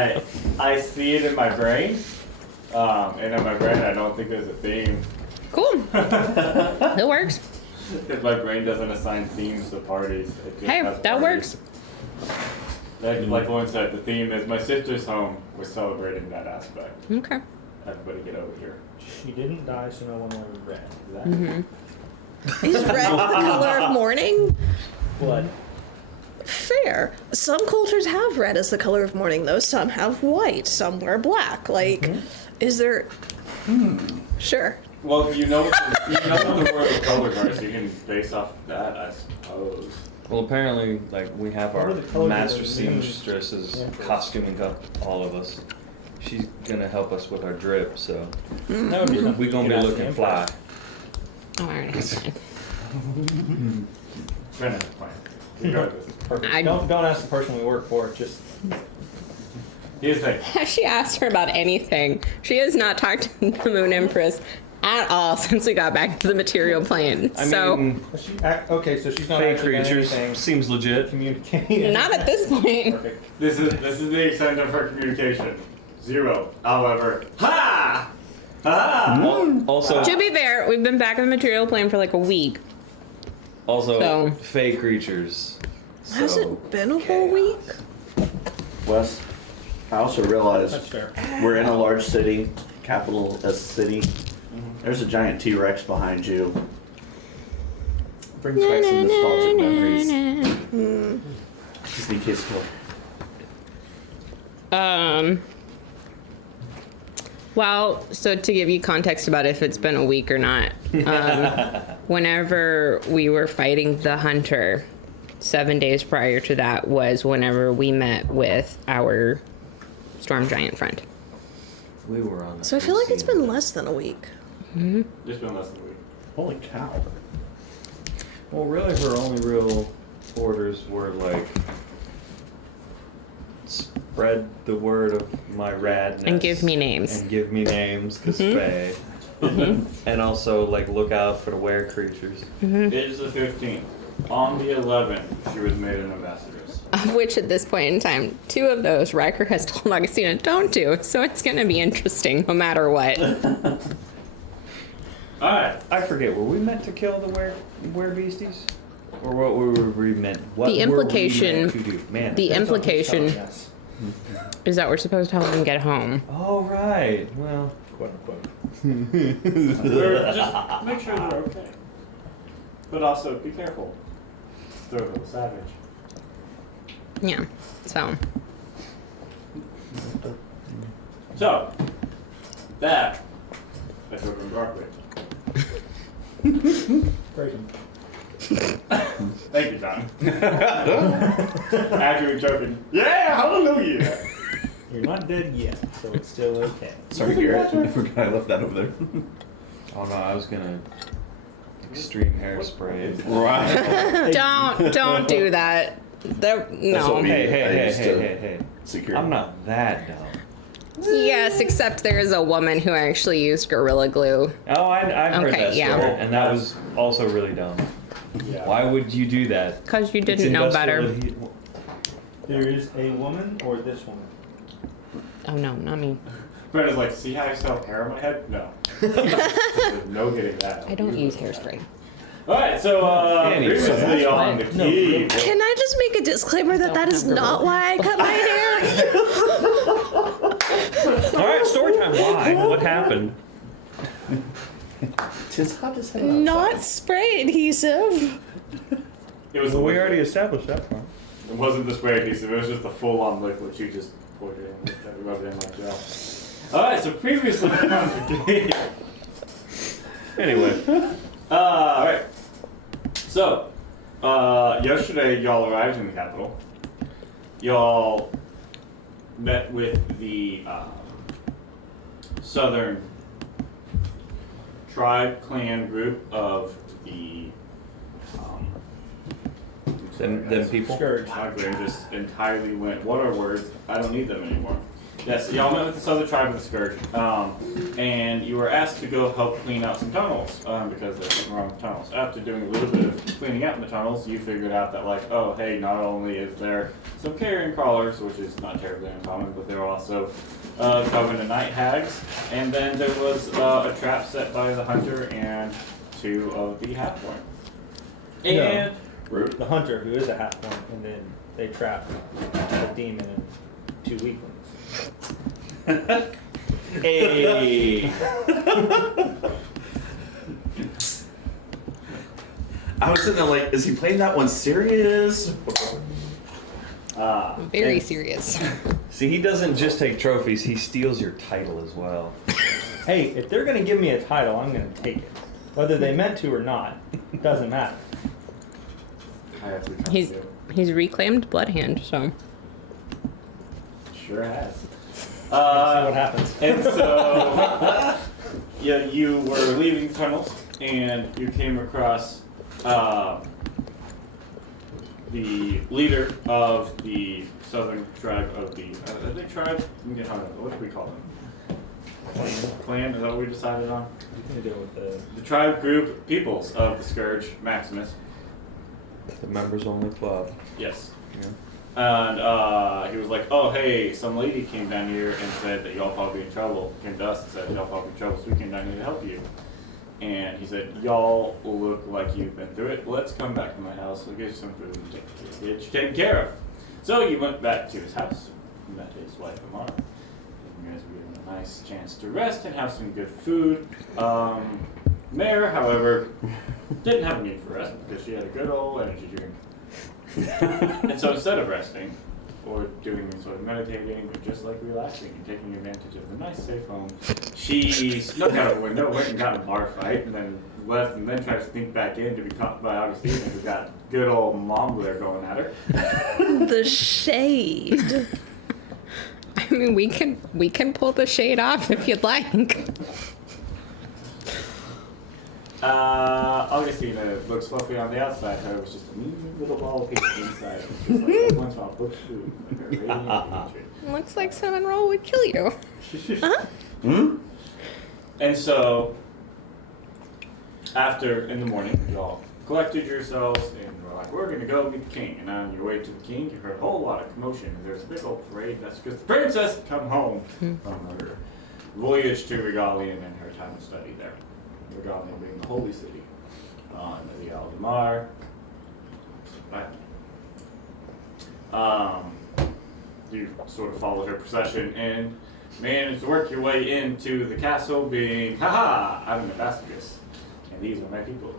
I see it in my brain, and in my brain I don't think there's a theme. Cool. That works. Because my brain doesn't assign themes to parties. It just Hey, has that parties. works. Like Lauren said, the theme is my sister's home. We're celebrating that aspect. Okay. Everybody get over here. She didn't die, so no one will regret. Is that Mm-hmm. Is red the color of mourning? blood? Fair. Some cultures have red as the color of mourning, though. Some have white. Some wear black. Like, is there? Sure. Well, you know what the word of colors are, so you can base off that, I suppose. Well, apparently, like, we have What our are the colors master of the moon? seamstresses Yeah. costuming up all of us. She's gonna help us with our drip, so That would be something we gonna you be could ask looking the fly. Empress. Oh, alright, that's fine. Finish the plan. Regardless. Perfect. I- Don't ask the person we work for. Just Here's the thing. Has she asked her about anything? She has not talked to the Moon Empress at all since we got back to the material plane. I So, mean, okay. So she's not fake actually done creatures anything seems legit. communicating. not at this point. Perfect. This is the extent of her communication. 0. However, ha! Ha! Also, To be fair, we've been back in the material plane for like a week. So- fake creatures. Has So, it been a whole week? Wes, I also realize That's fair. we're in a large city, capital S city. There's a giant T-Rex behind you. Brings back some nostalgic memories. Sneak his toy. Well, so to give you context about if it's been a week or not, whenever we were fighting the hunter, 7 days prior to that was whenever we met with our storm giant friend. we were on. So I feel like it's been less than a week. Just been less than a week. Holy cow. Well, really, her only real orders were like spread the word of my radness And give me names. and give me names, cause Faye, and also like look out for the were creatures. It is the 15th. On the 11th, she was made an ambassadress. Of which at this point in time, 2 of those Riker has told Augustina don't do, so it's gonna be interesting no matter what. Alright. I forget. Were we meant to kill the were beasties, or what were we meant? What The were we implication- meant to do? Man. The implication Yes. is that we're supposed to help them get home. Oh right. Well. Quote unquote. Just make sure they're okay. But also, be careful. They're a little savage. Yeah, so. So, that I took from Broadway. Praise him. Thank you, John. Andrew joking. Yeah, hallelujah! You're not dead yet, so it's still okay. Sorry, Garrett. I forgot I left that over there. Oh no, I was gonna extreme hairspray. Right. Don't do that. That's No. what we- Hey. Secure. I'm not that dumb. Yes, except there is a woman who actually used Gorilla Glue. Oh, I've heard Okay, that yeah. story, and that was also really dumb. Yeah. Why would you do that? Because you It's didn't know better. industrial- There is a woman or this woman. Oh no, not me. Brenda's like, see how I still have hair on my head? No. There's no getting that. I don't use hairspray. Alright, so, Anyway, previously that's on the key. Can I just make a disclaimer that that is not why I cut my hair? All right, story time. Why? What happened? Tis hot as hell outside. Not spray adhesive. It was Well, we liquid. already established that part. It wasn't the spray adhesive, it was just a full-on liquid. She just poured it in, rubbed it in like gel. Alright, so previously on the key. Anyway, Alright. So, yesterday y'all arrived in the capital. Y'all met with the southern tribe clan group of the then people. Scourge. My brain just entirely went, what are words? I don't need them anymore. Yes, y'all met with this other tribe of the Scourge, and you were asked to go help clean out some tunnels, because there's something wrong with tunnels. After doing a little bit of cleaning out in the tunnels, you figured out that, like, oh, hey, not only is there some carrion crawlers, which is not terribly uncommon, but there are also coven and night hags, and then there was a trap set by the hunter and 2 of the half-point. And The hunter, who is a half point, and then they trap a demon and 2 weaklings. Hey. I was sitting there like, is he playing that one serious? Very serious. See, he doesn't just take trophies, he steals your title as well. Hey, if they're gonna give me a title, I'm gonna take it. Whether they meant to or not, it doesn't matter. I have 3 He's reclaimed Bloodhand, so Sure has. See what happens. And so, yeah, you were leaving the tunnels, and you came across the leader of the southern tribe of the tribe. What do we call them? Clan? Is that what we decided on? You can deal with The tribe group peoples of the Scourge Maximus. The members only club. Yes. Yeah. And he was like, oh, hey, some lady came down here and said that y'all probably in trouble. Came to us and said y'all probably in trouble, so we came down here to help you. And he said, y'all look like you've been through it. Let's come back to my house. We'll get you some food and get you taken care of. So you went back to his house, met his wife, Amara. You guys were given a nice chance to rest and have some good food. Mare, however, didn't have a need for rest because she had a good old energy drink. And so instead of resting or doing any sort of meditating, but just like relaxing and taking advantage of the nice safe home, she snuck out of a window, went and got in a bar fight, and then left and then tried to sneak back in to be caught by Augustine, who got good old mom there going at her. The shade. I mean, we can pull the shade off if you'd like. Augustine looks fluffy on the outside, however, it's just a neat little ball of pizza inside. It's just like once in a while, books food. Like a radiant future. Looks like cinnamon roll would kill you. And so, after, in the morning, you all collected yourselves and were like, we're going to go meet the king. And on your way to the king, you heard a whole lot of commotion. There's a big old parade. That's because the princess had come home from her voyage to Regalian and her time of study there. Regalian being the holy city on the Aldemar. You sort of followed her procession and managed to work your way into the castle being, haha, I'm an ambassadress, and these are my people.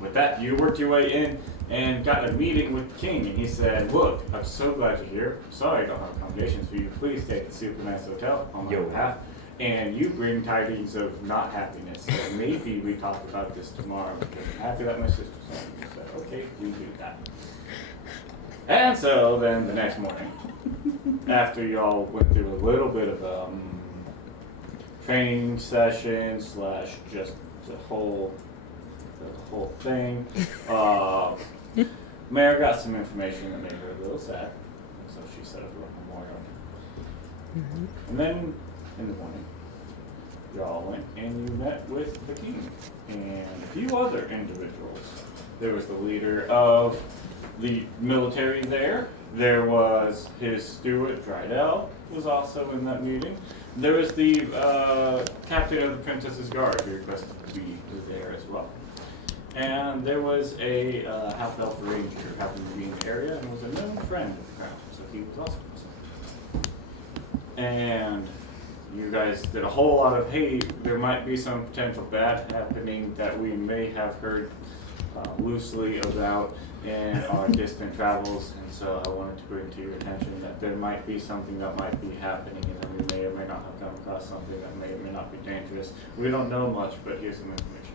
With that, you worked your way in and got a meeting with the king, and he said, look, I'm so glad you're here. Sorry I don't have accommodations for you. Please stay at the super nice hotel on my behalf. And you bring tidings of not happiness. So maybe we talk about this tomorrow because I'm happy that my sister's home. He said, okay, we do that. And so then the next morning, after y'all went through a little bit of training session / just the whole thing, Mare got some information that made her a little sad. So she set up a memorial. And then in the morning, y'all went and you met with the king and a few other individuals. There was the leader of the military there. There was his steward, Drydell, was also in that meeting. There was the captain of the Princess's Guard who requested to be there as well. And there was a half-elf ranger who happened to be in the area and was a known friend of the crown, so he was also present. And you guys did a whole lot of, hey, there might be some potential bad happening that we may have heard loosely about in our distant travels, and so I wanted to bring to your attention that there might be something that might be happening, and that we may or may not have come across something that may or may not be dangerous. We don't know much, but here's some information.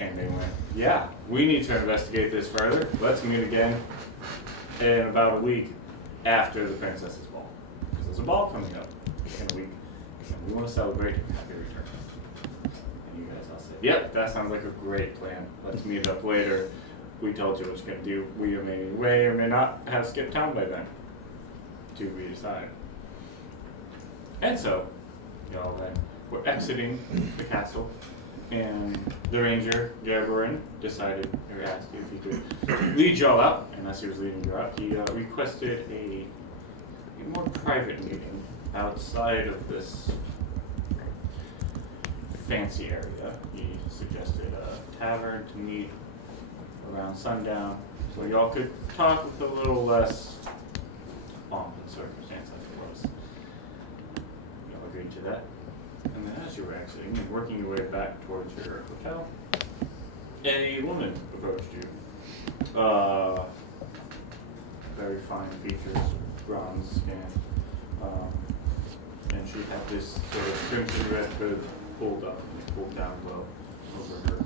And they went, yeah, we need to investigate this further. Let's meet again in about a week after the princess's ball. Because there's a ball coming up in a week, and we want to celebrate happy return. And you guys all said, yep, that sounds like a great plan. Let's meet up later. We told you what you're going to do. We may or may not have skipped town by then. to be decided. And so, y'all then were exiting the castle, and the ranger, Gabriel, decided, or asked if he could lead y'all out, and as he was leading you out, he requested a more private meeting outside of this fancy area. He suggested a tavern to meet around sundown, so y'all could talk with a little less pomp and circumstance, I suppose. Y'all agreed to that. And then as you were exiting and working your way back towards your hotel, a woman approached you. Very fine features, bronze skin, and she had this sort of crimson red hood pulled up and pulled down low over her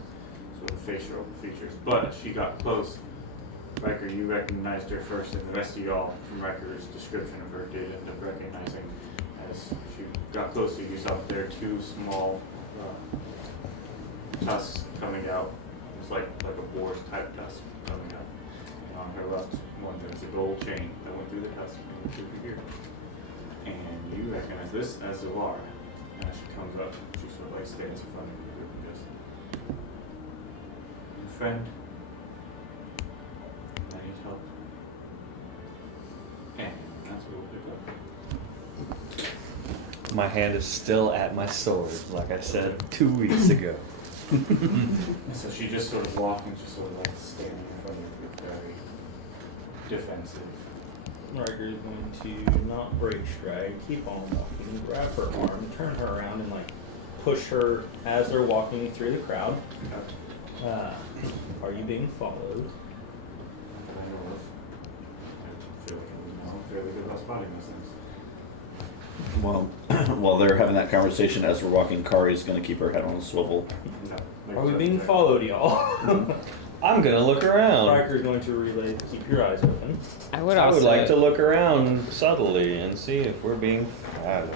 sort of facial features. But as she got close, Riker, you recognized her first, and the rest of y'all from Riker's description of her did end up recognizing. As she got closer, you saw that there were two small tusks coming out. It was like a boar's type tusk coming out. And on her left one, there's a gold chain that went through the tusk and went through her ear. And you recognize this as Zalara. And as she comes up, she sort of like stands in front of you and goes, "Friend, I need help." And that's what we'll pick up. My hand is still at my sword, like I said 2 weeks ago. And so she just sort of walked and just sort of like standing in front of you, very defensive. Riker is going to not break stride, keep on walking, grab her arm, turn her around, and like push her as they're walking through the crowd. Are you being followed? I feel like I'm fairly good about spotting those things. Well, while they're having that conversation, as we're walking, Kari's going to keep her head on a swivel. No, Are we being followed, y'all? I'm gonna look around. Riker's going to relay, keep your eyes open. I would I also would like to look around subtly and see if we're being followed.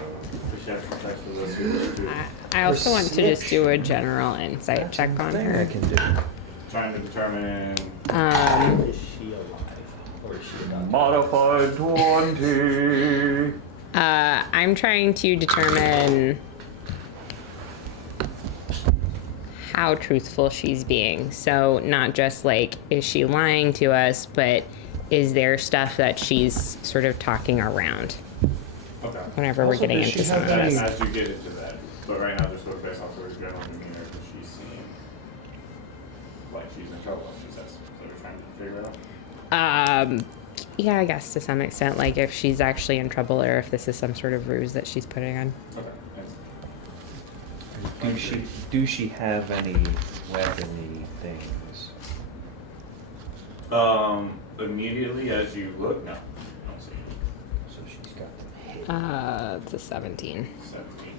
Perception checks for those who wish to. I also want to just do a general insight check on Thing I her. can do. Trying to determine Is she alive? Or is she about to modified 20. I'm trying to determine how truthful she's being. So not just like, is she lying to us, but is there stuff that she's sort of talking around Okay. whenever we're Also, getting does into she some of have any- this? As you get into that, but right now, just sort of based off her general demeanor, that she's seeing like she's in trouble, she says. So we're trying to figure it out. Yeah, I guess to some extent, like if she's actually in trouble or if this is some sort of ruse that she's putting on. Okay. Thanks. Do she have any weapony things? Immediately as you look, no, you don't see it. So she's got It's a 17. 17.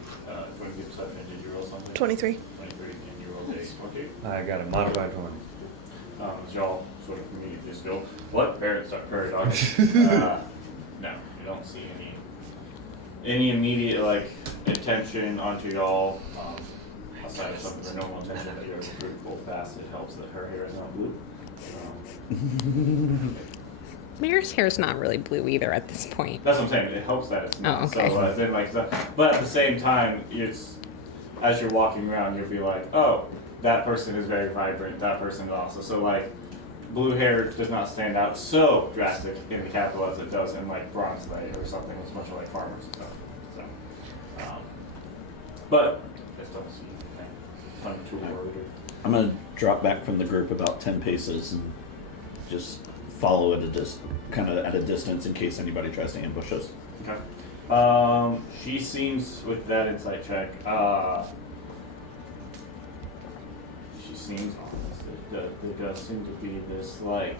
20 perception, did you roll something? 23. 23, and you rolled a 20. I got a modified one. As y'all sort of immediately just go, what? Prairie dog? No, you don't see any immediate like attention onto y'all. Outside of some of her normal attention that you're able to pull past, it helps that her hair is not blue. Mare's hair's not really blue either at this point. That's what I'm saying. It helps that it's not. Oh, okay. So then like, but at the same time, it's as you're walking around, you'll be like, oh, that person is very vibrant. That person is also so like. Blue hair does not stand out so drastic in the capital as it does in like Bronze Light or something that's much like farmers and stuff. So, but I still don't see anything untoward. I'm going to drop back from the group about 10 paces and just follow at a kind of at a distance in case anybody tries to ambush us. Okay. She seems with that insight check. She seems honest. There does seem to be this like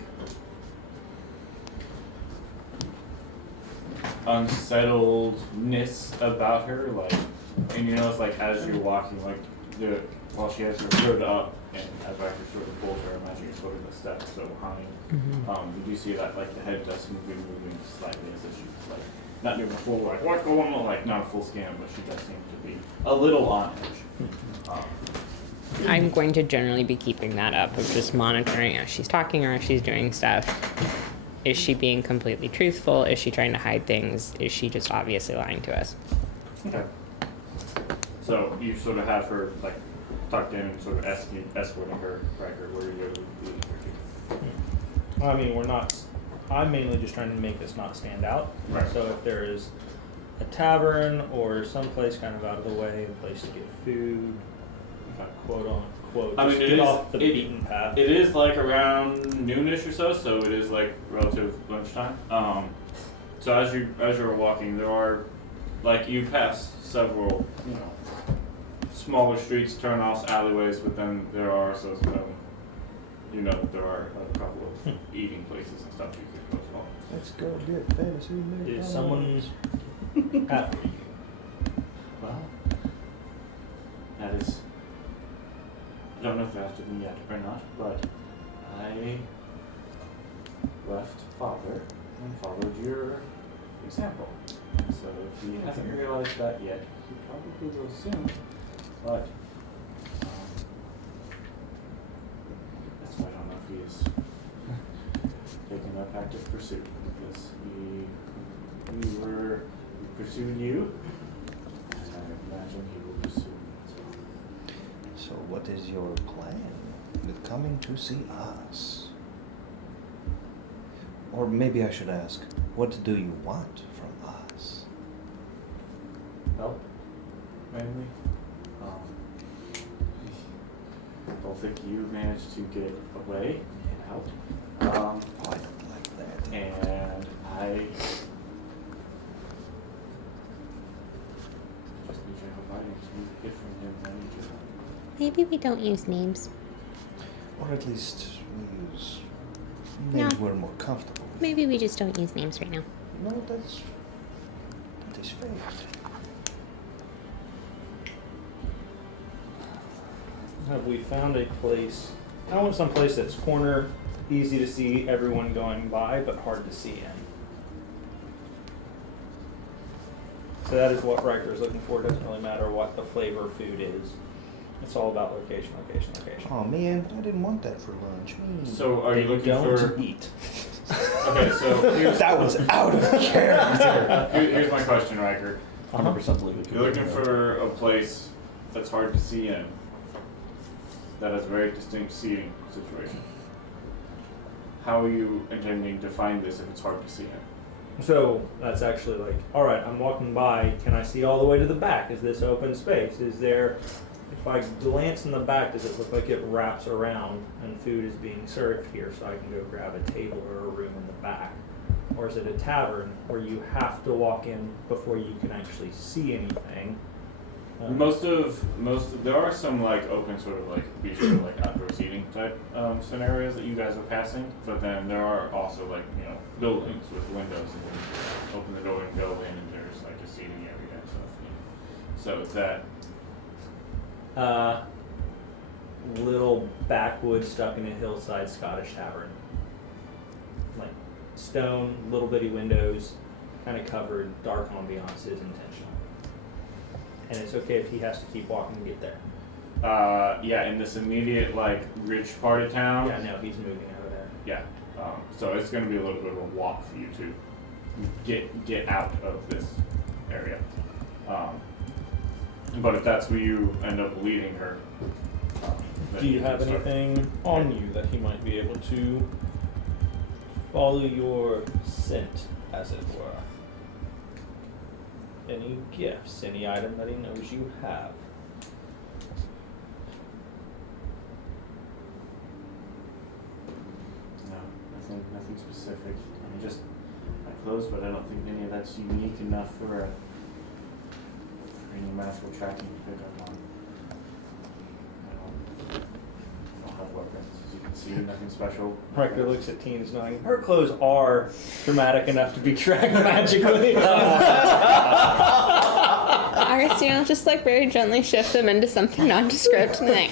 unsettledness about her, like, and you notice like as you're walking, like while she has her hood up and as Riker sort of pulls her, I imagine you're sort of the steps so behind. You do see that like the head does moving slightly as if she's like not doing a full like what's going on, like not a full scan, but she does seem to be a little on edge. I'm going to generally be keeping that up of just monitoring as she's talking or as she's doing stuff. Is she being completely truthful? Is she trying to hide things? Is she just obviously lying to us? Okay. So you sort of have her like tucked in and sort of escorting her, Riker, where you're leading her to. I mean, we're not. I'm mainly just trying to make this not stand out. Right. So if there is a tavern or someplace kind of out of the way, a place to get food, quote unquote, I just mean, get off the beaten path. It is like around noonish or so it is like relative lunchtime. So as you're walking, there are like you pass several, smaller streets, turnoffs, alleyways, but then there are also there are a couple of eating places and stuff you could go as well. Let's go get fantasy. Is someone after you? Well, that is. I don't know if they're after me yet or not, but I left father and followed your example. So if he hasn't realized that yet, he probably will soon. But that's why I don't know if he is taking up active pursuit because we pursued you. And I imagine he will pursue me as well. So what is your plan with coming to see us? Or maybe I should ask, what do you want from us? Help, mainly. I don't think you managed to get away and out. Oh, I don't like that. And I just need your help. I need to get from him. I need your help. Maybe we don't use names. Or at least we use names we're more comfortable with. Maybe we just don't use names right now. No, that is fair. Have we found a place? I want some place that's corner, easy to see everyone going by, but hard to see in. So that is what Riker is looking for. It doesn't really matter what the flavor of food is. It's all about location, location, location. Oh man, I didn't want that for lunch. So are you They looking don't for? eat. Okay, so here's That was out of character. here's my question, Riker. 100% believe it could You're be looking right. for a place that's hard to see in, that has a very distinct seating situation. How are you intending to find this if it's hard to see in? So that's actually like, all right, I'm walking by. Can I see all the way to the back? Is this open space? Is there, if I glance in the back, does it look like it wraps around and food is being served here so I can go grab a table or a room in the back? Or is it a tavern where you have to walk in before you can actually see anything? Most of there are some like open sort of like bistro like outdoor seating type scenarios that you guys are passing, but then there are also like buildings with windows and you open the door and go in and there's like a seating area and stuff. So it's that. Little backwoods stuck in a hillside Scottish tavern. Like stone, little bitty windows, kind of covered, dark ambiance is intentional. And it's okay if he has to keep walking to get there. Yeah, in this immediate like rich part of town. Yeah, no, he's moving over there. Yeah. So it's going to be a little bit of a walk for you to get out of this area. But if that's where you end up leading her, then Do you can have start. anything on you that he might be able to follow your scent, as it were? Any gifts, any item that he knows you have? No, nothing specific. I mean, just my clothes, but I don't think any of that's unique enough for any magical tracking to pick up on. I don't have weapons, as you can see, nothing special. Riker looks at Teen's knowing her clothes are dramatic enough to be tracked magically. Augustine will just like very gently shift them into something nondescript and like,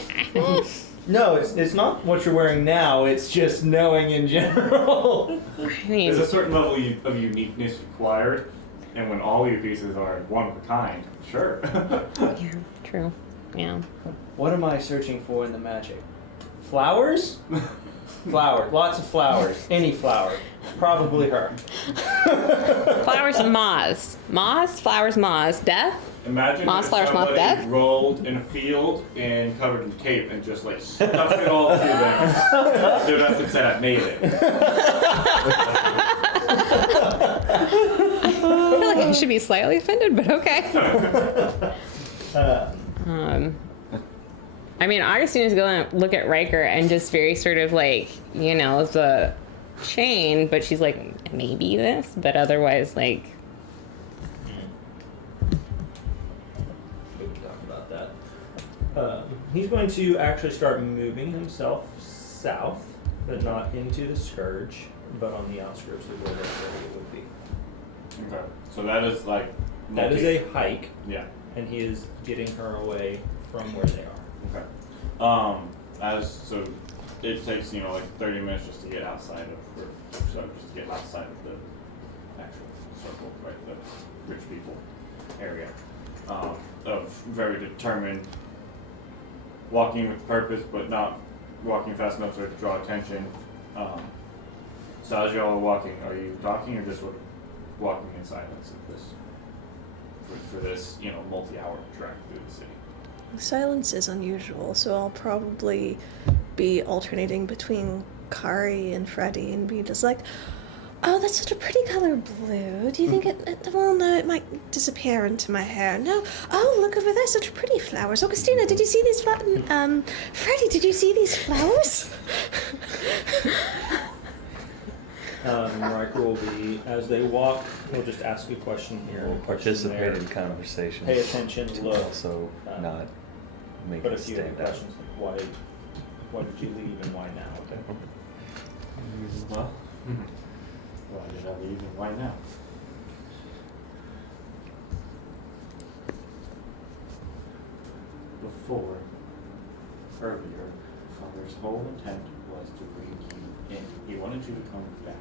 No, it's not what you're wearing now, it's just knowing in general. I mean, There's a certain level of uniqueness required, and when all your pieces are one of a kind, sure. yeah, true. Yeah. What am I searching for in the magic? Flowers? Flower, lots of flowers. Any flower. Probably her. Flowers, moths. Moths, flowers, moths. Death? Imagine Moss, if flowers, moth, somebody death? rolled in a field and covered in tape and just like stuffed it all through them. Stood up and said, "I made it." I feel like I should be slightly offended, but okay. I mean, Augustina's going to look at Riker and just very sort of like, the chain, but she's like, maybe this, but otherwise, like, We can talk about that. He's going to actually start moving himself south, but not into the Scourge, but on the outskirts of where that area would be. Okay. So that is like. That is a hike, Yeah. and he is getting her away from where they are. Okay. So it takes like 30 minutes just to get outside of, just to get outside of the actual circle, right? The rich people area. Of very determined, walking with purpose, but not walking fast enough to draw attention. So as y'all are walking, are you talking or just sort of walking in silence of this? For this, multi-hour trek through the city. Silence is unusual, so I'll probably be alternating between Kari and Freddie and be just like, oh, that's such a pretty color blue. Do you think well, no, it might disappear into my hair. No. Oh, look over there, such pretty flowers. Augustina, did you see these flowers? Freddie, did you see these flowers? Riker will be, as they walk, he'll just ask a question here. We'll a question participate there. in conversations. Pay attention, to look. also not make But us if you have stand out. questions, like why did you leave and why now? Okay. Well, why did I leave and why now? Before, earlier, Father's whole intent was to bring you in. He wanted you to come back.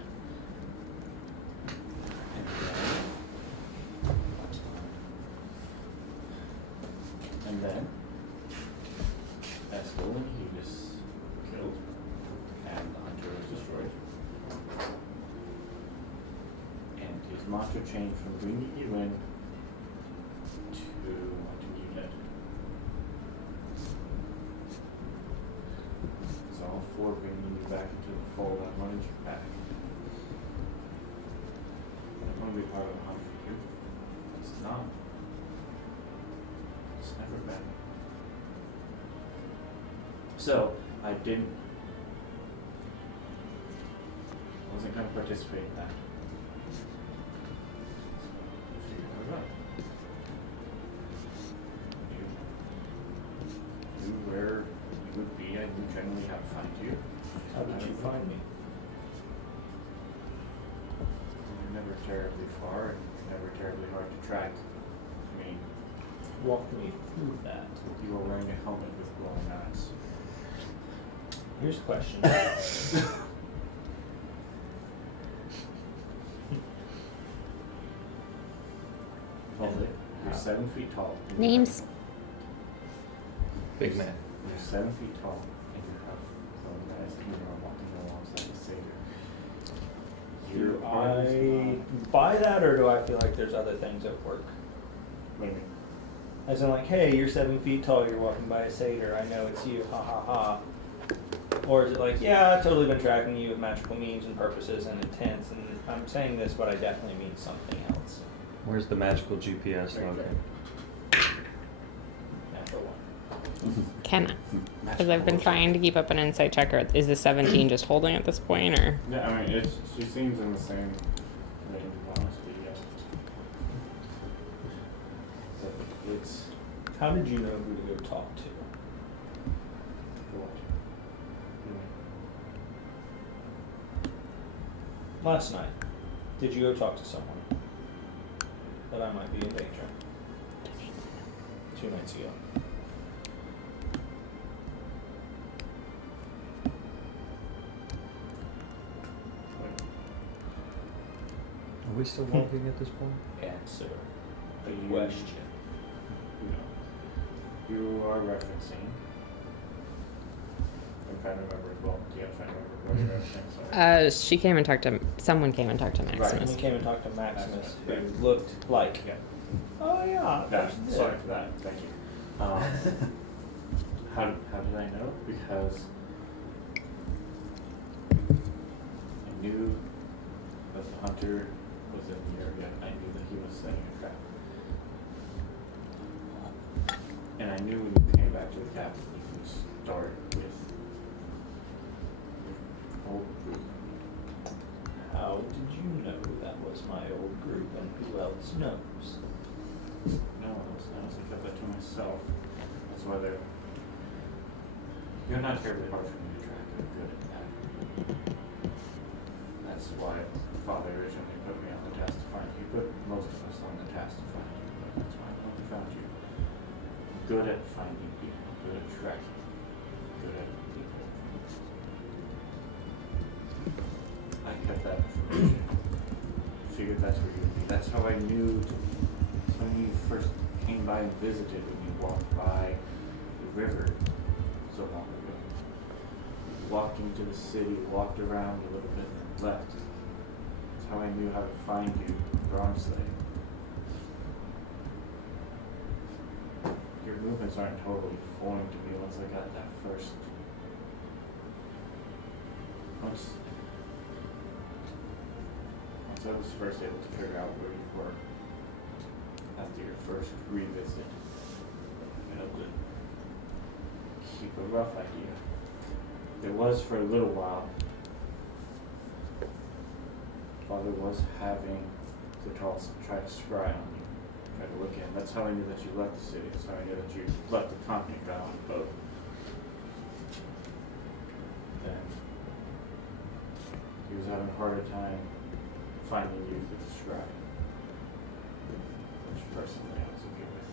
And then, as Nolan, he was killed, and the hunter was destroyed. And his mantra changed from bringing you in to wanting you dead. So all for bringing you back into the fold, I wanted you back. I don't want to be part of the hunt for you. It's not. It's never been. So, I wasn't going to participate in that. Figured out right. You knew where you would be, I knew generally how to find you. How did you find me? You're never terribly far and never terribly hard to track. I mean, Walk me through that. you were wearing a helmet with glowing eyes. Here's a question. You're 7 feet tall. and you names. Big man. You're 7 feet tall and you have glowing eyes and you're walking alongside the savior. Do Your art I is not- buy that, or do I feel like there's other things at work? What do you mean? As in, like, hey, you're 7 feet tall, you're walking by a satyr, I know it's you, ha ha ha. Or is it like, yeah, I've totally been tracking you with magical means and purposes and intents, and I'm saying this, but I definitely mean something else. Where's the magical GPS Right logo? there. Natural one. Can I? Because I've been trying to keep up an insight checker. Is the 17 just holding at this point, or? Yeah, I mean, she seems in the same range of honesty, yeah. So it's How did you know who to go talk to? for what? Last night, did you go talk to someone that I might be in danger? 2 nights ago. Are we still walking at this point? Answer Are the you- question. You are referencing a trying to remember as well. Yeah, I'm trying to remember what you're saying, sorry. She came and talked to someone came and talked to And Maximus. we came and talked to Maximus, who Right. looked like, Yeah. oh yeah, Yeah, that's it. sorry for that, thank you. How did I know? Because I knew that the hunter was in the area, I knew that he was setting a trap. And I knew when you came back to the cabin, you could start with your old group. How did you know that was my old group and who else knows? No one else knows, I kept that to myself. That's why you're not terribly hard for me to track, you're good at that. That's why Father originally put me on the task to find you. He put most of us on the task to find you, but that's why I only found you. Good at finding people, good at tracking, good at people. I kept that information. Figured that's where you'd be. That's how I knew when you first came by and visited, when you walked by the river so long ago. You walked into the city, walked around a little bit, and left. That's how I knew how to find you, Bronzeslave. Your movements aren't totally foreign to me once I got that first. Once I was first able to figure out where you were after your first revisit, I able to keep a rough idea. There was for a little while. Father was having the Charles try to scry on you, try to look in. That's how I knew that you left the city. That's how I knew that you left the company and got on a boat. Then he was having a harder time finding you through the scry, which personally I was okay with.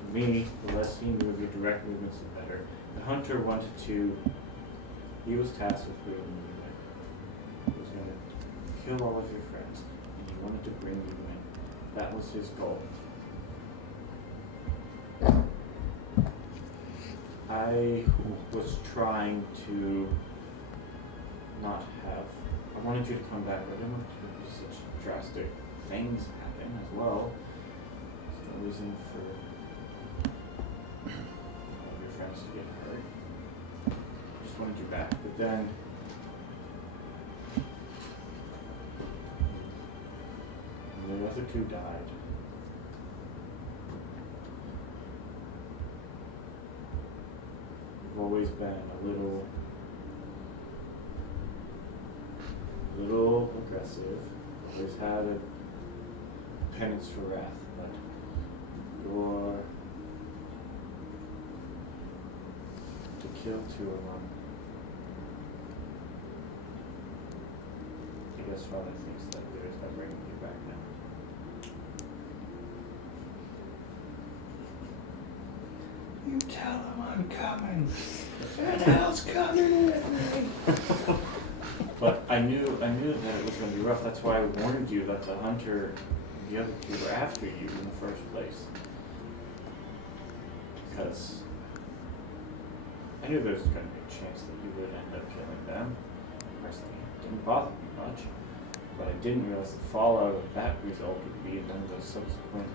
To me, the less he knew of your direct movements, the better. The hunter wanted to, he was tasked with bringing you in. He was going to kill all of your friends, and he wanted to bring you in. That was his goal. I was trying to not have, I wanted you to come back, but I didn't want you to have such drastic things happen as well. There's no reason for all of your friends to get hurt. I just wanted you back, but then the other two died. You've always been a little aggressive, always had a penance for wrath, but to kill two of them, I guess Father thinks that there's no bringing you back now. You tell him I'm coming. And hell's coming with me. But I knew that it was going to be rough. That's why I warned you that the hunter, the other two were after you in the first place. Because I knew there was going to be a chance that you would end up killing them. Personally, it didn't bother me much. But I didn't realize the fallout of that result would be then the subsequent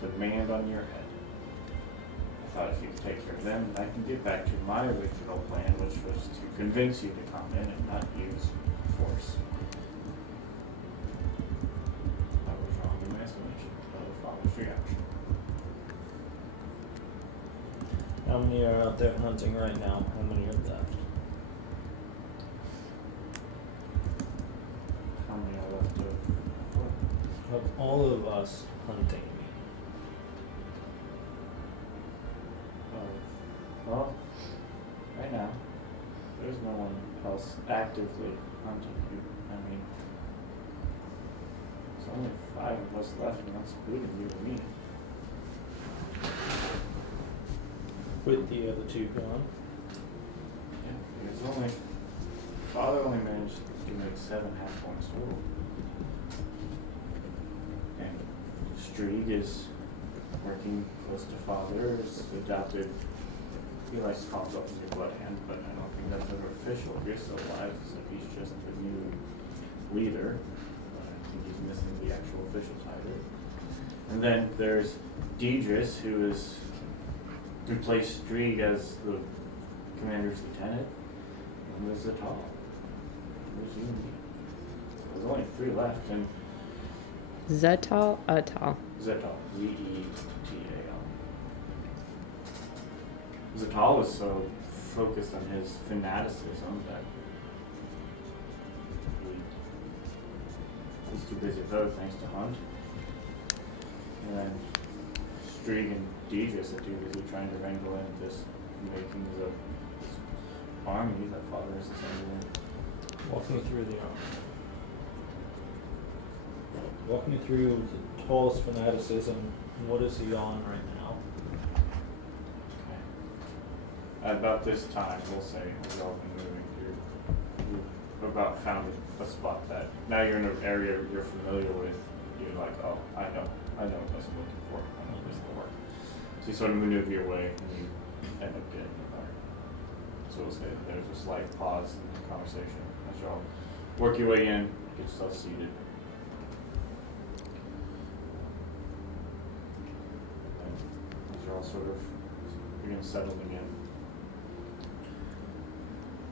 demand on your head. I thought if you could take care of them, then I can get back to my original plan, which was to convince you to come in and not use force. I was wrong in my estimation of Father's reaction. How many are out there hunting right now? How many are left? How many are left of what? Of all of us hunting. Well, right now, there's no one else actively hunting you. I mean, there's only 5 of us left, and that's including you and me. With the other two gone. Yeah, there's Father only managed to make 7 half points total. And Street is working close to father, is adopted. He likes to call himself your blood hand, but I don't think that's ever official. You're still alive, so he's just the new leader. But I think he's missing the actual official title. And then there's Deidris, who is replaced Drieg as the commander's lieutenant. And there's Zatal. There's you and me. There's only 3 left, and Zatal, Atal. Zetal, Z-E-T-A-L. Zatal was so focused on his fanaticism that he was too busy with other things to hunt. And then Strieg and Deidris are too busy trying to wrangle in this makings of this army that father is assembling. Walk me through the army. Walk me through the tallest fanaticism. What is he on right now? Okay. At about this time, we'll say, we've all been moving through. You've about found a spot that now you're in an area you're familiar with. You're like, oh, I know what I'm looking for. I know this will work. So you sort of maneuver your way and you end up getting there. So we'll say there's a slight pause in the conversation as y'all work your way in, get yourself seated. As you're all sort of begin settling in,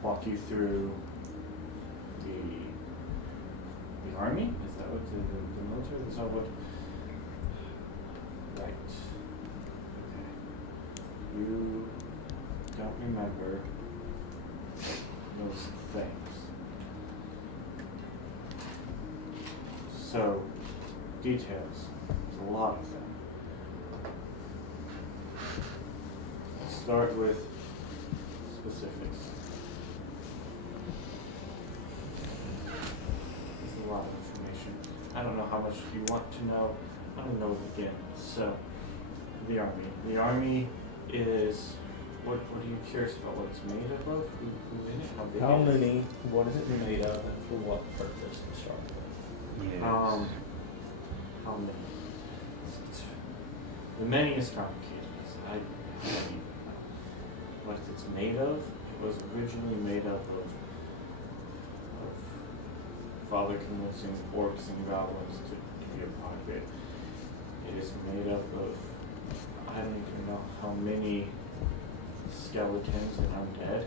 walk you through the army? Is that what the military? Is that what? Right. Okay. You don't remember those things. So, details. There's a lot of them. Let's start with specifics. There's a lot of information. I don't know how much you want to know. I don't know where to begin. So, the army. The army is, what are you curious about? What it's made up of? Who's in it? How big How it is? many? What is it made of, and for what purpose to start with? Yes. How many? The manyest complicated. I mean, what it's made of? It was originally made up of father convincing orcs and goblins to be a part of it. It is made up of, I don't even know how many skeletons and undead.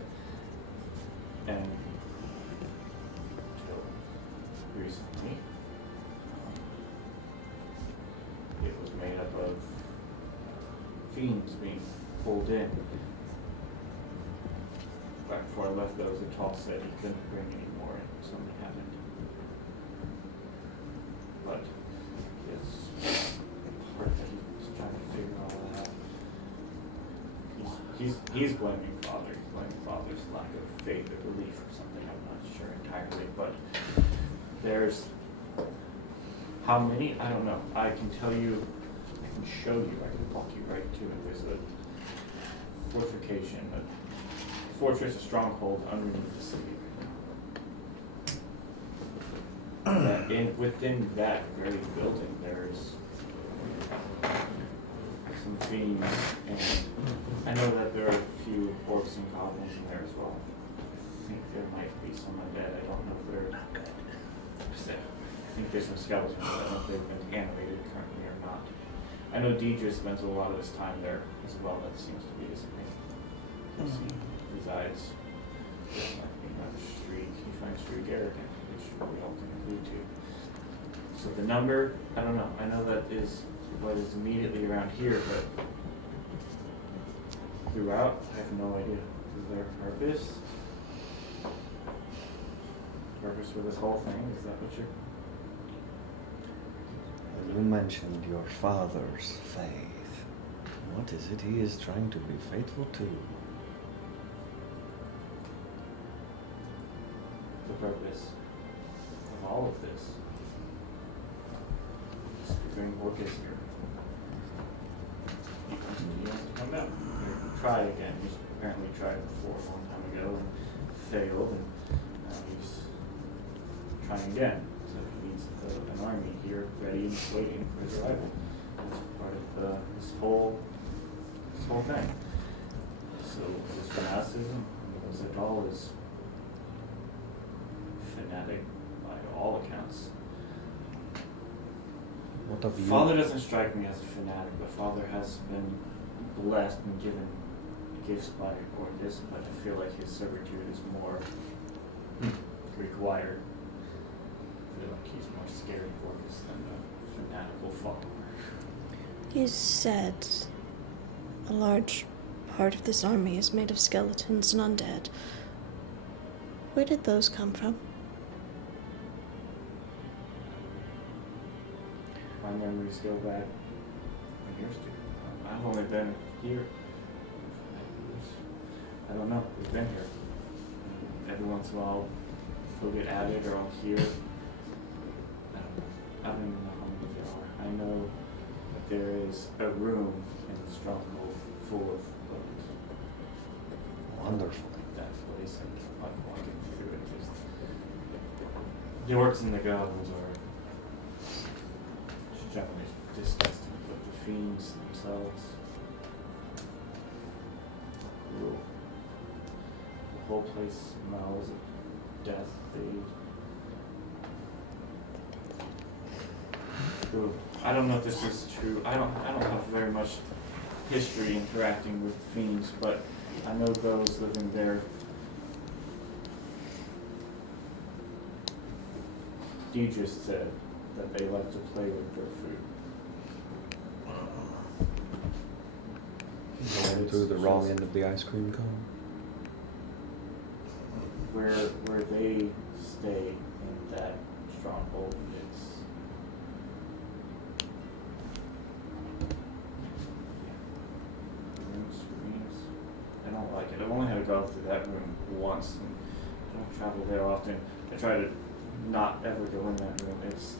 And until recently, it was made up of fiends being pulled in. Right before I left, there was a tall said he couldn't bring any more in, so we haven't. But it's part that he's trying to figure all that out. He's blaming father. He's blaming father's lack of faith or belief or something. I'm not sure entirely, but there's how many? I don't know. I can tell you. I can show you. I can walk you right to it. There's a fortification, a fortress, a stronghold underneath the city right now. Within that very building, there's some fiends, and I know that there are a few orcs and goblins in there as well. I think there might be some undead. I don't know if they're. I think there's some skeletons. I don't know if they've been animated currently or not. I know Deidre spends a lot of his time there as well. That seems to be his thing. He resides with Streak. He finds Streak arrogant, which we all can agree to. So the number, I don't know. I know that is what is immediately around here, but throughout, I have no idea. Is there a purpose? Purpose for this whole thing? Is that what you're... You mentioned your father's faith. What is it he is trying to be faithful to? The purpose of all of this is to bring Orcus here. He wants to come down. He tried again. He's apparently tried before a long time ago and failed, and now he's trying again. So he needs an army here ready and waiting for his arrival. It's part of this whole thing. So this fanaticism, Zadal is fanatic by all accounts. What of you? Father doesn't strike me as a fanatic, but Father has been blessed and given gifts by Orcus, but I feel like his servitude is more required. I feel like he's more scared of Orcus than a fanatical follower. You said a large part of this army is made of skeletons and undead. Where did those come from? My memories go back 10 years to. I've only been here 5 years. I don't know. We've been here. Every once in a while, we'll get added or I'll hear. I don't even know how many there are. I know that there is a room in the stronghold full of books. Wonderful. That place, I keep on walking through it. Just the orcs and the goblins are just generally disgusting, but the fiends themselves, cruel. The whole place smells of death. Ooh, I don't know if this is true. I don't have very much history interacting with fiends, but I know those living there. Deidre said that they like to play with their food. Going through the wrong end of the ice cream cone. Where they stay in that stronghold, it's screams. I don't like it. I've only had to go through that room once, and I don't travel there often. I try to not ever go in that room. It's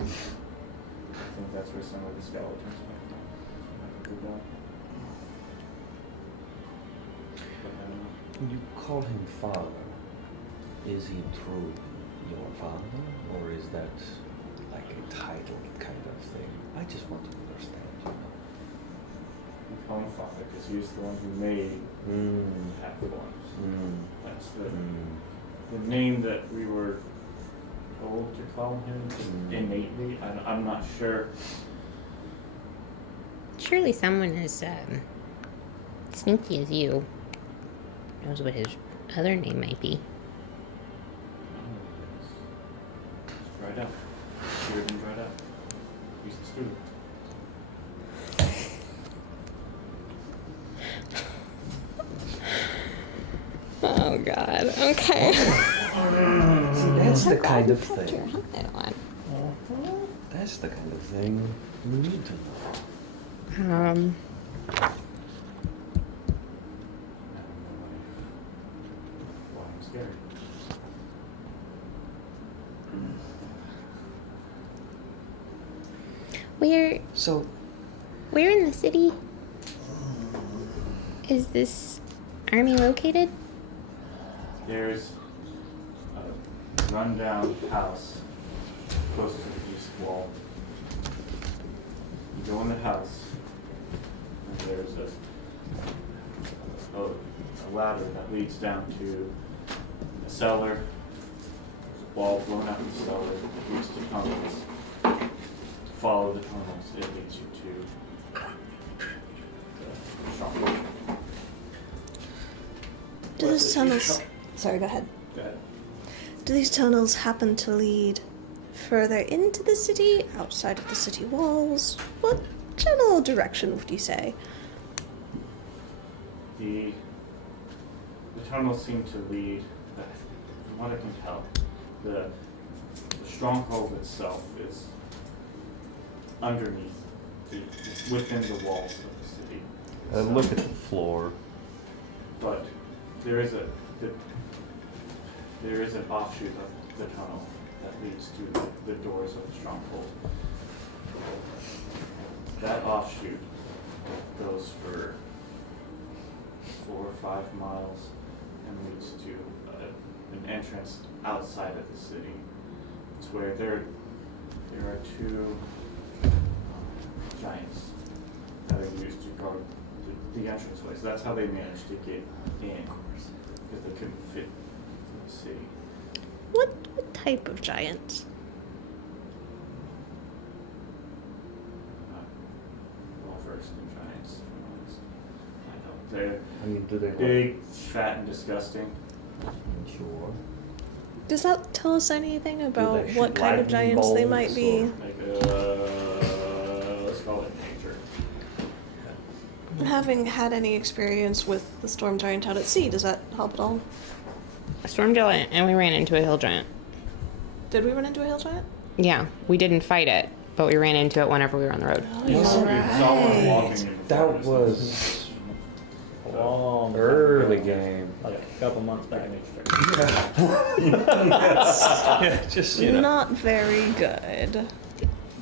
I think that's where some of the skeletons might go. You call him father. Is he truly your father, or is that like a title kind of thing? I just want to understand, you know. We call him Father because he was the one who made the Half-Borns. That's the name that we were told to call him just innately. I'm not sure. Surely someone as sneaky as you knows what his other name might be. It's dried up. Cured and dried up. He's the student. Oh God. Okay. See, that's the kind of Put your thing. helmet on. That's the kind of thing you need to know. I don't know why I'm scared. So, Where in the city is this army located? There's a rundown house close to the east wall. You go in the house, and there's a ladder that leads down to a cellar. There's a wall blown out in the cellar that leads to tunnels. To follow the tunnels, it leads you to the stronghold. Do those tunnels... Sorry, go ahead. Go ahead. Do these tunnels happen to lead further into the city, outside of the city walls? What general direction would you say? The tunnels seem to lead, from what I can tell, the stronghold itself is underneath, within the walls of the city. Look at the floor. But there is an offshoot of the tunnel that leads to the doors of the stronghold. That offshoot goes for 4 or 5 miles and leads to an entrance outside of the city. It's where there are two giants that are used to guard the entranceway. So that's how they managed to get in, because they couldn't fit in the city. What type of giant? Well versed in giants. I know they're I mean, do they big, fat, and disgusting. Sure. Does that tell us anything about they what shoot kind of lightning giants they might bolts be? Like let's call it nature. Having had any experience with the storm giant out at sea, does that help at all? A storm giant, and we ran into a hill giant. Did we run into a hill giant? Yeah, we didn't fight it, but we ran into it whenever we were on the road. Oh, We you're saw one right. walking in That before us. was A long time early ago. game. Like a couple months back. Yeah, just, you know. Not very good.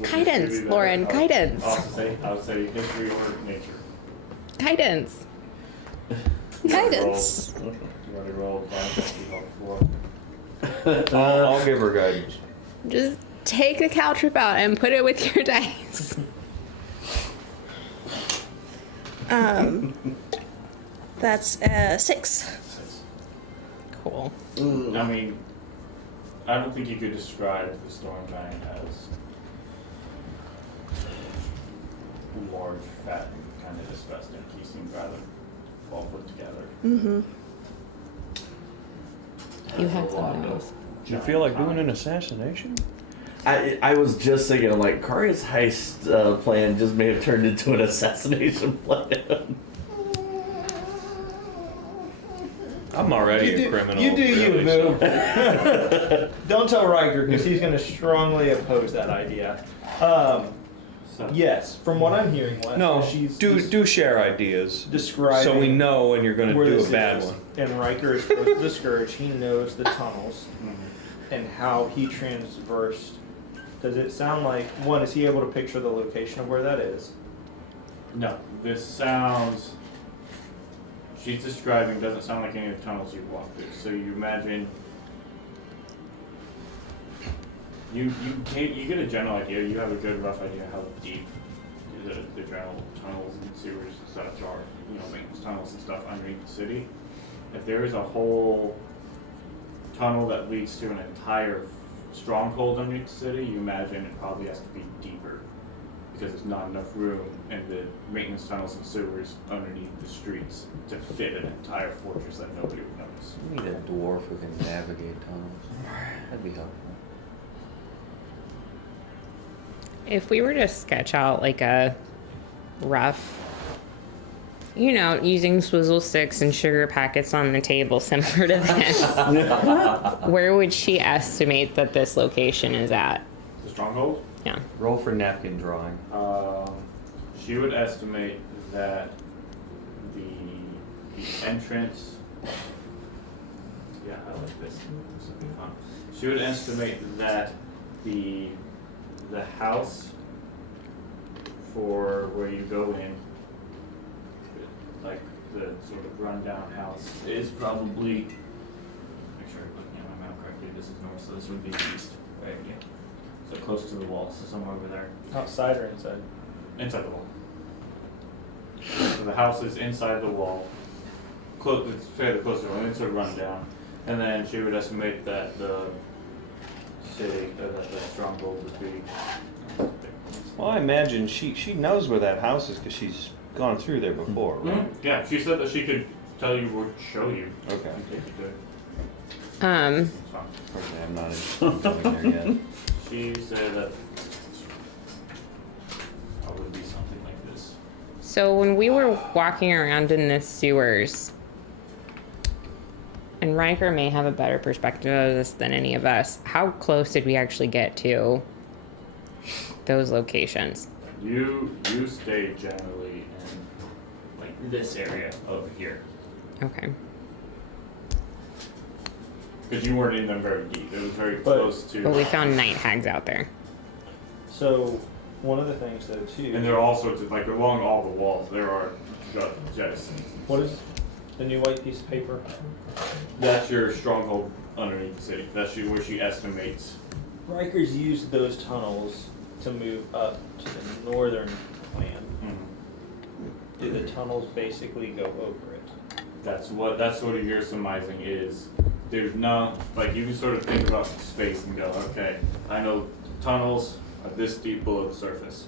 Guidance, Maybe that- Lauren, guidance. I would say history or nature. Guidance. Guidance. You want to roll for I'll give her guidance. Just take the cow trip out and put it with your dice. That's 6. Cool. I mean, I don't think you could describe the storm giant as large, fat, and kind of disgusting. He seemed rather well put together. Mm-hmm. You had There's a lot someone of else. Do you giant feel like doing time. an assassination? I was just thinking, like, Kari's heist plan just may have turned into an assassination plan. I'm already a criminal. You do you, really, boo. so- Don't tell Riker because he's going to strongly oppose that idea. So, Yes, from what I'm hearing, Wes, No, she's do share ideas. describing So we know when you're going to where do this a bad is. one. And Riker is close to the Scourge. He knows the tunnels mhm. and how he transversed. Does it sound like, one, is he able to picture the location of where that is? No, this sounds. She's describing doesn't sound like any of the tunnels you've walked through. So you imagine. You get a general idea. You have a good rough idea how deep the general tunnels and sewers and such are. You know, maintenance tunnels and stuff underneath the city. If there is a whole tunnel that leads to an entire stronghold underneath the city, you imagine it probably has to be deeper because there's not enough room in the maintenance tunnels and sewers underneath the streets to fit an entire fortress that nobody would notice. We need a dwarf who can navigate tunnels. That'd be helpful. If we were to sketch out like a rough, you know, using swizzle sticks and sugar packets on the table similar to this, where would she estimate that this location is at? The stronghold? Yeah. Roll for napkin drawing. She would estimate that the entrance. Yeah, I like this. This would be fun. She would estimate that the house for where you go in, like the sort of rundown house, is probably. Make sure I'm looking at my map correctly. This is north, so this would be east. Right, yeah. So close to the wall, so somewhere over there. Outside or inside? Inside the wall. So the house is inside the wall. Close, it's fairly close to it. It's a rundown. And then she would estimate that the city, that the stronghold would be. Well, I imagine she knows where that house is because she's gone through there before, right? Yeah, she said that she could tell you or show you. Okay. and take you to it. Um, It's fine. Okay, I'm not going there yet. She said that probably be something like this. so when we were walking around in the sewers, and Riker may have a better perspective of this than any of us, how close did we actually get to those locations? You stay generally in like this area over here. Okay. Because you weren't in them very deep. It was very But- close to. But we found night hags out there. So, one of the things though too. And there are all sorts of, like, along all the walls, there are jettisons. What is the new white piece of paper? That's your stronghold underneath the city. That's where she estimates Rikers used those tunnels to move up to the northern plan. Mhm. Do the tunnels basically go over it? That's what you're surmising is there's no, like, you can sort of think about space and go, okay, I know tunnels are this deep below the surface.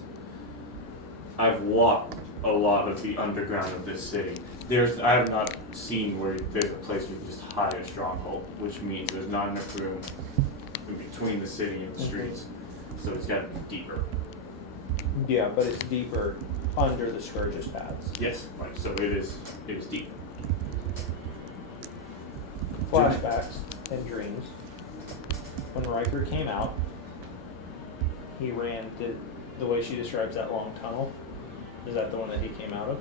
I've walked a lot of the underground of this city. I have not seen where there's a place where you just hide a stronghold, which means there's not enough room in between the city and the streets. So it's gotta be deeper. Yeah, but it's deeper under the Scourge's paths. Yes, right, so it is deep. Flashbacks and dreams. When Riker came out, he ran the way she describes that long tunnel. Is that the one that he came out of?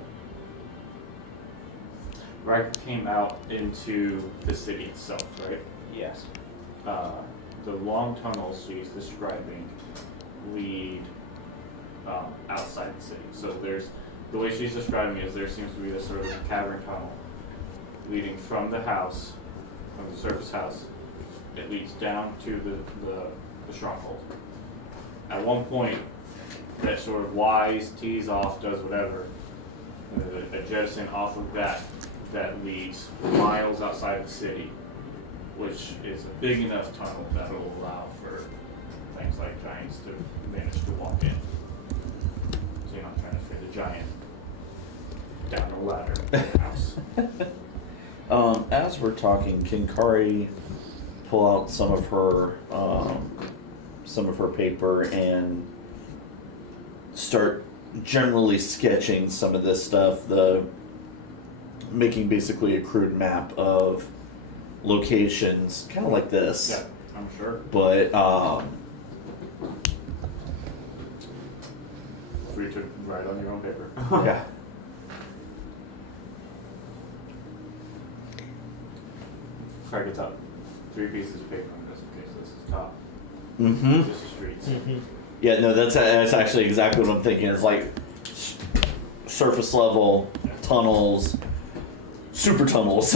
Riker came out into the city itself, right? Yes. The long tunnels she's describing lead outside the city. So the way she's describing it is there seems to be this sort of cavern tunnel leading from the house, from the surface house. It leads down to the stronghold. At one point, that sort of Y's, T's off, does whatever. A jettison off of that leads miles outside the city, which is a big enough tunnel that will allow for things like giants to manage to walk in. So you're not trying to fit a giant down a ladder in the house. As we're talking, can Kari pull out some of her paper and start generally sketching some of this stuff, making basically a crude map of locations, kind of like this. Yeah, I'm sure. But Free to write on your own paper. yeah. Craig gets up 3 pieces of paper and goes, okay, so this is top. Mm-hmm. This is streets. Yeah, no, that's actually exactly what I'm thinking. It's like surface level tunnels, super tunnels.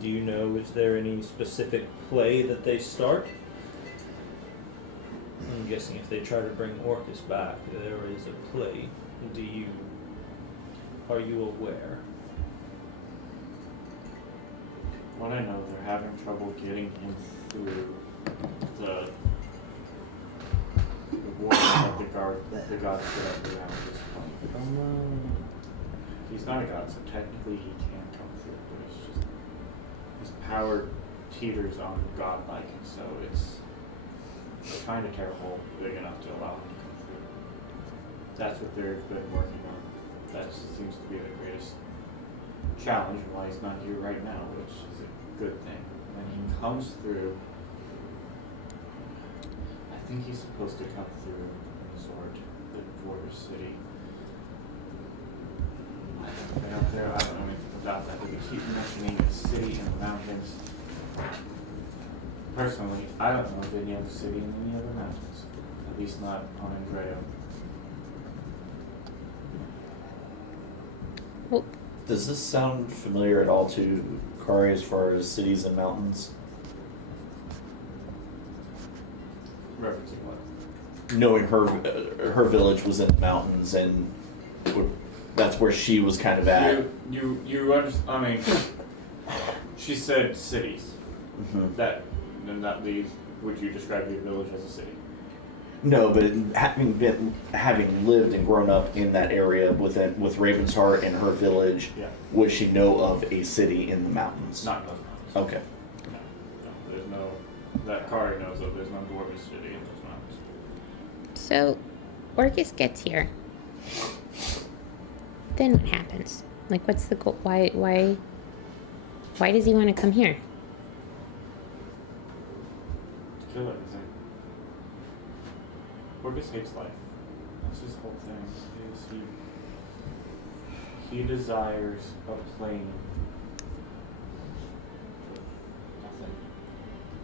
Do you know, is there any specific play that they start? I'm guessing if they try to bring Orcus back, there is a play. Are you aware? What I know, they're having trouble getting him through the wall that the gods set up around this point. He's not a god, so technically he can come through, but it's just his power teeters on godlike, and so it's trying to tear a hole big enough to allow him to come through. That's what they've been working on. That seems to be the greatest challenge and why he's not here right now, which is a good thing. When he comes through, I think he's supposed to come through and resort the border city. I haven't been up there, I don't know anything about that, but they keep mentioning a city in the mountains. Personally, I don't know of any other city in any other mountains, at least not on Andreo. Well, Does this sound familiar at all to Kari as far as cities and mountains? Referencing what? Knowing her village was in the mountains and that's where she was kind of at. You understand, I mean, she said cities. Mhm. Then that leaves, would you describe your village as a city? No, but having lived and grown up in that area with Ravensheart and her village, Yeah. would she know of a city in the mountains? Not in those mountains. Okay. No, there's no, that Kari knows of, there's no dwarven city in those mountains. so Orcus gets here. Then what happens? Like, what's the goal? Why does he want to come here? To kill everything. Orcus hates life. That's his whole thing. Is he desires a plane. Nothing.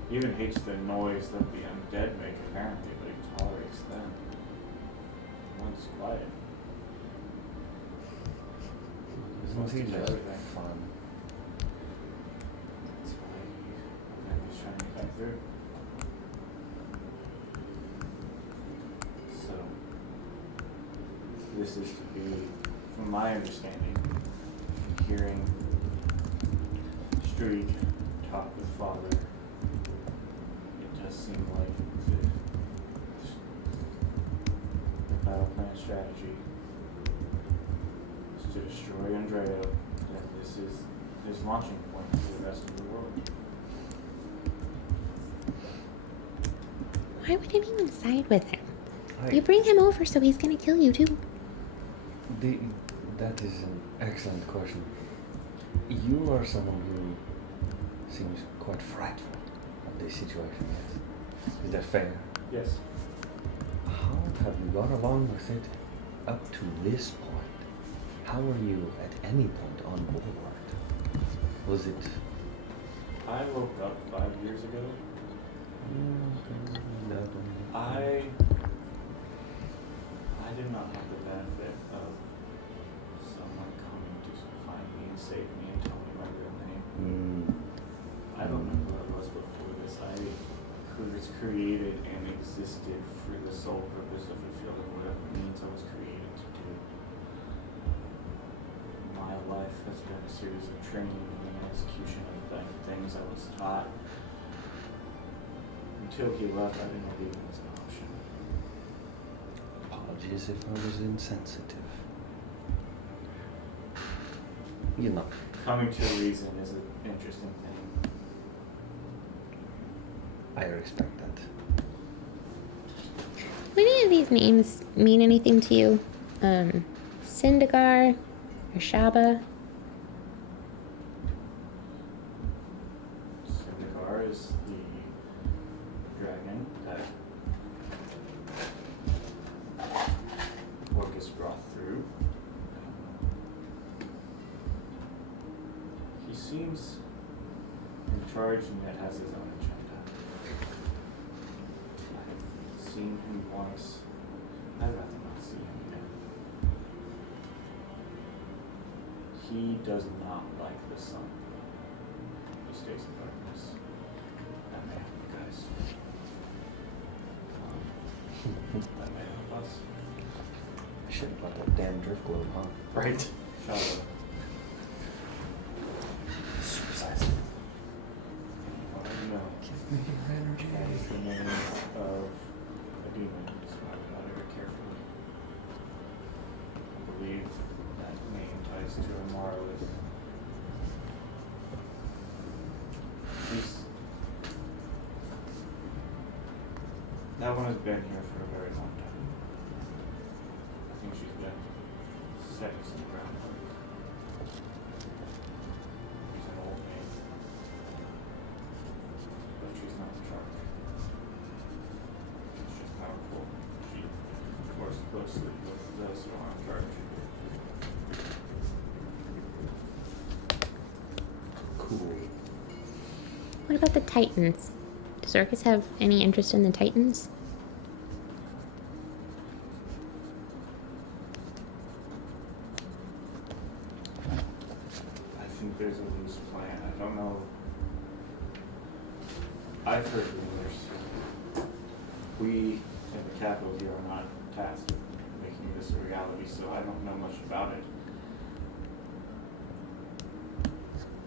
He even hates the noise that the undead make apparently, but he tolerates them. One's quiet. He wants to Isn't he kill just everything. fun? through. So, this is to be, from my understanding, hearing Street talk with Father, it does seem like the battle plan strategy is to destroy Andrea, that this is his launching point for the rest of the world. Why would anyone side with him? You bring him over, so he's gonna kill you too. That is an excellent question. You are someone who seems quite frightful of this situation, yes? Is that fair? Yes. How have you got along with it up to this point? How were you at any point on board? Was it... I woke up 5 years ago. I did not have the benefit of someone coming to find me and save me and tell me my real name. I don't know who I was before this. I was created and existed for the sole purpose of fulfilling whatever means I was created to do. My life has been a series of training and execution of the things I was taught. Until he left, I didn't believe it was an option. Apologies if I was insensitive. You know. Coming to reason is an interesting thing. I respect that. Do any of these names mean anything to you? Syndegar or Shaba? Syndegar is the dragon that Orcus brought through. He seems in charge and yet has his own agenda. I've seen him once. I'd rather not see him again. He does not like the sun. He stays in darkness. That may help you guys. That may help us. I should have bought that damn drift globe, huh? Right. Shallow. Supersize it. Well, no. Give me your energy. That is the name of a demon, so I would not ever carefully. I believe that name ties to a Marlith. That one has been here for a very long time. I think she's been setting some groundwork. She's an old maid. But she's not in charge. She's powerful. She works closely with those who are in charge. Cool. What about the Titans? Does Orcus have any interest in the Titans? I think there's a loose plan. I don't know. I've heard rumors. We in the capital here are not tasked with making this a reality, so I don't know much about it.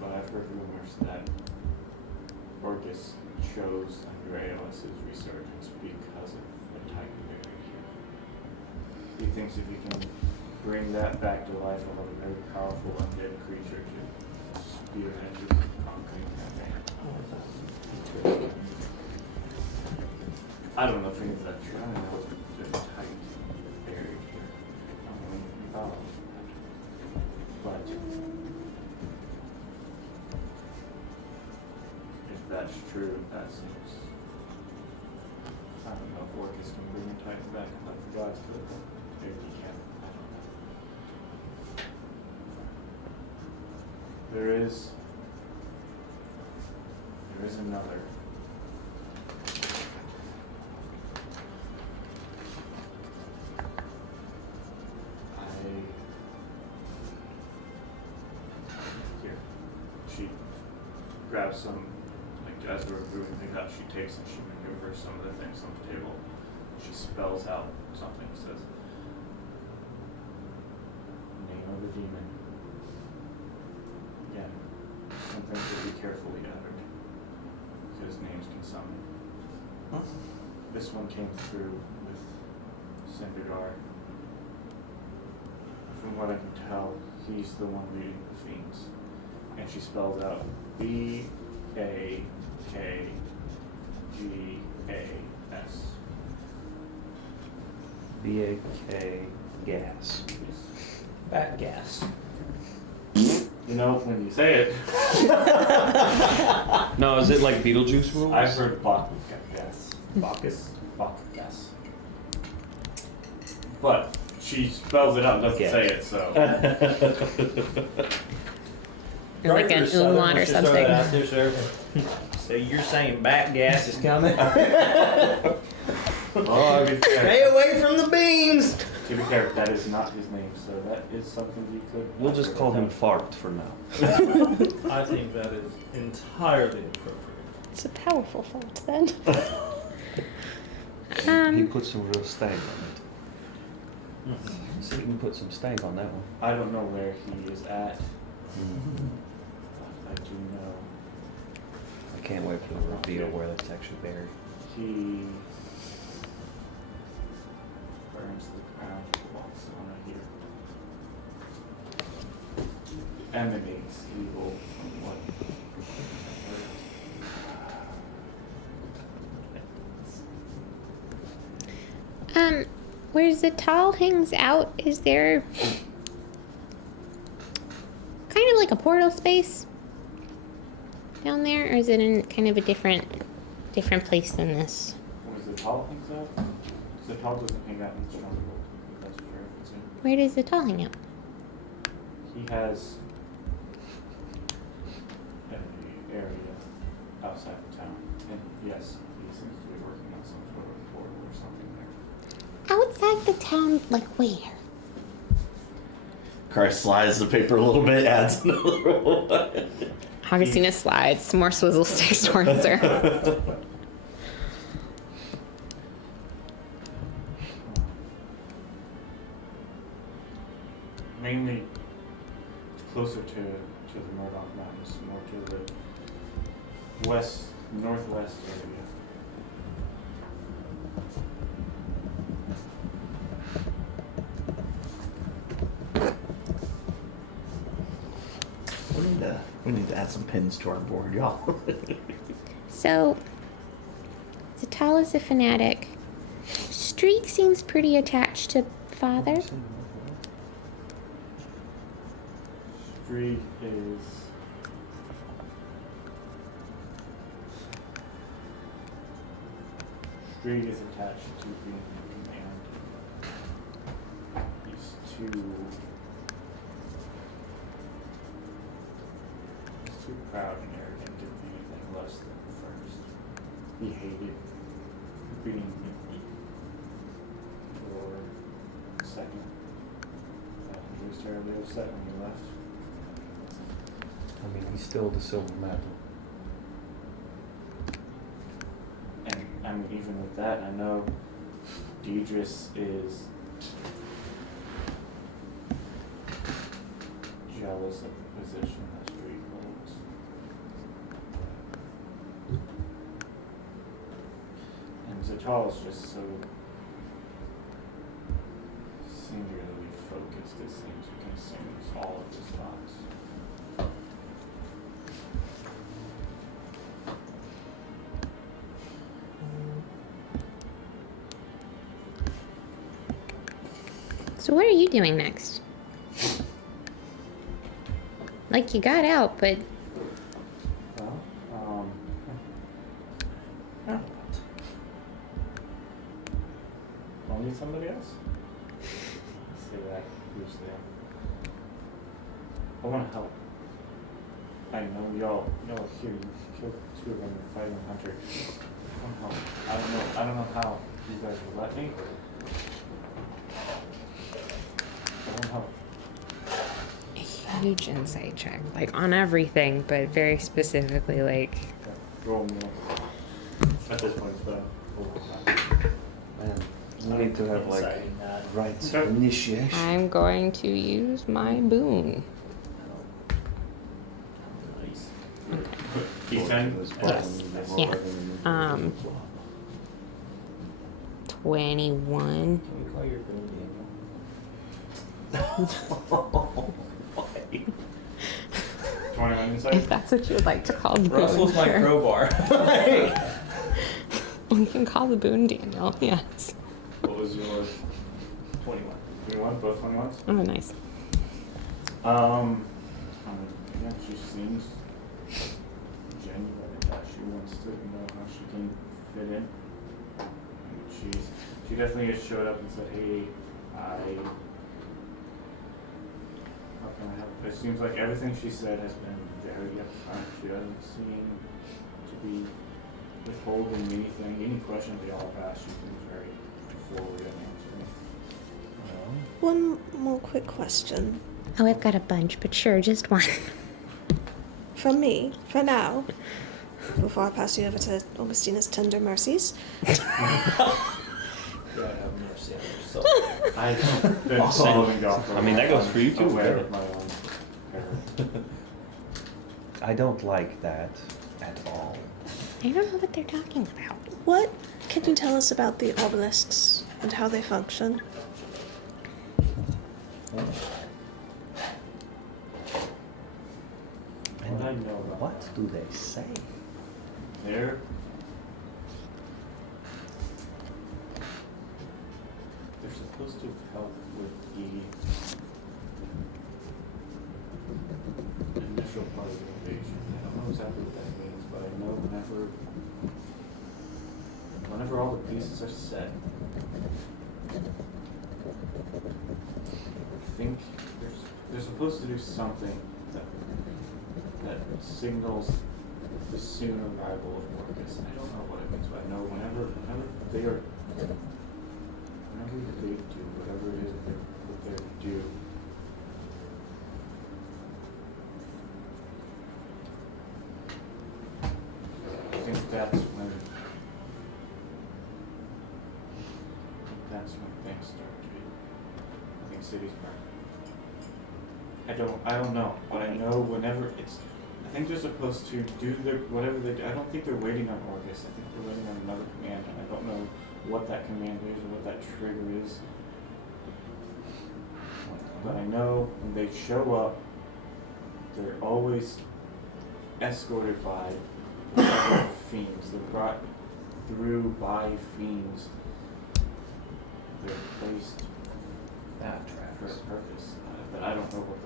But I've heard rumors that Orcus chose Andrea as his resurgence because of the Titan buried here. He thinks if he can bring that back to life, he'll have a very powerful undead creature to spearhead his conquering campaign. I don't know if any of that's true. I don't know if there's a Titan buried here. I don't know anything about that. But if that's true, that seems. I don't know if Orcus can bring a Titan back and let the gods do it. Maybe he can. I don't know. There is another. Here. She grabs some like as we're moving things out, she takes and she maneuvers some of the things on the table. She spells out something, says, name of the demon. Again, something to be carefully uttered, because names can summon. This one came through with Syndergaard. From what I can tell, he's the one leading the fiends. And she spells out B-A-K-G-A-S. B-A-K gas. Bat gas. You know, when you say it, No, is it like Beetlejuice rules? I've heard Bacchus. Bacchus? Bacchus. But she spells it out, doesn't Yes. say it, so. Or like an umlaut or something. Out there, sir. So you're saying bat gas is coming? Oh, to be fair, Stay away from the beans! to be fair, that is not his name, so that is something you could. We'll just call him Fart for now. I think that is entirely appropriate. It's a powerful fault then. He put some real stank on it. So you can put some stank on that one. I don't know where he is at. I do know I can't wait for the reveal where that's actually buried. he burns the ground he walks on here. Emanates evil from what Where Zatal hangs out, is there kind of like a portal space down there, or is it in kind of a different place than this? Was the tall hangs out? The tall doesn't hang out in the stronghold. That's true. Where does Zatal hang out? He has an area outside of town, and yes, he seems to be working on some sort of portal or something there. Outside the town, like where? Christ slides the paper a little bit, adds another one. Augustina slides some more swizzle sticks towards her. Mainly closer to the Murdoch Mountains, more to the northwest area. We need to add some pins to our board, y'all. So, Zatal is a fanatic. Streak seems pretty attached to father. Street is attached to being in command. He's too proud and arrogant to be anything less than the first. He hated being your second. He was terribly upset when you left. I mean, he's still the silver mantle. And I mean, even with that, I know Deidris is jealous of the position that Street holds. And Zatal is just so singularly focused, it seems to consume all of his thoughts. So what are you doing next? Like you got out, but Well, I'll need somebody else. Say that loosely. I want to help. I know y'all here. You killed two of them. You're fighting Hunter. I want to help. I don't know how you guys will let me. I want to help. a huge insight check, like on everything, but very specifically, like roll more. At this point, it's been a long time. Man, we need to have like Inciting that. rites Okay. of initiation. I'm going to use my boon. Nice. D10? Yes. Yeah. 21. Can we call your boon Daniel? 21 insight? If that's what you would like to call the boon. Russell's my sure. crowbar. We can call the boon Daniel, yes. What was your 21. 21? Both 21s? Oh, nice. Yeah, she seems genuine that she wants to know how she can fit in. And she definitely has showed up and said, hey, how can I help? It seems like everything she said has been very upfront. She doesn't seem to be withholding anything. Any questions they all have asked, she seems very forward in answering. One more quick question Oh, I've got a bunch, but sure, just one. from me for now, before I pass you over to Augustina's tender mercies. God have mercy on your soul. I've been following golf. I mean, that goes for you too, Aware yeah. of my own error. I don't like that at all. I don't know what they're talking about. What can you tell us about the obelisks and how they function? And What I know about what do they say? They're supposed to help with the initial part of the invasion. I don't know exactly what that means, but I know whenever all the pieces are set, I think they're supposed to do something that signals the soon arrival of Orcus. I don't know what it means, but I know whenever they do whatever it is that they're due, I think that's when things start to be. I think cities burn. I don't know, but I know whenever it's. I think they're supposed to do whatever they do. I don't think they're waiting on Orcus. I think they're waiting on another command, and I don't know what that command is or what that trigger is. But I know when they show up, they're always escorted by other fiends. They're brought through by fiends. They're placed That for tracks. a purpose. But I don't know what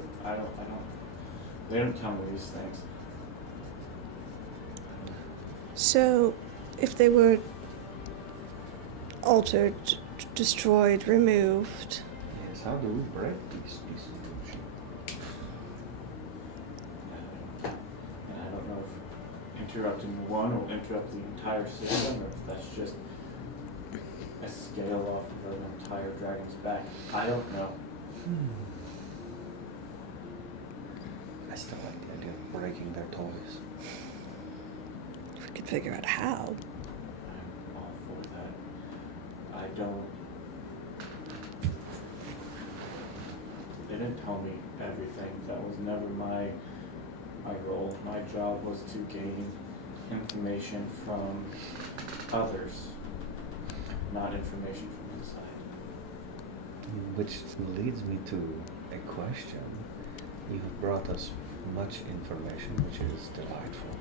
they don't tell me these things. So, if they were altered, destroyed, removed, Yes, how do we break these pieces of shit? And I don't know if interrupting one will interrupt the entire system, or if that's just a scale off of an entire dragon's back. I don't know. I still like the idea of breaking their toys. if we could figure out how. I'm all for that. I don't. They didn't tell me everything. That was never my role. My job was to gain information from others, not information from inside. Which leads me to a question. You have brought us much information, which is delightful.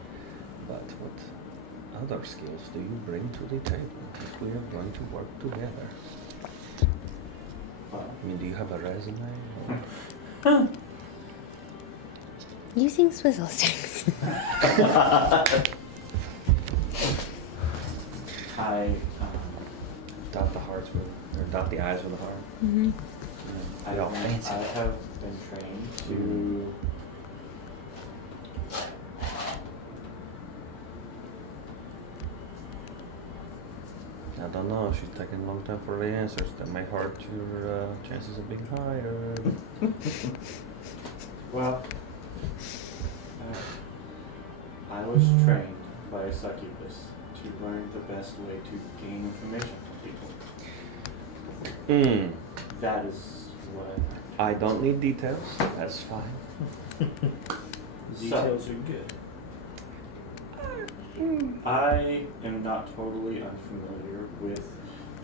But what other skills do you bring to the table if we are going to work together? But I mean, do you have a resume? Or? Using swizzle sticks. I Dot the hearts with, or dot the I's with a heart. Mm-hmm. I We all fancy. I have been trained to I don't know. She's taking a long time for the answers. That may hurt your chances of being hired. well, I was trained, but by a succubus to learn the best way to gain information from people. That is what I don't need details. That's fine. Details are good. I am not totally unfamiliar with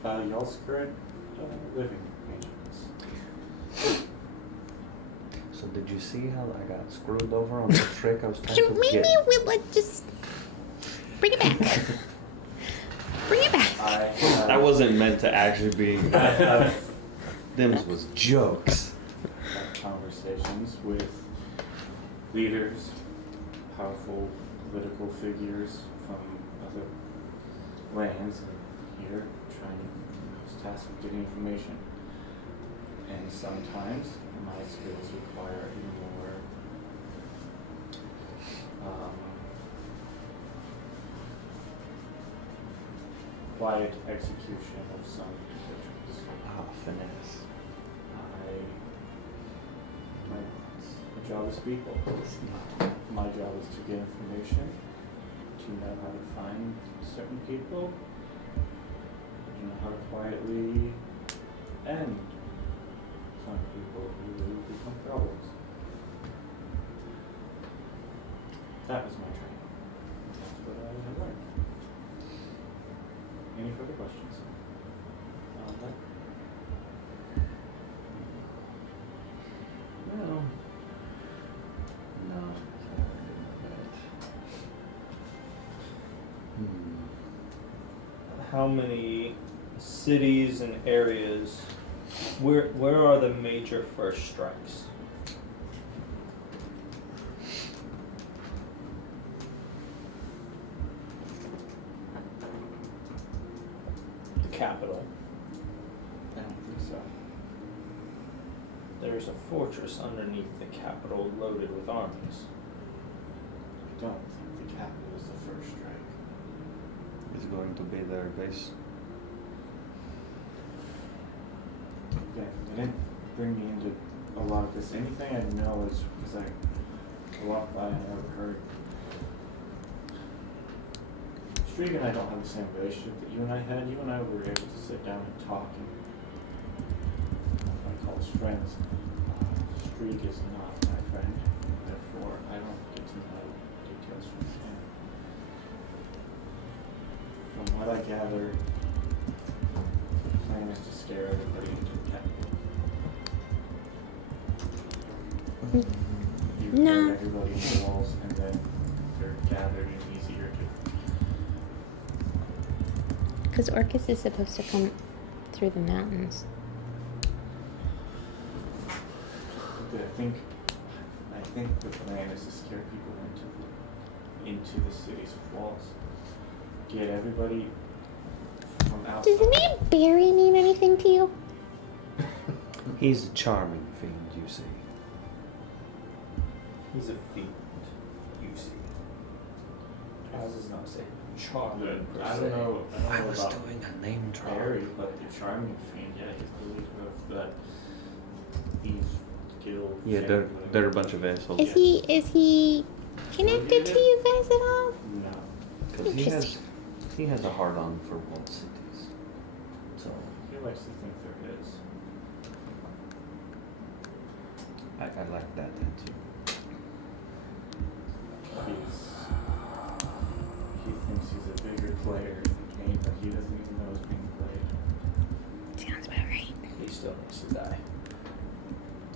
y'all's current living arrangements. So did you see how I got screwed over on the trick I was trying to Maybe get? we'll like just bring it back. Bring it back. That wasn't meant to actually be. I have Them was jokes. had conversations with leaders, powerful political figures from other lands and here trying I was tasked with getting information. And sometimes my skills require a more quiet execution of some individuals. Ah, finesse. My job is people. My job is to get information, to know how to find certain people, to know how to quietly end some people who become problems. That was my training. That's what I learned. Any further questions on that? No. No. How many cities and areas? Where are the major first strikes? The capital. I don't think so. There's a fortress underneath the capital loaded with armies. I don't think the capital is the first strike. It's going to be their base. Okay, they didn't bring me into a lot of this. Anything I know is because I walked by and I overheard. Streak and I don't have the same relationship that you and I had. You and I were able to sit down and talk and I call us friends. Streak is not my friend, therefore I don't get to know details from him. From what I gather, the plan is to scare everybody into the capital. You No. put everybody in the walls and then they're gathered and easier to. Because Orcus is supposed to come through the mountains. I think the plan is to scare people into the city's walls. Get everybody from outside. Does the name Barry mean anything to you? He's a charming fiend, you see. He's a fiend, you see. I was not saying charming per I se. don't know I was about doing a name drop. Barry, but the charming fiend, yeah, he's the leader of the thieves guild. Yeah, they're a bunch of assholes. Is he connected to you guys at all? No. Because he has a hard on for walled cities. So He likes to think there is. I like that too. He thinks he's a bigger player in the game, but he doesn't even know it's being played. Sounds about right. He still needs to die.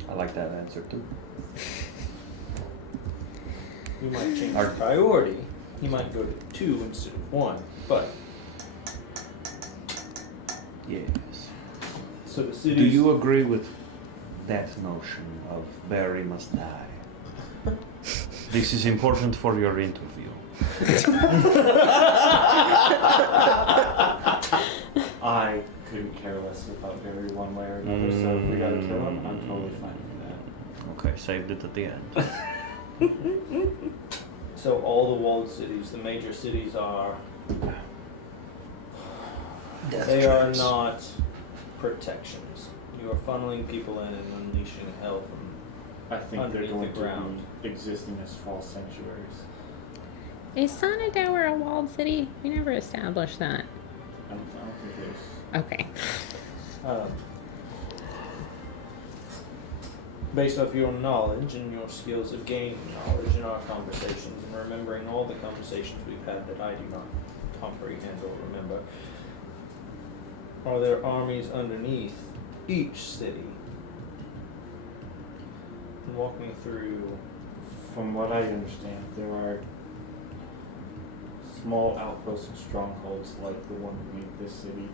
I like that answer too. You might change Our- the priority. He might go to 2 instead of 1, but Yes. so the cities. Do you agree with that notion of Barry must die? This is important for your interview. I couldn't care less about Barry one way or another, so if we gotta kill him, I'm totally fine with that. Okay, saved it at the end. So all the walled cities, the major cities are. They are not protections. You are funneling people in and unleashing hell from. I think they're Underneath going the ground. to be existing as false sanctuaries. Is Sonadauer a walled city? We never established that. I don't think there's. Okay. Based off your knowledge and your skills of gaining knowledge in our conversations and remembering all the conversations we've had that I do not comprehend or remember, are there armies underneath each city? And walk me through. From what I understand, there are small outposts and strongholds like the one beneath this city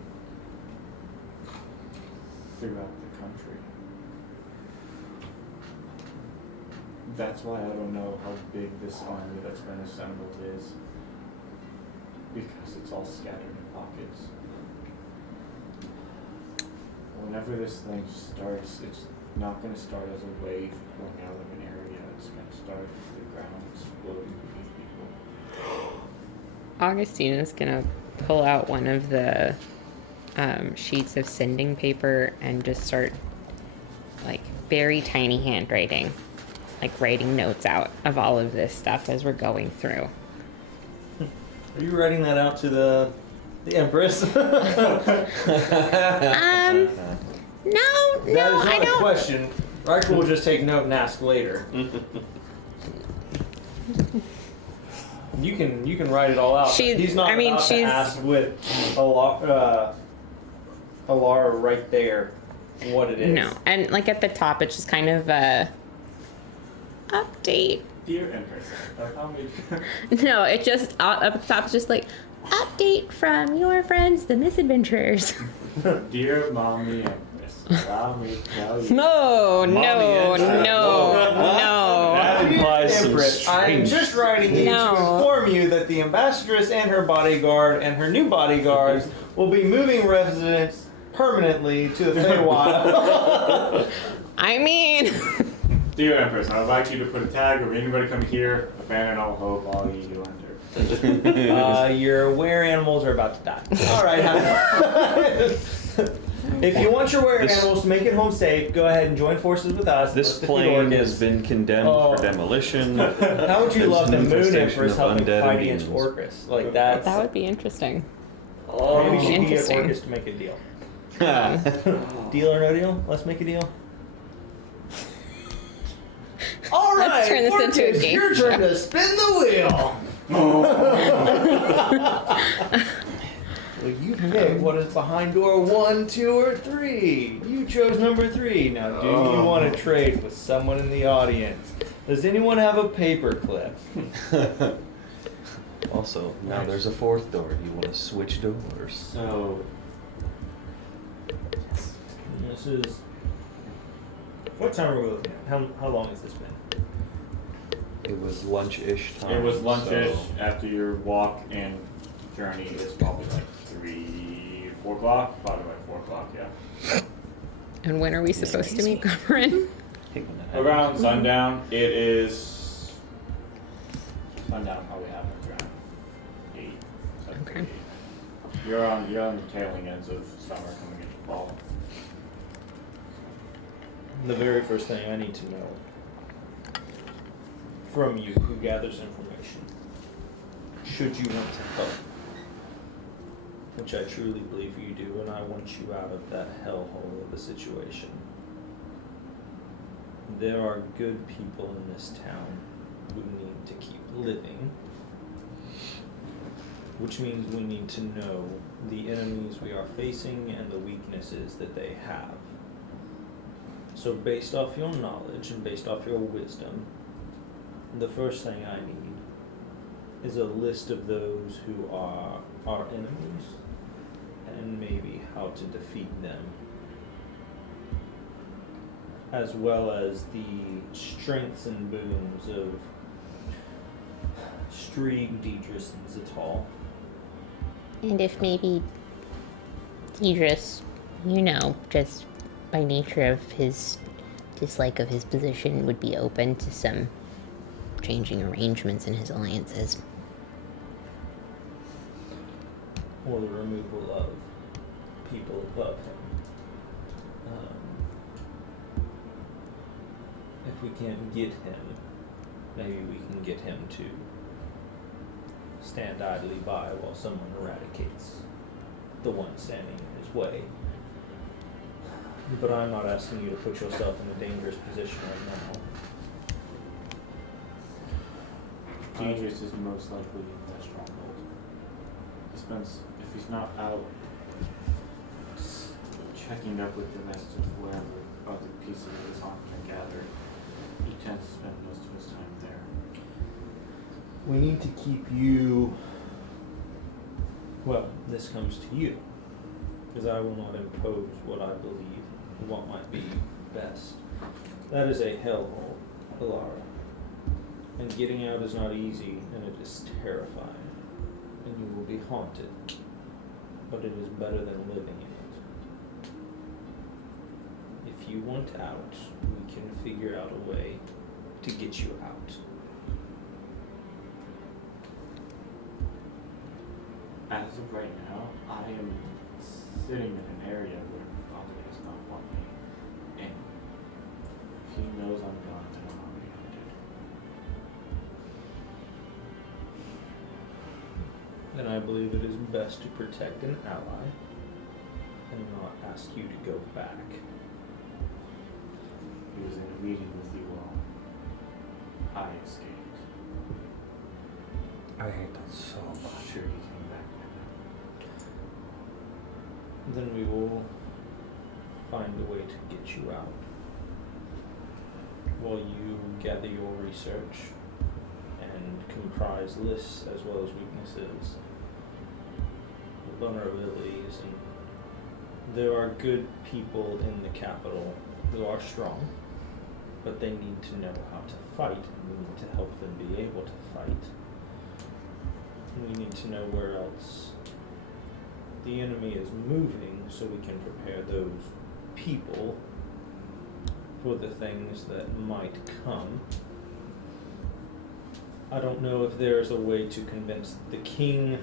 throughout the country. That's why I don't know how big this army that's been assembled is, because it's all scattered in pockets. Whenever this thing starts, it's not going to start as a wave going out of an area. It's going to start with the ground exploding beneath people. Augustine is gonna pull out one of the sheets of sending paper and just start like very tiny handwriting, like writing notes out of all of this stuff as we're going through. Are you writing that out to the Empress? No, That is not I a don't. question. Rachel will just take note and ask later. You can write it all out. She's- He's not I mean, about to she's- ask with Alara right there what it is. No, and like at the top, it's just kind of a update. Dear Empress, allow me No, it just up at the top, it's just like update from your friends, the misadventurers. Dear Mommy Empress, allow me to tell you. No, no, Empress. no. That implies some Empress, I am strange. just writing you No. to inform you that the ambassadress and her bodyguard and her new bodyguards will be moving residence permanently to the Feywild. I mean, Dear Empress, I would like you to put a tag over anybody come here, abandon all hope, all ye do enter. Your were animals are about to die. All right. If you want your were animals to make it home safe, go ahead and join forces with us. This Let's get the plane Orcus. has been condemned Oh. for demolition. How would you There's love the an Moon infestation Empress of helping undead fight and against demons. Orcus? Like that's. that would be interesting. Maybe she can get Interesting. Orcus to make a deal. Deal or no deal? Let's make a deal. All right, Let's turn this into a Orcus, game your turn to spin the wheel. Well, you pick what is behind door 1, 2, or 3. You chose number 3. Now, do you want to trade with someone in the audience? Does anyone have a paperclip? Also, now there's a fourth door. Do you want to switch doors? So, This is. What time are we looking at? How long has this been? It was lunch-ish time. it was lunchish so- after your walk and journey. It's probably like 3, 4 o'clock. Probably like 4 o'clock, yeah. And when are we supposed to meet Corinne? Hey, when that happens. Around sundown, it is. Sundown probably happens around 8. 7, Okay. 8. You're on the tailing ends of summer coming into fall. The very first thing I need to know from you who gathers information, should you want to help, which I truly believe you do, and I want you out of that hellhole of a situation. There are good people in this town who need to keep living, which means we need to know the enemies we are facing and the weaknesses that they have. So based off your knowledge and based off your wisdom, the first thing I need is a list of those who are our enemies and maybe how to defeat them, as well as the strengths and boons of Strieg, Deidris, and Zatal. And if maybe Idris, just by nature of his dislike of his position, would be open to some changing arrangements in his alliances. Or the removal of people above him. If we can't get him, maybe we can get him to stand idly by while someone eradicates the one standing in his way. But I'm not asking you to put yourself in a dangerous position right now. Deidris is most likely in that stronghold. He spends, if he's not out checking up with the rest of wherever other pieces of his army are gathered, he tends to spend most of his time there. We need to keep you. Well, this comes to you, because I will not impose what I believe and what might be best. That is a hellhole, Alara. And getting out is not easy, and it is terrifying. And you will be haunted. But it is better than living in it. If you want out, we can figure out a way to get you out. As of right now, I am sitting in an area where Father does not want me. And if he knows I'm gone, then I'm already hunted. Then I believe it is best to protect an ally and not ask you to go back. He was in a meeting with you all. I escaped. I hate that so much. Sure, he came back with Then we will find a way to get you out. While you gather your research and comprise lists as well as weaknesses, vulnerabilities, and there are good people in the capital who are strong, but they need to know how to fight, and we need to help them be able to fight. We need to know where else the enemy is moving so we can prepare those people for the things that might come. I don't know if there's a way to convince the king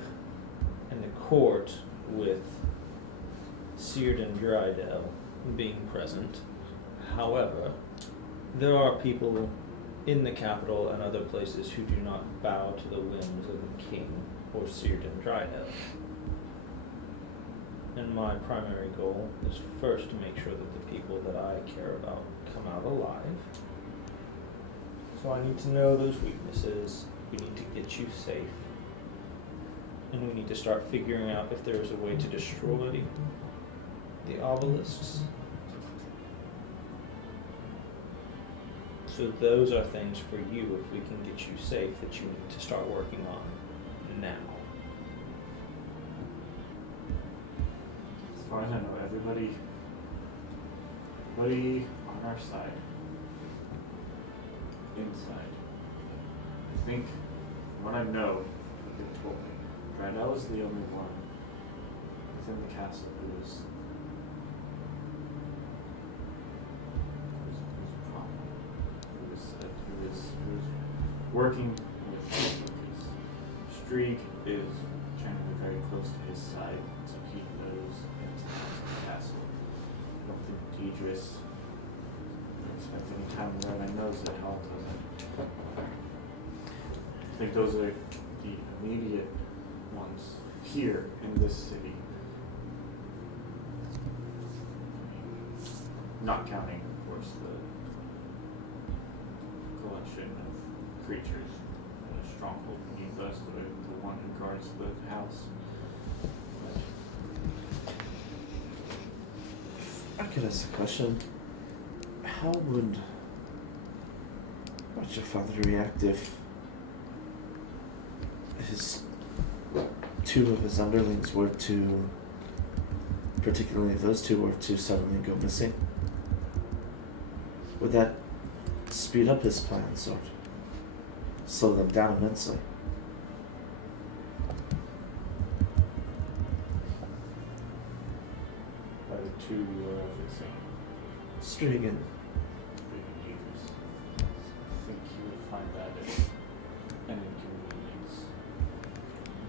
and the court with Círdan Drydell being present. However, there are people in the capital and other places who do not bow to the whims of the king or Círdan Drydell. And my primary goal is first to make sure that the people that I care about come out alive. So I need to know those weaknesses. We need to get you safe. And we need to start figuring out if there is a way to destroy the obelisks. So those are things for you, if we can get you safe, that you need to start working on now. As far as I know, everybody on our side, inside. I think, what I know, they told me, Drydell is the only one within the castle who is working with difficulties. Streak is generally very close to his side, so he knows ins and outs of the castle. I don't think Deidris expect any time where I knows that Hal doesn't. I think those are the immediate ones here in this city. Not counting, of course, the collection of creatures in a stronghold beneath us, the one who guards the house. I could ask a question. How would your father react if two of his underlings were to, particularly those two, were to suddenly go missing? Would that speed up his plans or slow them down immensely? By the two you are fixing. Strigan. Deidris. I think you would find that an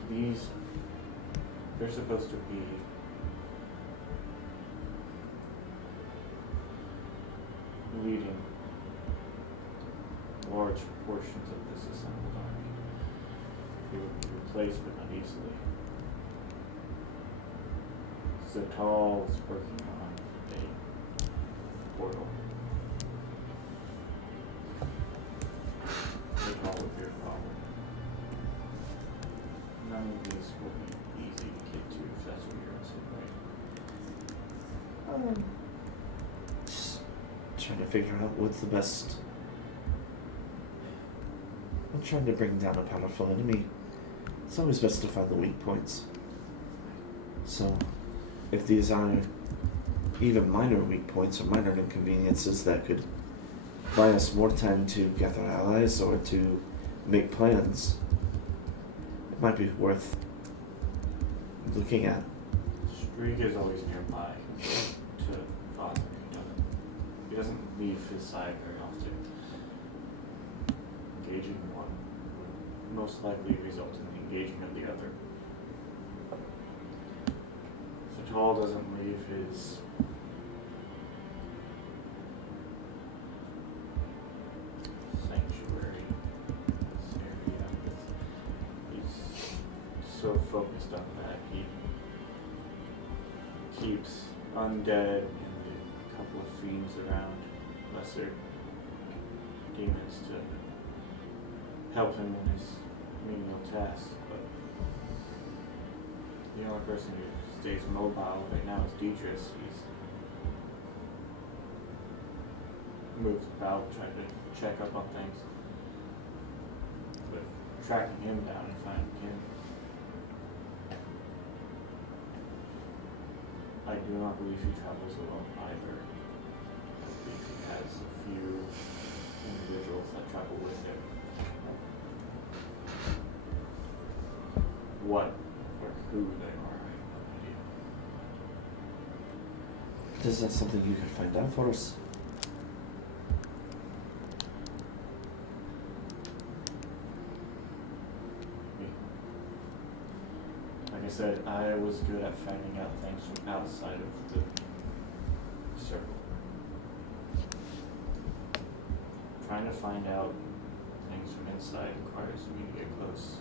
inconvenience. They're supposed to be leading large portions of this assembled army. It would be replaced, but not easily. Zatal's working on a portal. Zatal would be a problem. None of these will be easy to get to if that's what you're insinuating. Just trying to figure out what's the best. I'm trying to bring down a powerful enemy. It's always best to find the weak points. So, if these are even minor weak points or minor inconveniences that could buy us more time to gather allies or to make plans, it might be worth looking at. Streak is always nearby to bother. He doesn't leave his side very often. Engaging one would most likely result in the engaging of the other. Zatal doesn't leave his sanctuary, this area. He's so focused on that. He keeps undead and a couple of fiends around, lesser demons to help him in his menial tasks, but the only person who stays mobile right now is Deidris. He's moves about, trying to check up on things, but tracking him down and finding him, I do not believe he travels alone either. I believe he has a few individuals that travel with him. What or who they are, I have no idea. Is that something you could find out for us? Like I said, I was good at finding out things from outside of the circle. Trying to find out things from inside requires me to get close.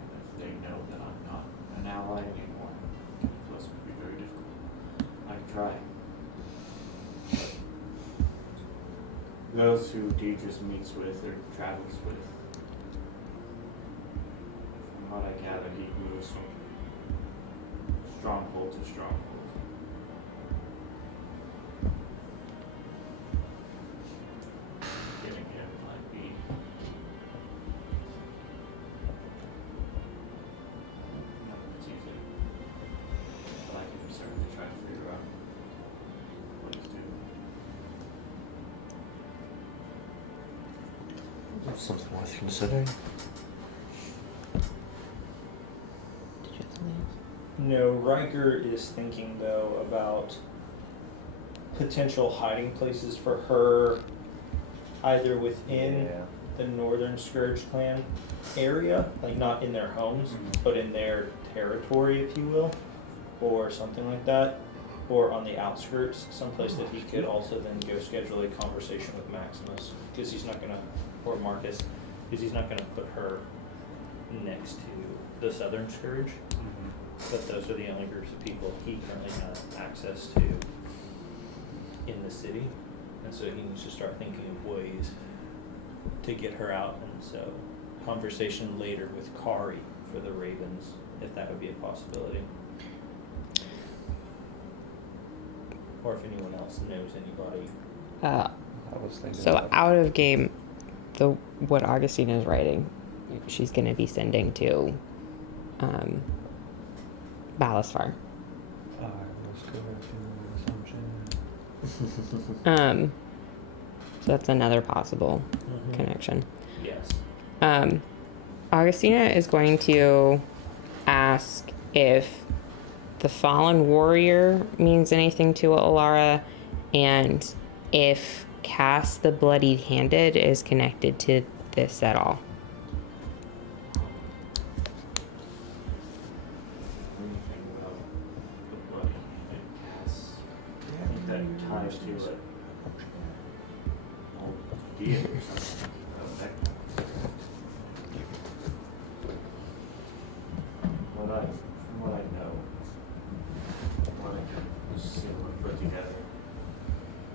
And if they know that I'm not an ally anymore, getting close would be very difficult. I can try. But those who Deidris meets with or travels with, from what I gather, he moves from stronghold to stronghold. Getting him might be not easy, but I can certainly try to figure out what he's doing. That's something worth considering. Did you have something else? No, Riker is thinking though about potential hiding places for her, either within Yeah. the Northern Scourge clan area, like not in their homes, but in their territory, if you will, or something like that, or on the outskirts, someplace that he could also then go schedule a conversation with Maximus, because he's not gonna, or Marcus, because he's not gonna put her next to the Southern Scourge. But those are the only groups of people he currently has access to in the city. And so he needs to start thinking of ways to get her out. And so conversation later with Kari for the Ravens, if that would be a possibility. Or if anyone else knows anybody. I was thinking So about out of game, what Augustine is writing, she's going to be sending to Ballasfar. I was correct in my assumption. So that's another possible Mm-hmm. connection. Yes. Augustina is going to ask if the fallen warrior means anything to Alara, and if Cass the Bloodied Handed is connected to this at all. Anything about the bloody and Cass. I think that ties to it. Old deal or something.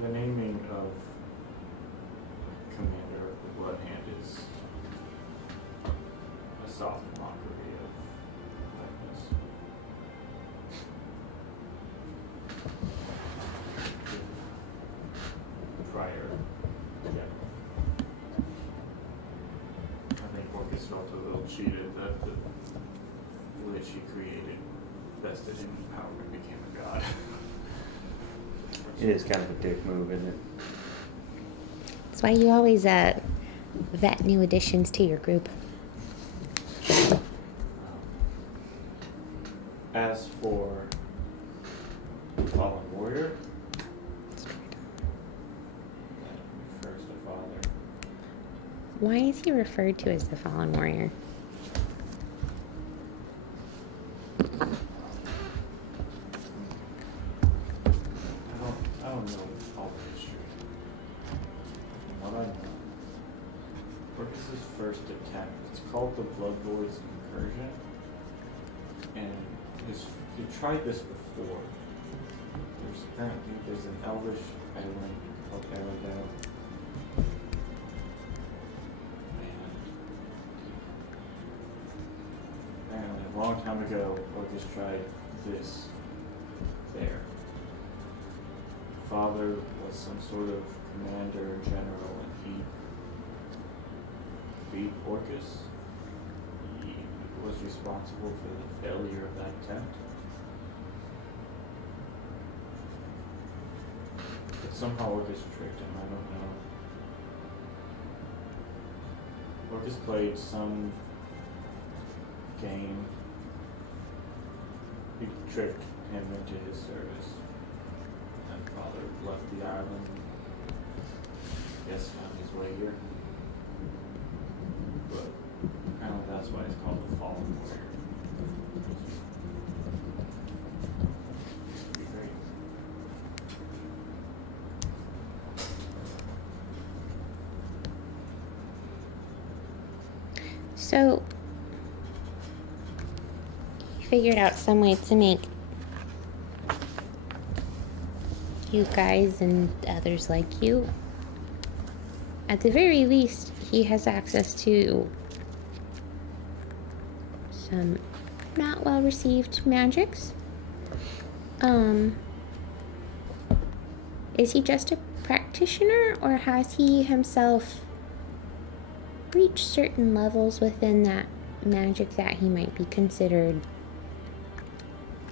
the naming of Commander of the Blood Hand is a soft mockery of darkness. Prior general. I think Orcus felt a little cheated that the lich he created vested in power and became a god. It is kind of a dick move, isn't it? That's why you always vet new additions to your group. As for Fallen Warrior, that refers to Father. Why is he referred to as the Fallen Warrior? I don't know all the history. From what I know, Orcus's first attempt, it's called the Blood Boys Incursion, and he tried this before. There's an elvish island called Aragao, and apparently a long time ago, Orcus tried this there. Father was some sort of commander general, and he beat Orcus. He was responsible for the failure of that attempt. But somehow Orcus tricked him, I don't know. Orcus played some game. He tricked him into his service. And Father left the island. Yes, found his way here. But apparently that's why it's called the Fallen Warrior. Used to be great. So, he figured out some way to make you guys and others like you. At the very least, he has access to some not well received magics. Is he just a practitioner, or has he himself reached certain levels within that magic that he might be considered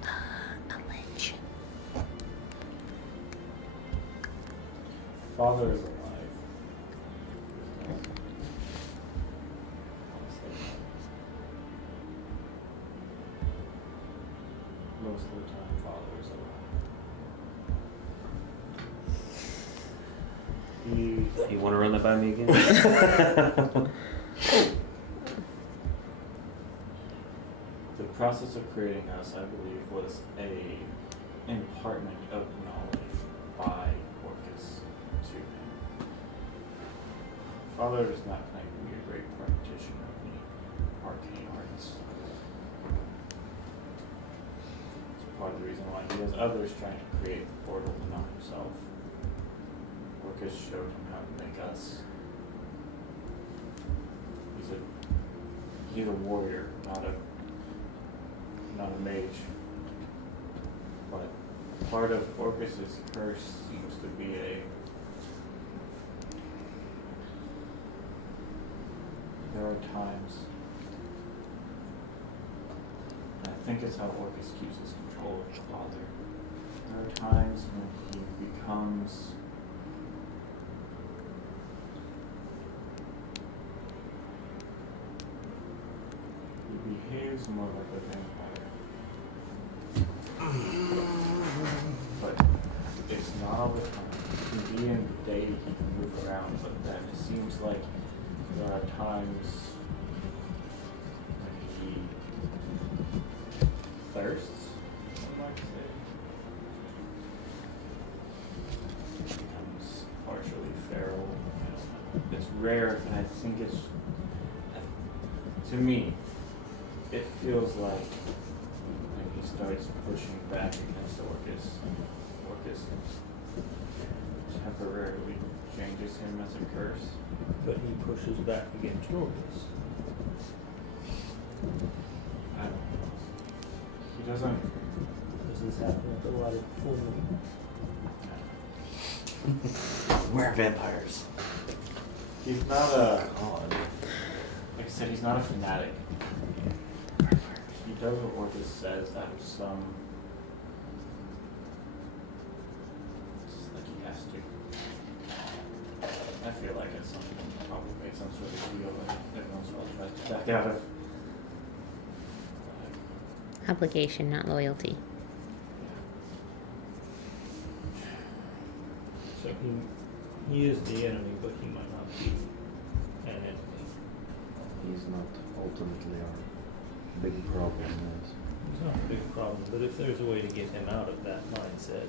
a lich? Father is alive. Most of the time, Father is alive. You want to run that by me again? The process of creating us, I believe, was a impartment of knowledge by Orcus to him. Father does not claim to be a great practitioner of the arcane arts. It's part of the reason why he has others trying to create the portal, but not himself. Orcus showed him how to make us. He's a warrior, not a mage. But part of Orcus's curse seems to be there are times, and I think it's how Orcus keeps his control of the Father. There are times when he becomes behaves more like a vampire. But it's not all the time. He can be in the day, he can move around, but then it seems like there are times when he thirsts, I'd like to say. Becomes partially feral. I don't know. It's rare, and I think it's, to me, it feels like when he starts pushing back against Orcus changes him as a curse. But he pushes back against Orcus. I don't know. He doesn't. Does this happen with a lot of full moon? We're vampires. He's not a. God. Like I said, he's not a fanatic. He does what Orcus says out of some. Just like he has to. I feel like it's something he probably made some sort of deal that everyone's well tries to back out of. Obligation, not loyalty. So he is the enemy, but he might not be an enemy. He's not ultimately our big problem. Yes. It's not a big problem, but if there's a way to get him out of that mindset,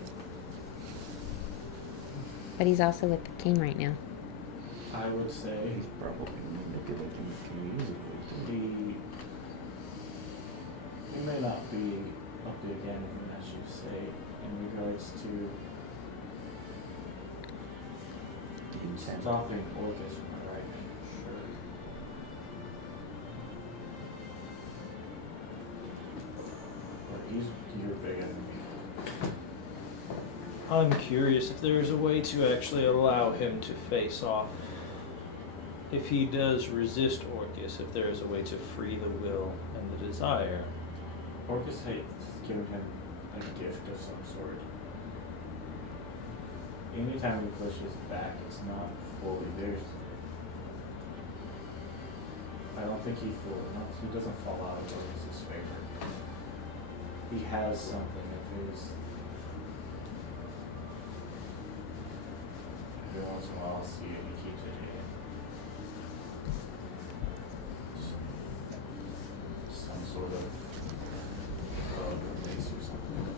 But he's also with the king right now. I would say He's probably manipulating the king easily. he may not be up to again, as you say, in regards to stopping Orcus from arriving. Sure. But he's your big enemy. I'm curious if there's a way to actually allow him to face off. If he does resist Orcus, if there is a way to free the will and the desire. Orcus hates giving him a gift of some sort. Anytime he pushes back, it's not fully theirs. I don't think he doesn't fall out of Orcus's favor. He has something of his. Every once in a while I'll see it, he keeps it in. Some sort of bug or mace or something.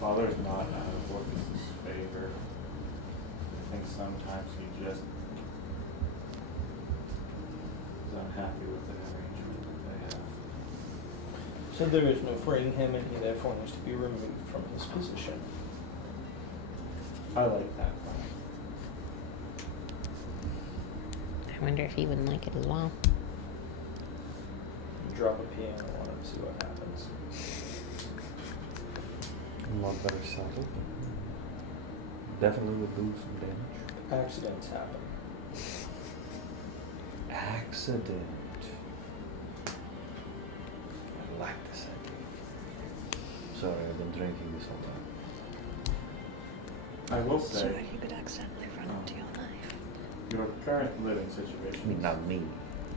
Father's not out of Orcus's favor. I think sometimes he just is unhappy with the arrangement that they have. So there is no freeing him, and he therefore needs to be removed from his position. I like that one. I wonder if he wouldn't like it as well. Drop a piano on him, see what happens. A lot better settled. Definitely would do some damage. Accidents happen. Accident. I like this idea. Sorry, I've been drinking this whole time. I will So say, you could accidentally run into your knife. your current living I situation mean, not me.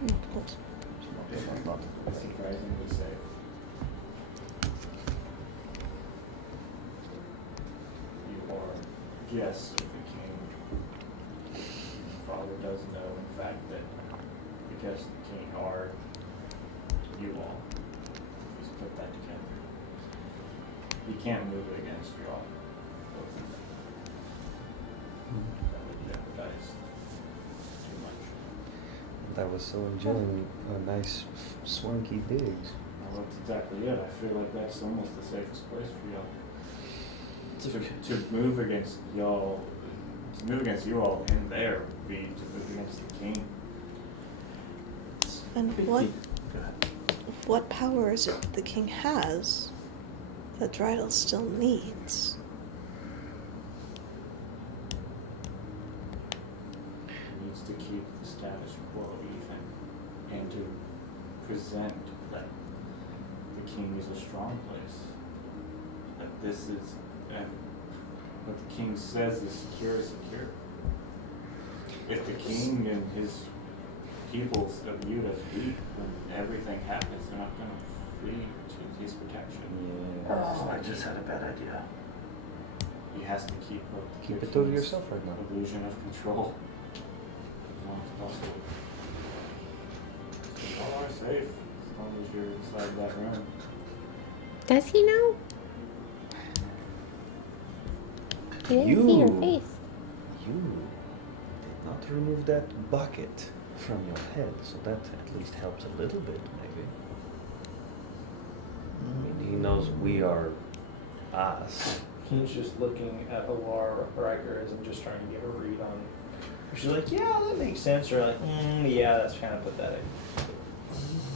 Of course. It's not is surprisingly safe. You are guests of the king. Father does know, in fact, that the guests of the king are you all. He's put that together. He can't move it against you all. That would jeopardize too much. I was so enjoying a nice swanky digs. Well, that's exactly it. I feel like that's almost the safest place for y'all. To move against y'all, to move against you all in there would be to move against the king. And Go what ahead. what power is it the king has that Dryden still needs? He needs to keep the status quo even and to present that the king is a strong place. That this is, and what the king says is secure is secure. If the king and his people are viewed as weak, when everything happens, they're not going to flee to his protection. Oh, I just had a bad idea. He has to keep up the Keep it to king's yourself right now. illusion of control as long as possible. So y'all are safe as long as you're inside that room. Does he know? He didn't see your You. face. You did not remove that bucket from your head, so that at least helps a little bit, maybe. I mean, he knows we are us. He's just looking at Alara Riker and just trying to get a read on. She's like, yeah, that makes sense. Or like, yeah, that's kind of pathetic.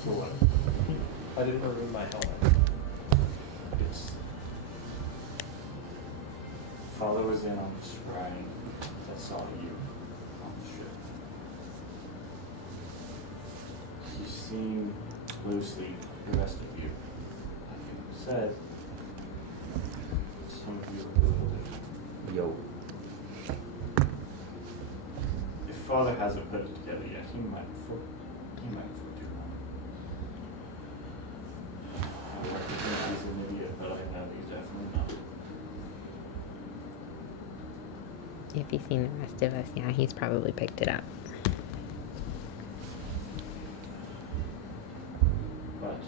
For what? I didn't remove my helmet. It's Father was in on the scrying that saw you on the ship. He's seen loosely the rest of you. Like you said, some of you are a little different. Yo. If Father hasn't put it together yet, he might have fooled you wrong. I like to think he's an idiot, but I know he's definitely not. If he's seen the rest of us, yeah, he's probably picked it up. But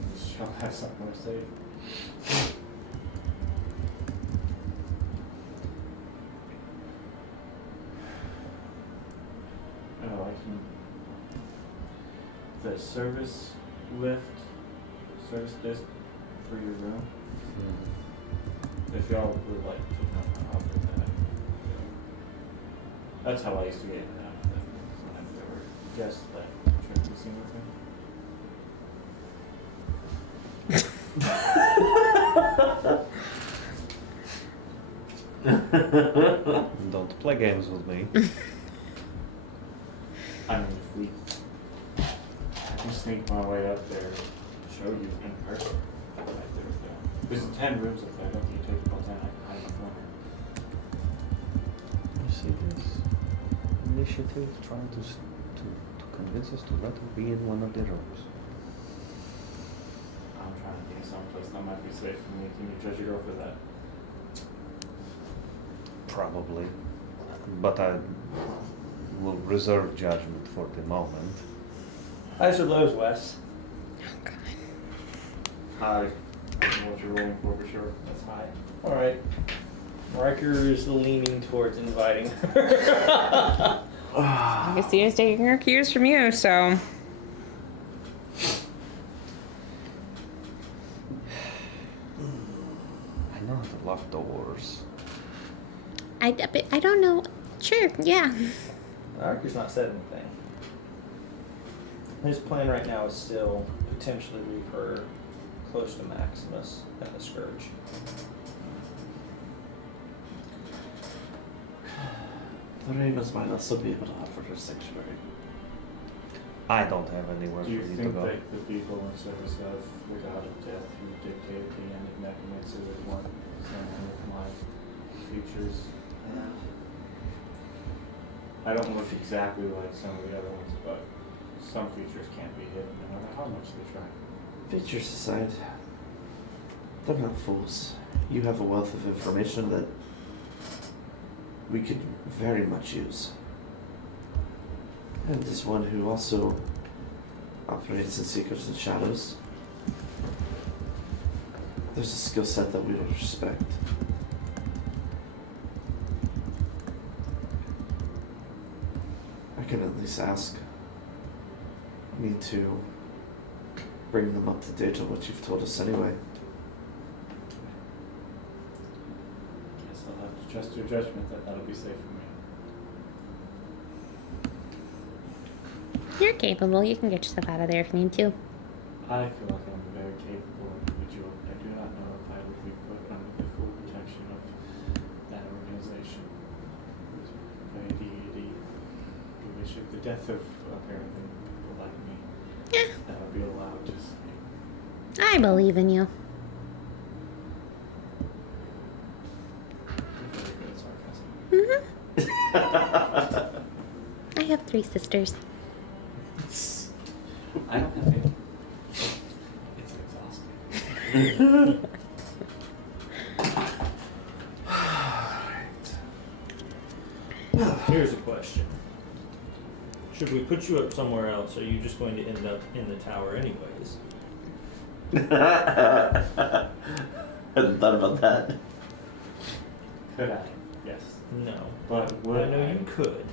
you shall have something to say. Oh, I can. The service disc for your room. If y'all would like to come offer that. That's how I used to get it out of them whenever there were guests that tried to be seen with Don't play games with me. I mean, I can sneak my way up there and show you in person. Right there, there's 10 rooms up there. Don't you take about 10? I can hide in the corner. You see this initiative trying to convince us to let her be in one of the rooms. I'm trying to get someplace that might be safe for me. Can you judge your girl for that? Probably. But I will reserve judgment for the moment. Highs or lows, Wes? Oh, God. Hi. I don't know what you're rolling for sure. That's high. All right. Riker is leaning towards inviting her. I guess he is taking her cues from you, so. I know how to lock doors. I don't know. Sure, yeah. Riker's not said anything. His plan right now is still potentially leave her close to Maximus and the Scourge. The Ravens might also be able to offer her sanctuary. I don't have anywhere Do you for you to think go. that the people in service of the god of death who dictated the end of necromancy would want some kind of my features around? I don't look exactly like some of the other ones, but some features can't be hidden no matter how much they try. Features aside, they're not fools. You have a wealth of information that we could very much use. And as one who also operates in secrets and shadows, there's a skill set that we would respect. I can at least ask me to bring them up to date on what you've told us anyway. Guess I'll have to trust your judgment that that'll be safe for me. You're capable. You can get yourself out of there if you need to. I feel like I'm a very capable individual. I do not know if I would be put under the full protection of that organization. By a deity who issued the death of apparently people like me. Yeah. That would be allowed to say. I believe in you. You're very good at sarcasm. I have 3 sisters. I don't have any. It's exhausting. Here's a question. Should we put you up somewhere else, or are you just going to end up in the tower anyways? Hadn't thought about that. Could I? Yes. No. But would I know you could.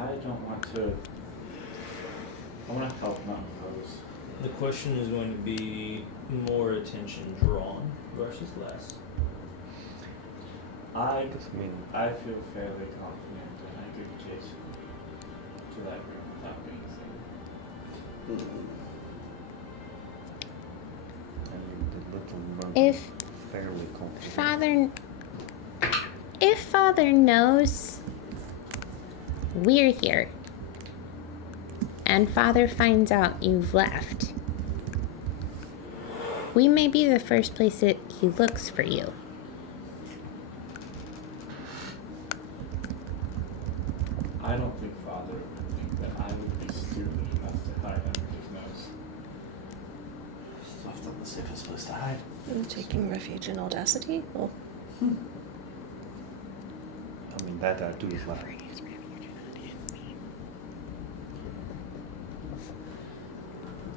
I don't want to. I want to help, not impose. The question is going to be more attention drawn versus less. I mean, I feel fairly confident that I could get to that room without being seen. I mean, the little mermaid If fairly confident. If Father knows we're here, and Father finds out you've left, we may be the first place that he looks for you. I don't think Father would think that I would be stupid enough to hide under his nose. It's often the safest place to hide. I'm taking refuge in audacity? Well, I mean, that I do like.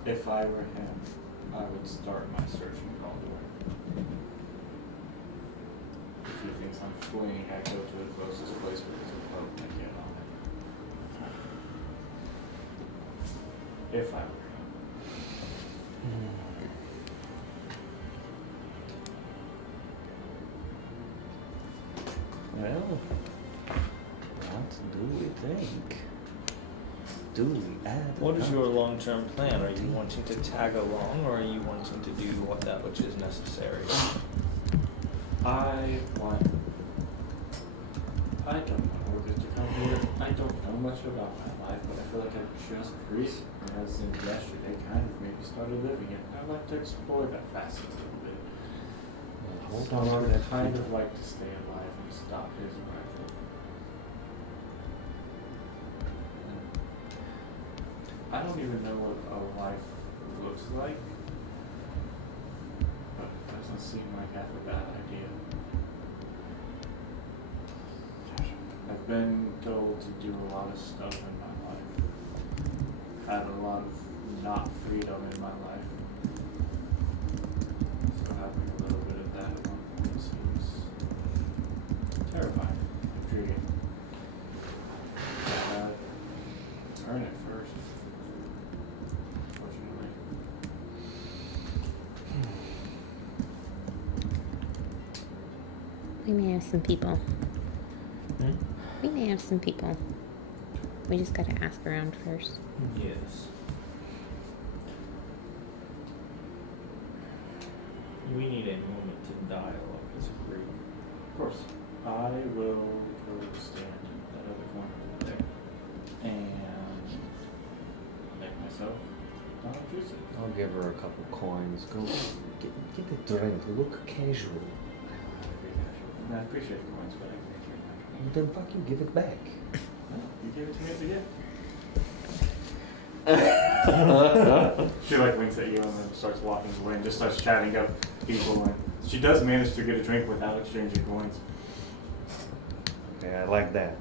If I were him, I would start my search in Caldor. If he thinks I'm fleeing, I go to the closest place with his boat and I get on it. If I were him. Well, what do we think? Do we add? What is your long-term plan? Are you wanting to tag along, or are you wanting to do that which is necessary? I don't know where to come here. I don't know much about my life, but I feel like I've just recently, as in yesterday, kind of maybe started living it. I'd like to explore that facet a little bit. Hold So on to I would that kind freedom. of like to stay alive and stop his arrival. I don't even know what a life looks like, but it doesn't seem like half a bad idea. I've been told to do a lot of stuff in my life. Had a lot of not freedom in my life. So having a little bit of that at one point seems terrifying, intriguing. Earn it first. Unfortunately. We may have some people. Hmm? We may have some people. We just gotta ask around first. Yes. We need a moment to dialogue as a group. Of course. I will go stand in that other corner over there and make myself non-intrusive. I'll give her a couple coins. Go get a drink. Look casual. I appreciate the coins, but I think you're natural. Then fuck you. Give it back. You gave it to me as a gift. She like winks at you and then starts walking away and just starts chatting up people. And she does manage to get a drink without exchanging coins. Okay, I like that.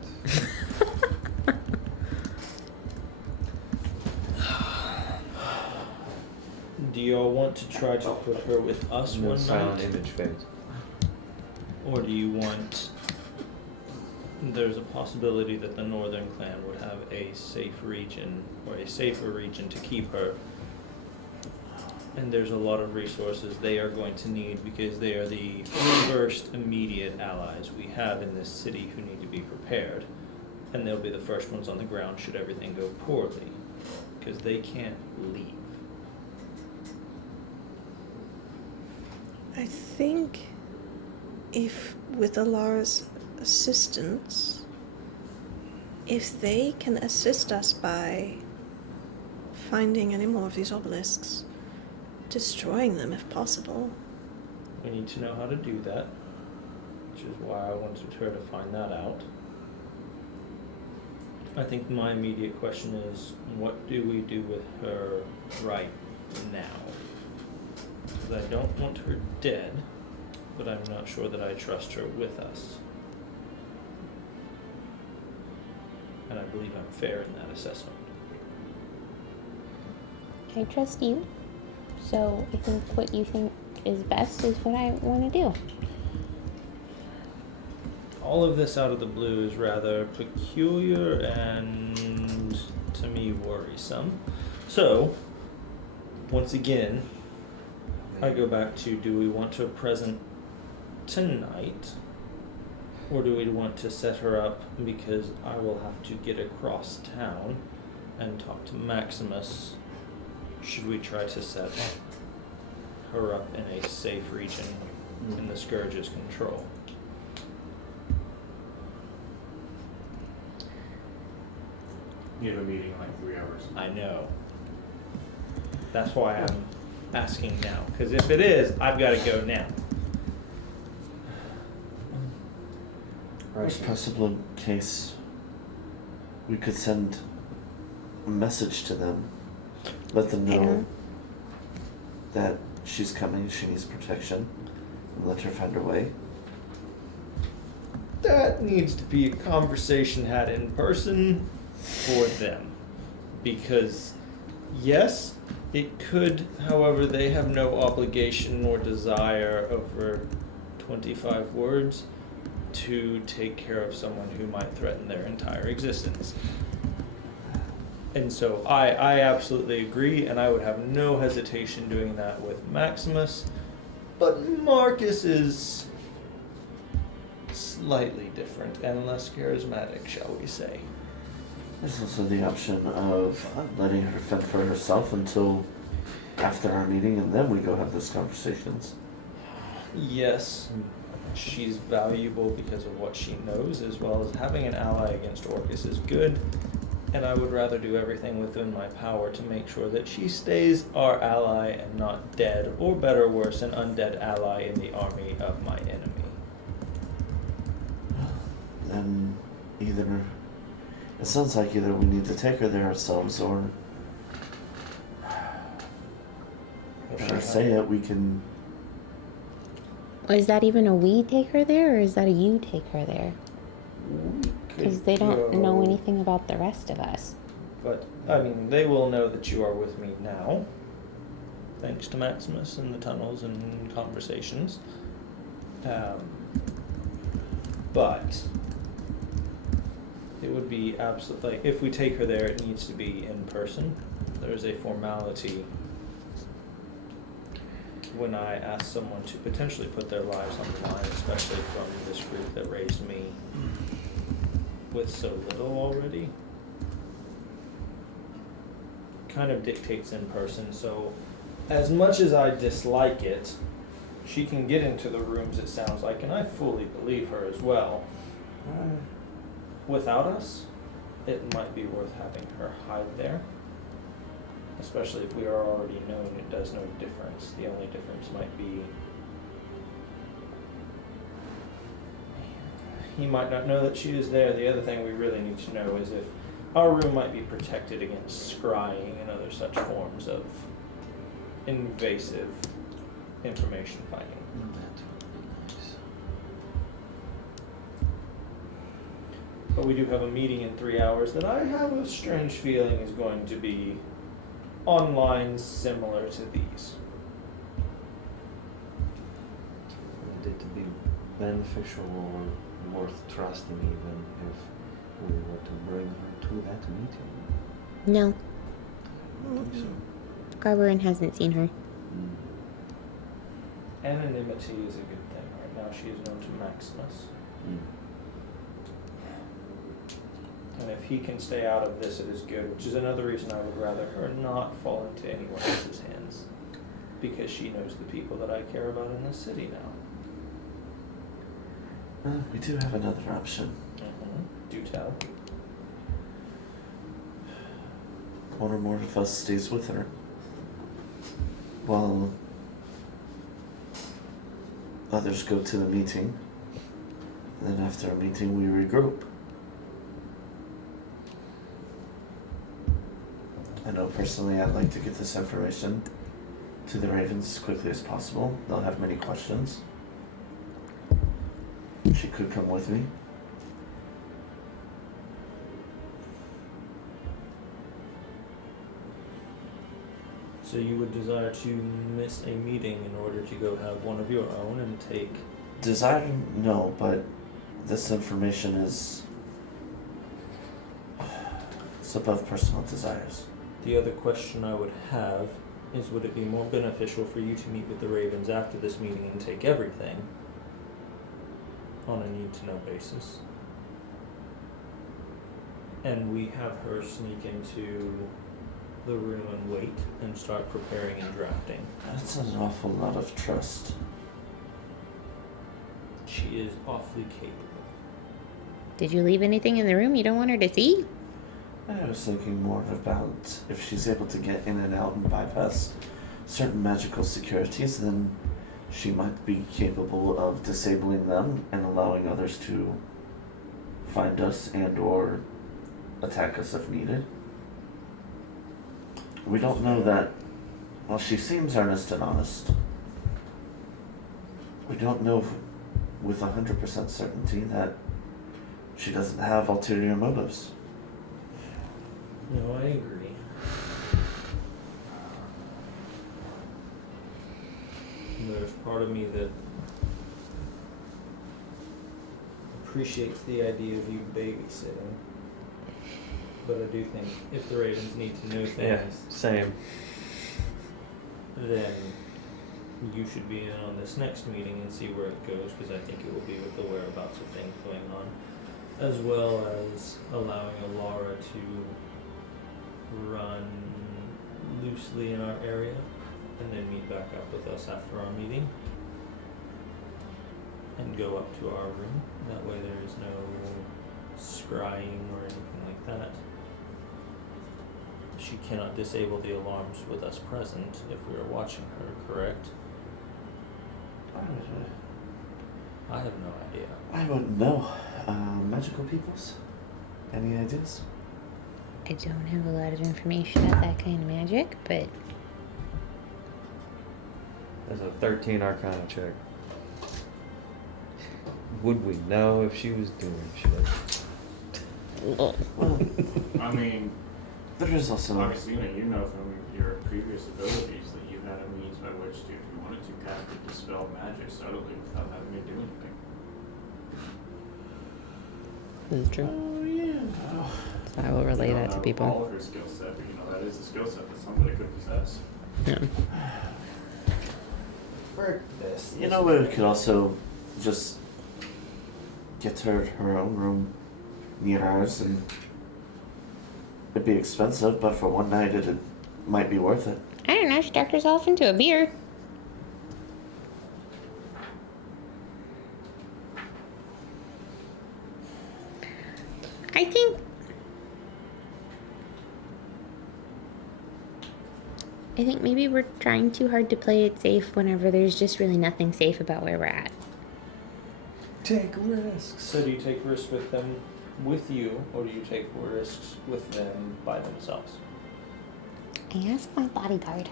Do y'all want to try to put her with us No one silent night? image fades. Or do you want... There's a possibility that the Northern Clan would have a safe region, or a safer region to keep her. And there's a lot of resources they are going to need because they are the first immediate allies we have in this city who need to be prepared. And they'll be the first ones on the ground should everything go poorly. Because they can't leave. I think if with Alara's assistance, if they can assist us by finding any more of these obelisks, destroying them if possible. We need to know how to do that, which is why I wanted her to find that out. I think my immediate question is, what do we do with her right now? Because I don't want her dead, but I'm not sure that I trust her with us. And I believe I'm fair in that assessment. I trust you. So I think what you think is best is what I want to do. all of this out of the blue is rather peculiar and, to me, worrisome. So, once again, I go back to, do we want her present tonight? Or do we want to set her up because I will have to get across town and talk to Maximus? Should we try to set her up in a safe region in the Scourge's control? You have a meeting in like 3 hours. I know. That's why I'm asking now. Because if it is, I've got to go now. There's possible in case we could send a message to them, let them know that she's coming, she needs protection, and let her find her way. That needs to be a conversation had in person for them. Because, yes, it could, however, they have no obligation or desire over 25 words to take care of someone who might threaten their entire existence. And so I absolutely agree, and I would have no hesitation doing that with Maximus. But Marcus is slightly different and less charismatic, shall we say. There's also the option of letting her fend for herself until after our meeting, and then we go have those conversations. Yes, she's valuable because of what she knows, as well as having an ally against Orcus is good. And I would rather do everything within my power to make sure that she stays our ally and not dead, or better worse, an undead ally in the army of my enemy. Then either, it sounds like either we need to take her there ourselves, or if I say it, we can. Is that even a we take her there, or is that a you take her there? Because they don't know anything about the rest of us. But, I mean, they will know that you are with me now, thanks to Maximus and the tunnels and conversations. But it would be absolutely, like, if we take her there, it needs to be in person. There's a formality when I ask someone to potentially put their lives on the line, especially from this group that raised me with so little already. Kind of dictates in person. So as much as I dislike it, she can get into the rooms, it sounds like, and I fully believe her as well. Without us, it might be worth having her hide there. Especially if we are already known, it does no difference. The only difference might be he might not know that she is there. The other thing we really need to know is if our room might be protected against scrying and other such forms of invasive information finding. That would be nice. But we do have a meeting in 3 hours that I have a strange feeling is going to be on lines similar to these. Would it be beneficial or worth trusting even if we were to bring her to that meeting? No, I don't think so. Garberin hasn't seen her. Anonymity is a good thing. Right now she is known to Maximus. And if he can stay out of this, it is good, which is another reason I would rather her not fall into anyone else's hands. Because she knows the people that I care about in this city now. We do have another option. Do tell. One or more of us stays with her, while others go to the meeting. And then after a meeting, we regroup. I know personally I'd like to get this information to the Ravens as quickly as possible. They'll have many questions. She could come with me. So you would desire to miss a meeting in order to go have one of your own and take... Desire, no, but this information is it's above personal desires. The other question I would have is, would it be more beneficial for you to meet with the Ravens after this meeting and take everything on a need-to-know basis? And we have her sneak into the room and wait and start preparing and drafting. That's an awful lot of trust. She is awfully capable. Did you leave anything in the room you don't want her to see? I was thinking more about if she's able to get in and out and bypass certain magical securities, then she might be capable of disabling them and allowing others to find us and or attack us if needed. We don't know that. Well, she seems earnest and honest. We don't know with 100% certainty that she doesn't have ulterior motives. No, I agree. There's part of me that appreciates the idea of you babysitting. But I do think if the Ravens need to know Yeah, things, same. then you should be in on this next meeting and see where it goes, because I think it will be with the whereabouts of things going on, as well as allowing Alara to run loosely in our area and then meet back up with us after our meeting and go up to our room. That way there is no scrying or anything like that. She cannot disable the alarms with us present if we are watching her, correct? I have no idea. I wouldn't know. Magical peoples? Any ideas? I don't have a lot of information about that kind of magic, but There's a 13 Arcana check. Would we know if she was doing shit? Well, I mean, there is also. obviously, you know from your previous abilities that you had a means by which to, if you wanted to, cast or dispel magic subtly without having to do anything. this is true. Oh, yeah. So I will relay You don't that to have people. all of her skill set, but that is a skill set that somebody could possess. Yeah. For this. You know, we could also just get her her own room near ours, and it'd be expensive, but for one night it might be worth it. I don't know, she talked herself into a beer. I think maybe we're trying too hard to play it safe whenever there's just really nothing safe about where we're at. Take risks. So do you take risks with them with you, or do you take risks with them by themselves? I asked my bodyguard.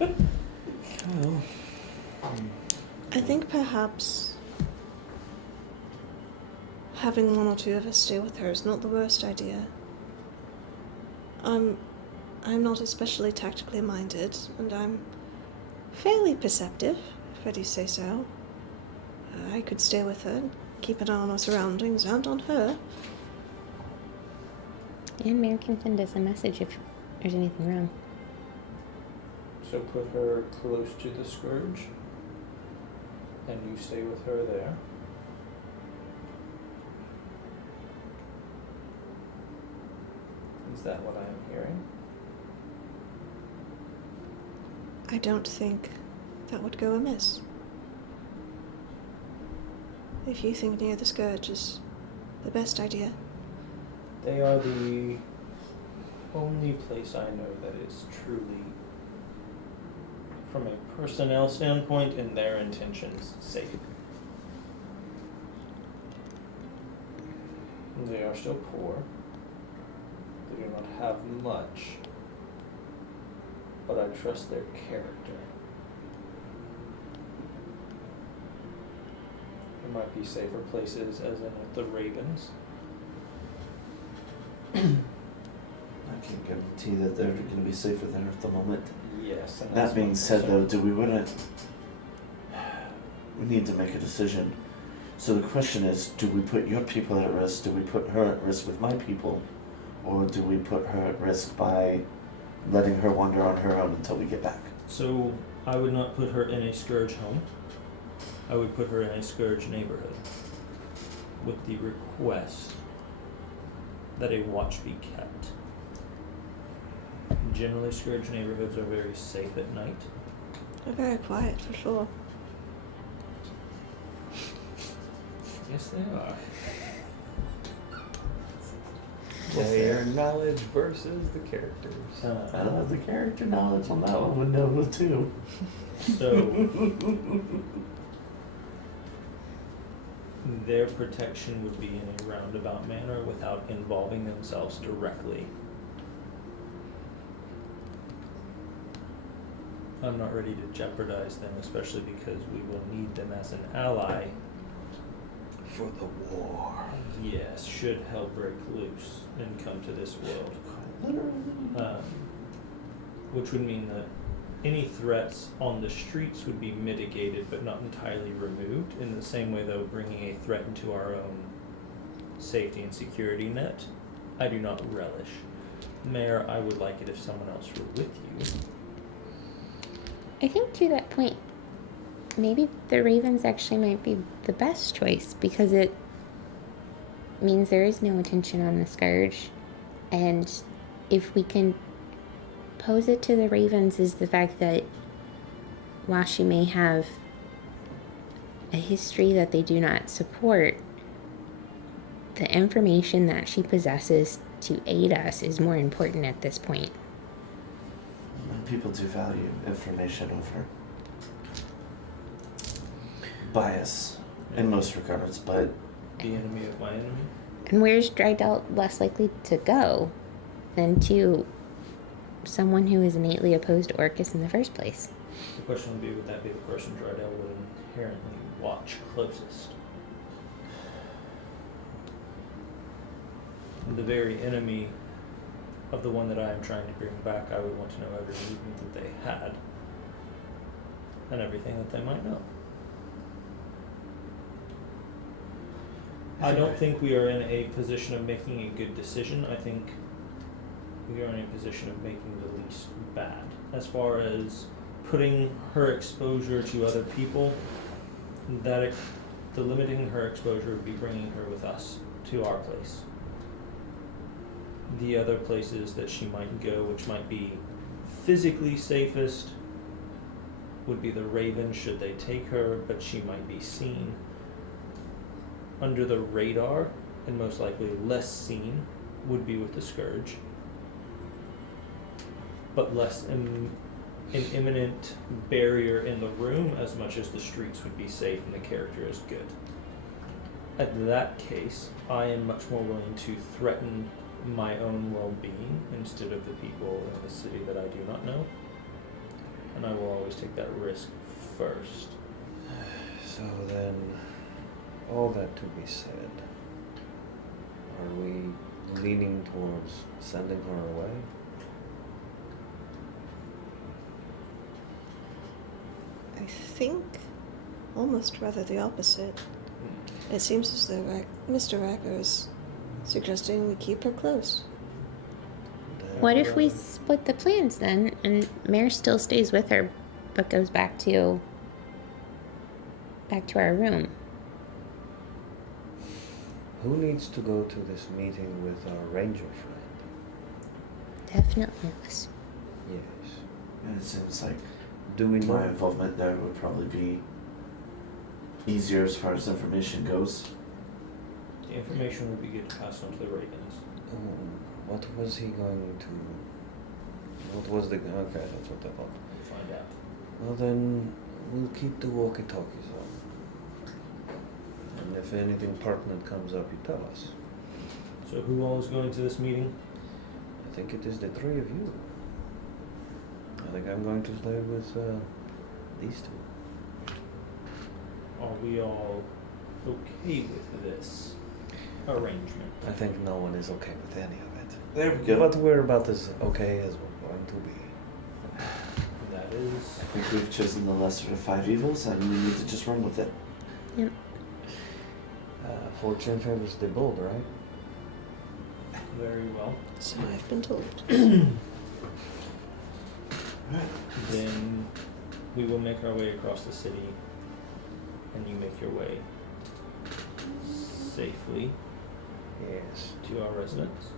Oh. I think perhaps having one or two of us stay with her is not the worst idea. I'm not especially tactically minded, and I'm fairly perceptive, if I do say so. I could stay with her, keep an eye on our surroundings and on her. And Mary can send us a message if there's anything wrong. So put her close to the Scourge, and you stay with her there. Is that what I am hearing? I don't think that would go amiss. If you think near the Scourge is the best idea. They are the only place I know that is truly, from a personnel standpoint and their intentions, safe. They are still poor. They do not have much, but I trust their character. There might be safer places, as in with the Ravens. I can't guarantee that they're going to be safer there at the moment. Yes, and That that's being my said, though, concern. do we want to... we need to make a decision. So the question is, do we put your people at risk? Do we put her at risk with my people? Or do we put her at risk by letting her wander on her own until we get back? So I would not put her in a scourge home. I would put her in a scourge neighborhood with the request that a watch be kept. Generally, scourge neighborhoods are very safe at night. They're very quiet for sure. Yes, they are. Player knowledge versus the characters. The character knowledge on that one would know too. So their protection would be in a roundabout manner without involving themselves directly. I'm not ready to jeopardize them, especially because we will need them as an ally. For the war. Yes, should hell break loose and come to this world. Which would mean that any threats on the streets would be mitigated but not entirely removed, in the same way though bringing a threat into our own safety and security net, I do not relish. Mayor, I would like it if someone else were with you. I think to that point, maybe the Ravens actually might be the best choice, because it means there is no attention on the Scourge. And if we can pose it to the Ravens is the fact that while she may have a history that they do not support, the information that she possesses to aid us is more important at this point. And people do value information over bias in most regards, but The enemy of my enemy. And where's Drydell less likely to go than to someone who is innately opposed to Orcus in the first place? The question would be, would that be the person Drydell would inherently watch closest? The very enemy of the one that I am trying to bring back, I would want to know every movement that they had and everything that they might know. I don't think we are in a position of making a good decision. I think we are in a position of making the least bad. As far as putting her exposure to other people, the limiting her exposure would be bringing her with us to our place. The other places that she might go, which might be physically safest, would be the Raven should they take her, but she might be seen. Under the radar, and most likely less seen, would be with the Scourge. But less an imminent barrier in the room, as much as the streets would be safe and the character is good. At that case, I am much more willing to threaten my own well-being instead of the people in the city that I do not know. And I will always take that risk first. So then, all that to be said, are we leaning towards sending her away? I think almost rather the opposite. It seems as though Mr. Racker is suggesting we keep her close. What if we split the plans then, and Mare still stays with her, but goes back to our room? Who needs to go to this meeting with our ranger friend? Definitely us. Yes. it seems like Do we my know? involvement there would probably be easier as far as information goes. The information would be good to pass on to the Ravens. What was he going to? What was the? Okay, that's what I thought. We'll find out. Well then, we'll keep the walkie-talkies on. And if anything pertinent comes up, you tell us. So who all is going to this meeting? I think it is the three of you. I think I'm going to play with these two. Are we all okay with this arrangement? I think no one is okay with any of it. There we go. But we're about as okay as we're going to be. That is is I think we've chosen the lesser of 5 evils, and we need to just run with it. Yep. Fortune favors the bold, right? very well. So I've been told. Then we will make our way across the city, and you make your way safely Yes. to our residence.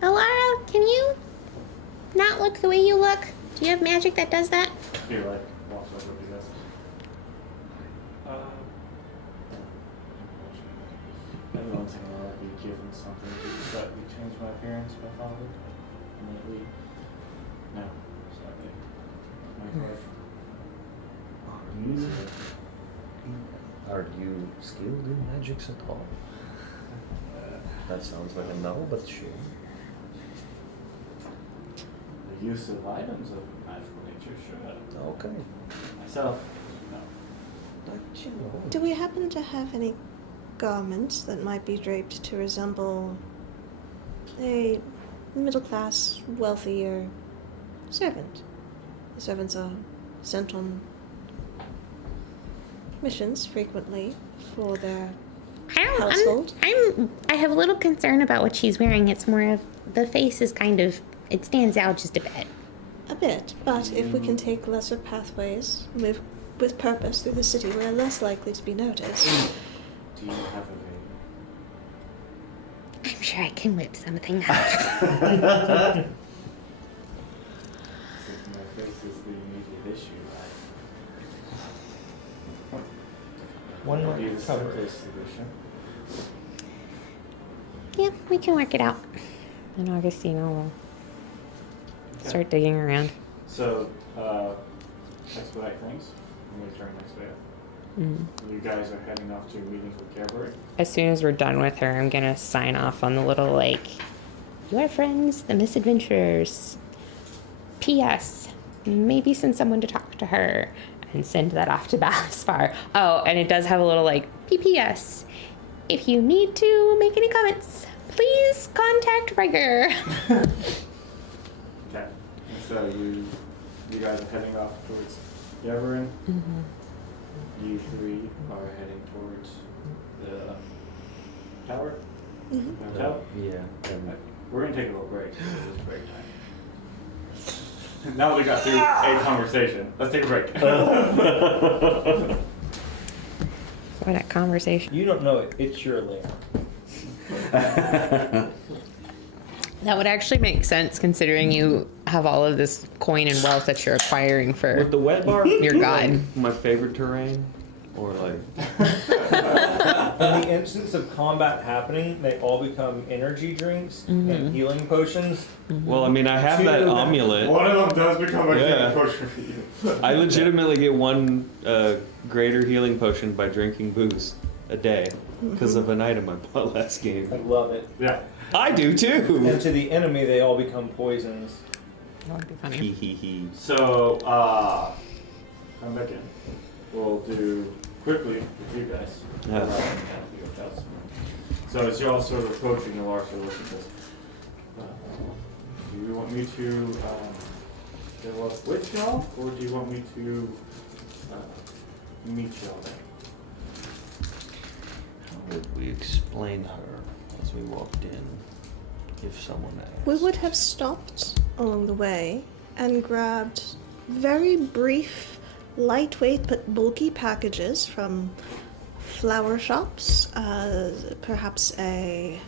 Alara, can you not look the way you look? Do you have magic that does that? He like walks over to you guys. Every once in a while I'd be given something to slightly change my appearance by father. And lately, no, slightly. My wife. Are you skilled in magics at all? That sounds like a no, but sure. The use of items of magical nature, sure. Okay. Myself, no. But you know. Do we happen to have any garments that might be draped to resemble a middle-class, wealthier servant? The servants are sent on missions frequently for their household. I have a little concern about what she's wearing. It's more of the face is kind of, it stands out just a bit. A bit, but if we can take lesser pathways, move with purpose through the city, we're less likely to be noticed. Do you have a I'm sure I can whip something up. since my face is the immediate issue, One more be the cover. simplest solution. Yeah, we can work it out. And Augustino will start digging around. So, expedite things, and we turn next day. Mm. You guys are heading off to meetings with Gabriel. As soon as we're done with her, I'm gonna sign off on the little, like, your friends, the misadventurers. P.S. Maybe send someone to talk to her and send that off to Baspar. Oh, and it does have a little, like, P.P.S. If you need to make any comments, please contact Riker. Okay. And so you guys are heading off towards Yevrin. Mm-hmm. You three are heading towards the tower. Mhm. Hotel. Yeah. We're gonna take a little break. So this is break time. Now that we got through a conversation, let's take a break. For that conversation. You don't know it. It's your lair. That would actually make sense considering you have all of this coin and wealth that you're acquiring for With the wet bar, your god. my favorite terrain, or like In the instance of combat happening, they all become energy drinks and healing potions. well, I mean, I have that amulet. One of them does become a Yeah. healing potion for you. I legitimately get one greater healing potion by drinking booze a day because of an item I bought last I game. love it. Yeah. I do And too. to the enemy, they all become poisons. That would be Hee funny. hee hee. So, come back in. We'll do quickly with you guys. Yeah. So as y'all sort of approaching, you'll also look at this. Do you want me to go up with y'all, or do you want me to meet y'all there? How would we explain her as we walked in, if someone asked? We would have stopped along the way and grabbed very brief, lightweight but bulky packages from flower shops, perhaps a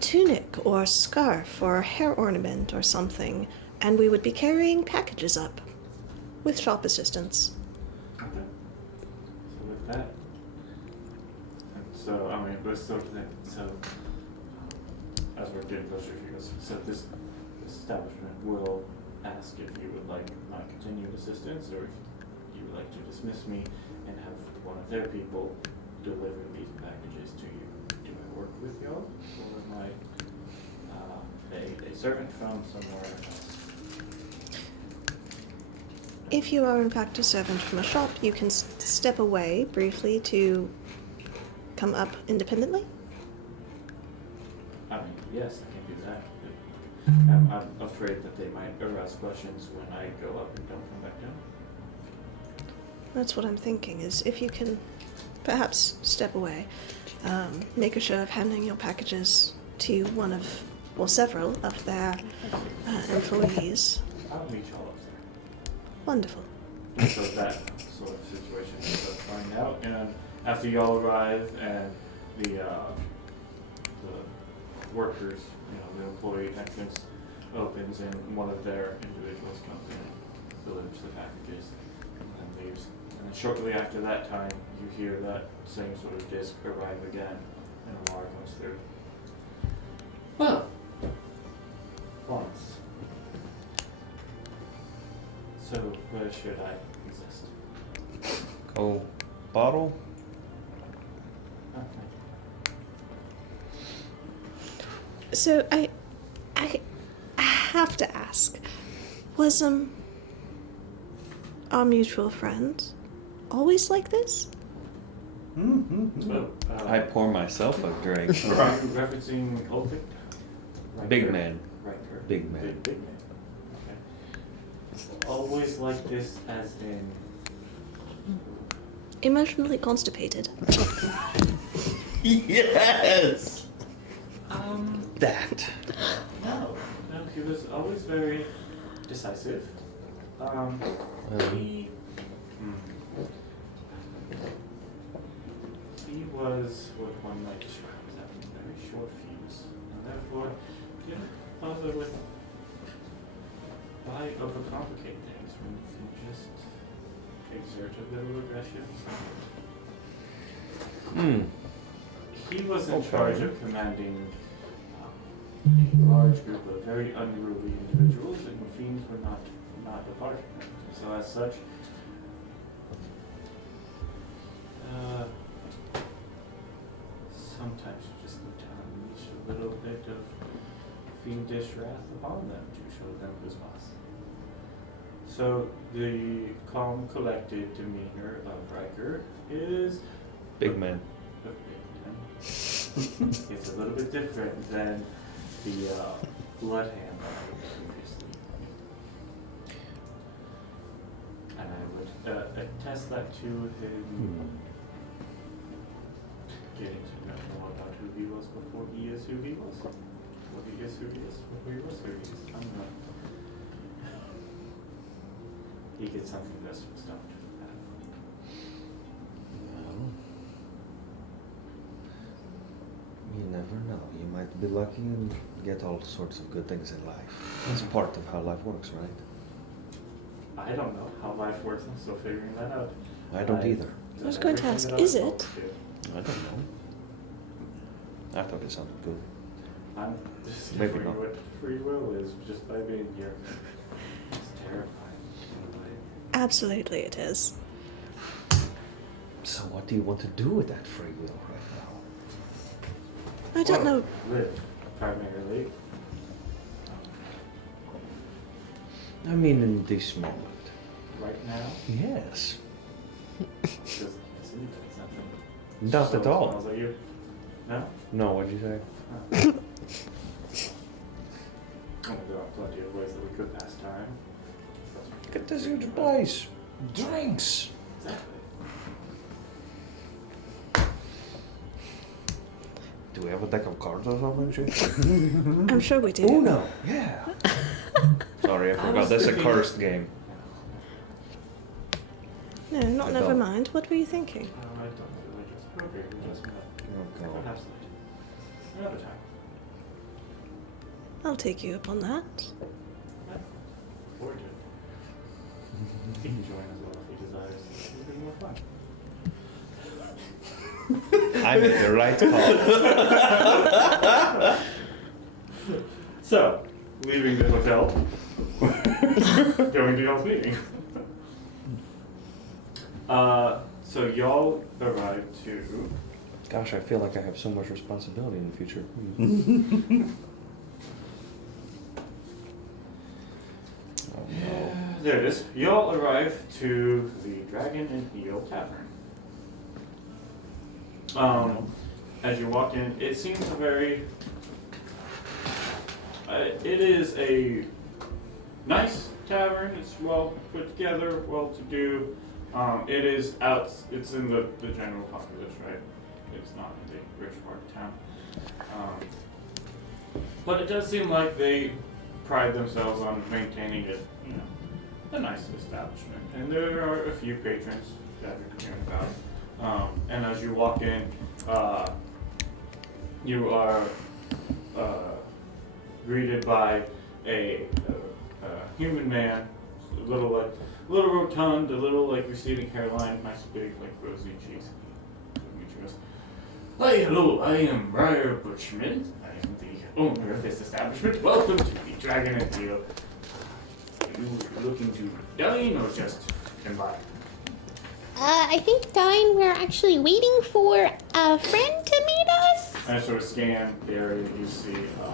tunic or a scarf or a hair ornament or something, and we would be carrying packages up with shop assistance. Okay. So with that, and so I mean, let's sort of think. So as we're getting closer, she goes. So this establishment will ask if you would like my continued assistance, or if you would like to dismiss me and have one of their people deliver these packages to you. Do I work with y'all, or am I a servant from somewhere else? If you are in fact a servant from a shop, you can step away briefly to come up independently. I mean, yes, I can do that. I'm afraid that they might arouse questions when I go up and don't come back down. That's what I'm thinking, is if you can perhaps step away, make a show of handing your packages to one of, well, several of their employees. I'll meet y'all up there. Wonderful. So that sort of situation ends up playing out, and after y'all arrive and the workers, the employee entrance opens and one of their individuals comes in and delivers the packages and then leaves. And then shortly after that time, you hear that same sort of disc arrive again, and a bar comes through. Well, once. So, where should I exist? Go bottle. Okay. So I have to ask, was our mutual friend always like this? Oh, I pour myself a drink. are you referencing Ulfric? Big man. Right here. Big man. Big man. Okay. Always like this as in... Emotionally constipated. Yes. That. No, he was always very decisive. He was what one might describe as having a very short fuse, and therefore didn't bother with why overcomplicate things when you can just exert a little aggression. He was in charge of commanding a large group of very unruly individuals, and the fiends were not a part of it. So as such, sometimes you just need to unleash a little bit of fiendish wrath upon them to show them who's boss. So the calm, collected demeanor of Riker is Big man. It's a little bit different than the bloodhound that I was previously. And I would attest that to him getting to know more about who he was before he is who he was. Before he is who he is, before he was who he is. I'm not. He gets something that's stopped. You never know. You might be lucky and get all sorts of good things in life. That's part of how life works, right? I don't know how life works. I'm still figuring that out. I don't either. I was going to ask, is it? I don't know. I thought it sounded good. I'm discovering Maybe not. what free will is just by being here. It's terrifying in a way. Absolutely it is. So what do you want to do with that free will right I don't know. Live, primarily. now? I mean, in this moment. Right now. Yes. Because it's something. Not at all. Smells like you. No? No, what'd you say? There are plenty of ways that we could pass time. Get this huge place. Drinks. Exactly. Do we have a deck of cards or something? Shit? I'm sure we do. Uno. Yeah. Sorry, I forgot. That's a cursed game. No, not I never don't. mind. What were you thinking? I don't really just appropriate. We just met. Oh, God. Perhaps later. Another time. I'll take you up on that. Forward to it. He can join as well if he desires. It'll be more fun. I made the right call. So, leaving the hotel, going to y'all's meeting. So y'all arrive to. Gosh, I feel like I have so much responsibility in the future. Oh no. There it is. Y'all arrive to the Dragon and Eel Tavern. As you walk in, it seems a very It is a nice tavern. It's well put together, well to do. It is out. It's in the general populace, right? It's not in the rich part of town. But it does seem like they pride themselves on maintaining it, you know, a nice establishment. And there are a few patrons that you're hearing about. And as you walk in, you are greeted by a human man, a little rotund, a little like receding hairline, nice big like rosy cheeks. He goes, "Hi, hello, I am Briar Butchman. I am the owner of this establishment. Welcome to the Dragon and Wheel. Are you looking to dine or just come by?" I think, Dine, we're actually waiting for a friend to meet us. And I sort of scan the area. You see a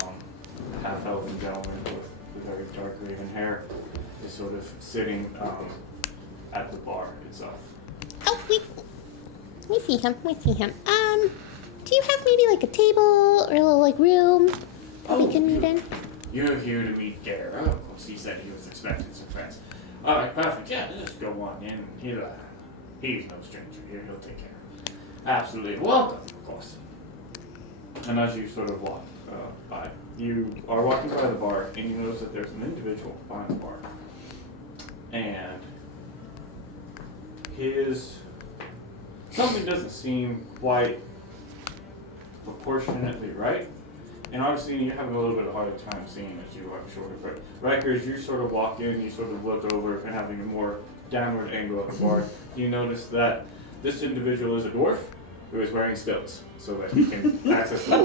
half-elven gentleman with very dark raven hair is sort of sitting at the bar itself. Oh, we see him. Do you have maybe like a table or a little like room that we can meet in? You're here to meet Gare. Of course, he said he was expecting some friends. All right, perfect. Yeah, let's go on in. He's no stranger here. He'll take care of it. Absolutely welcome, of course. And as you sort of walk by, you are walking by the bar, and you notice that there's an individual behind the bar. And something doesn't seem quite proportionately right. And obviously you're having a little bit of a harder time seeing as you are shorter. But Rikers, you sort of walk in, you sort of look over and having a more downward angle at the bar, you notice that this individual is a dwarf who is wearing stilts so that he can access the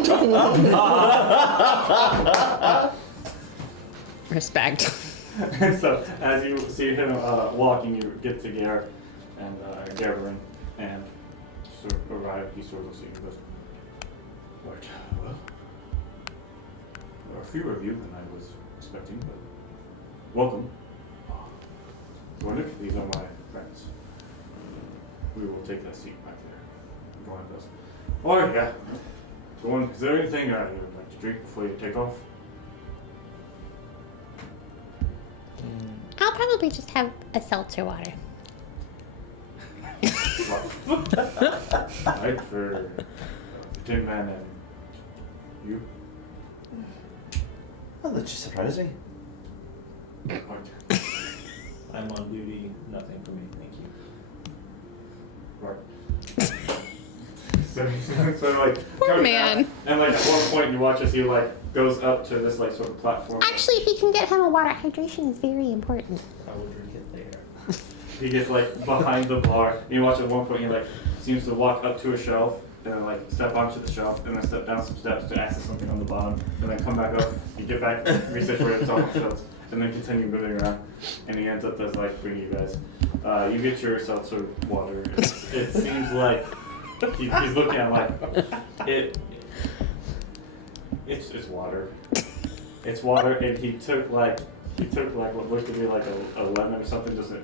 Respect. And so as you see him walking, you get to Gare and Gaverin and sort of arrive. He sort of looks at you and goes, "Right, well, there are fewer of you than I was expecting, but welcome. Gwyneth, these are my friends. We will take that seat back there." Gwyneth goes, "All right, yeah. So, is there anything you would like to drink before you take off?" I'll probably just have a seltzer water. Right, for the Tin Man and you. Oh, that just surprised me. Right. I'm on duty. Nothing for me. Thank you. Right. So like Poor goes man. out, and like at one point you watch as he like goes up to this like sort of platform. Actually, if you can get him a water, hydration is very important. I will drink it later. He gets like behind the bar. And you watch at one point he like seems to walk up to a shelf and then like step onto the shelf and then step down some steps to access something on the bottom and then come back up. You get back, resituate himself on shelves, and then continue moving around. And he ends up as like bringing you guys. You get your seltzer water. It seems like he's looking at like it's water. It's water, and he took like what looked to be like a lemon or something, just to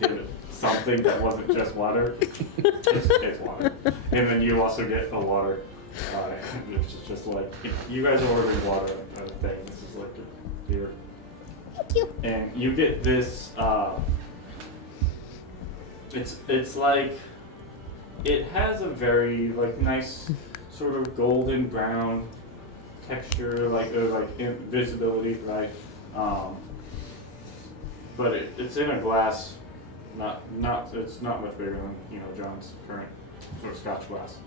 give it something that wasn't just water. It's water. And then you also get a water. It's just like you guys are ordering water kind of thing. This is like a beer. Thank you. And you get this. It's like it has a very like nice sort of golden brown texture, like visibility, right? But it's in a glass, it's not much bigger than John's current sort of Scotch glass.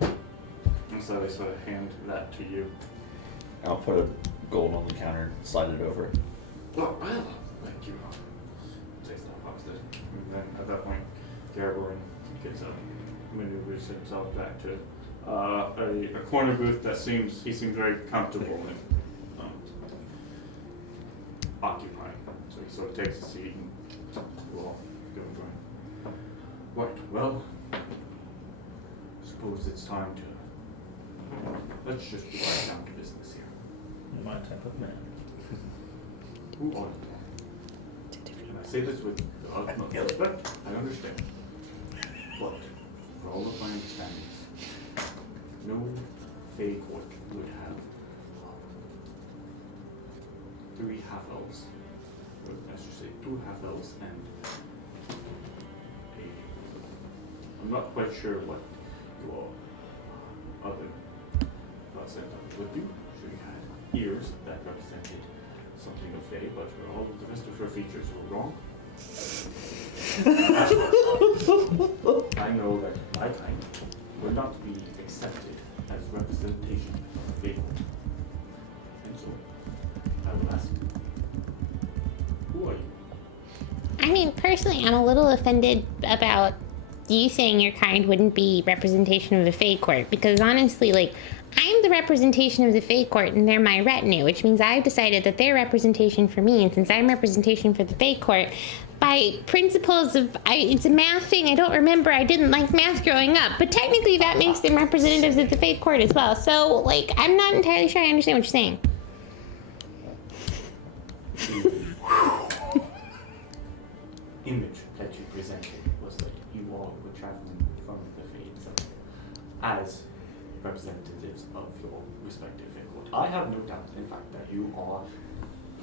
And so they sort of hand that to you. I'll put a gold on the counter and slide it over. Oh, well, thank you. Takes that box then. And then at that point, Garaborn gets up, maneuvers himself back to a corner booth that he seems very comfortable in occupying. So he sort of takes a seat and you all go and join. Right, well, I suppose it's time to, let's just get right down to business here. My type of man. Who are you? And I say this with the utmost respect, I understand. But, for all of my understandings, no Fey court would have 3 half-elves, or let's just say 2 half-elves and I'm not quite sure what your other setup would do. So you had ears that represented something of Fae, but all of the rest of her features were wrong. I know that my kind would not be accepted as representation of Fae. And so, I will ask, who are you? I mean, personally, I'm a little offended about you saying your kind wouldn't be representation of the Fae Court, because honestly, like, I'm the representation of the Fae Court and they're my retinue, which means I've decided that they're representation for me, and since I'm representation for the Fae Court, by principles of, it's a math thing, I don't remember, I didn't like math growing up, but technically that makes them representatives of the Fae Court as well, so, like, I'm not entirely sure I understand what you're saying. Image that you presented was that you all were traveling from the Fates as representatives of your respective Fae Court. I have no doubt, in fact, that you are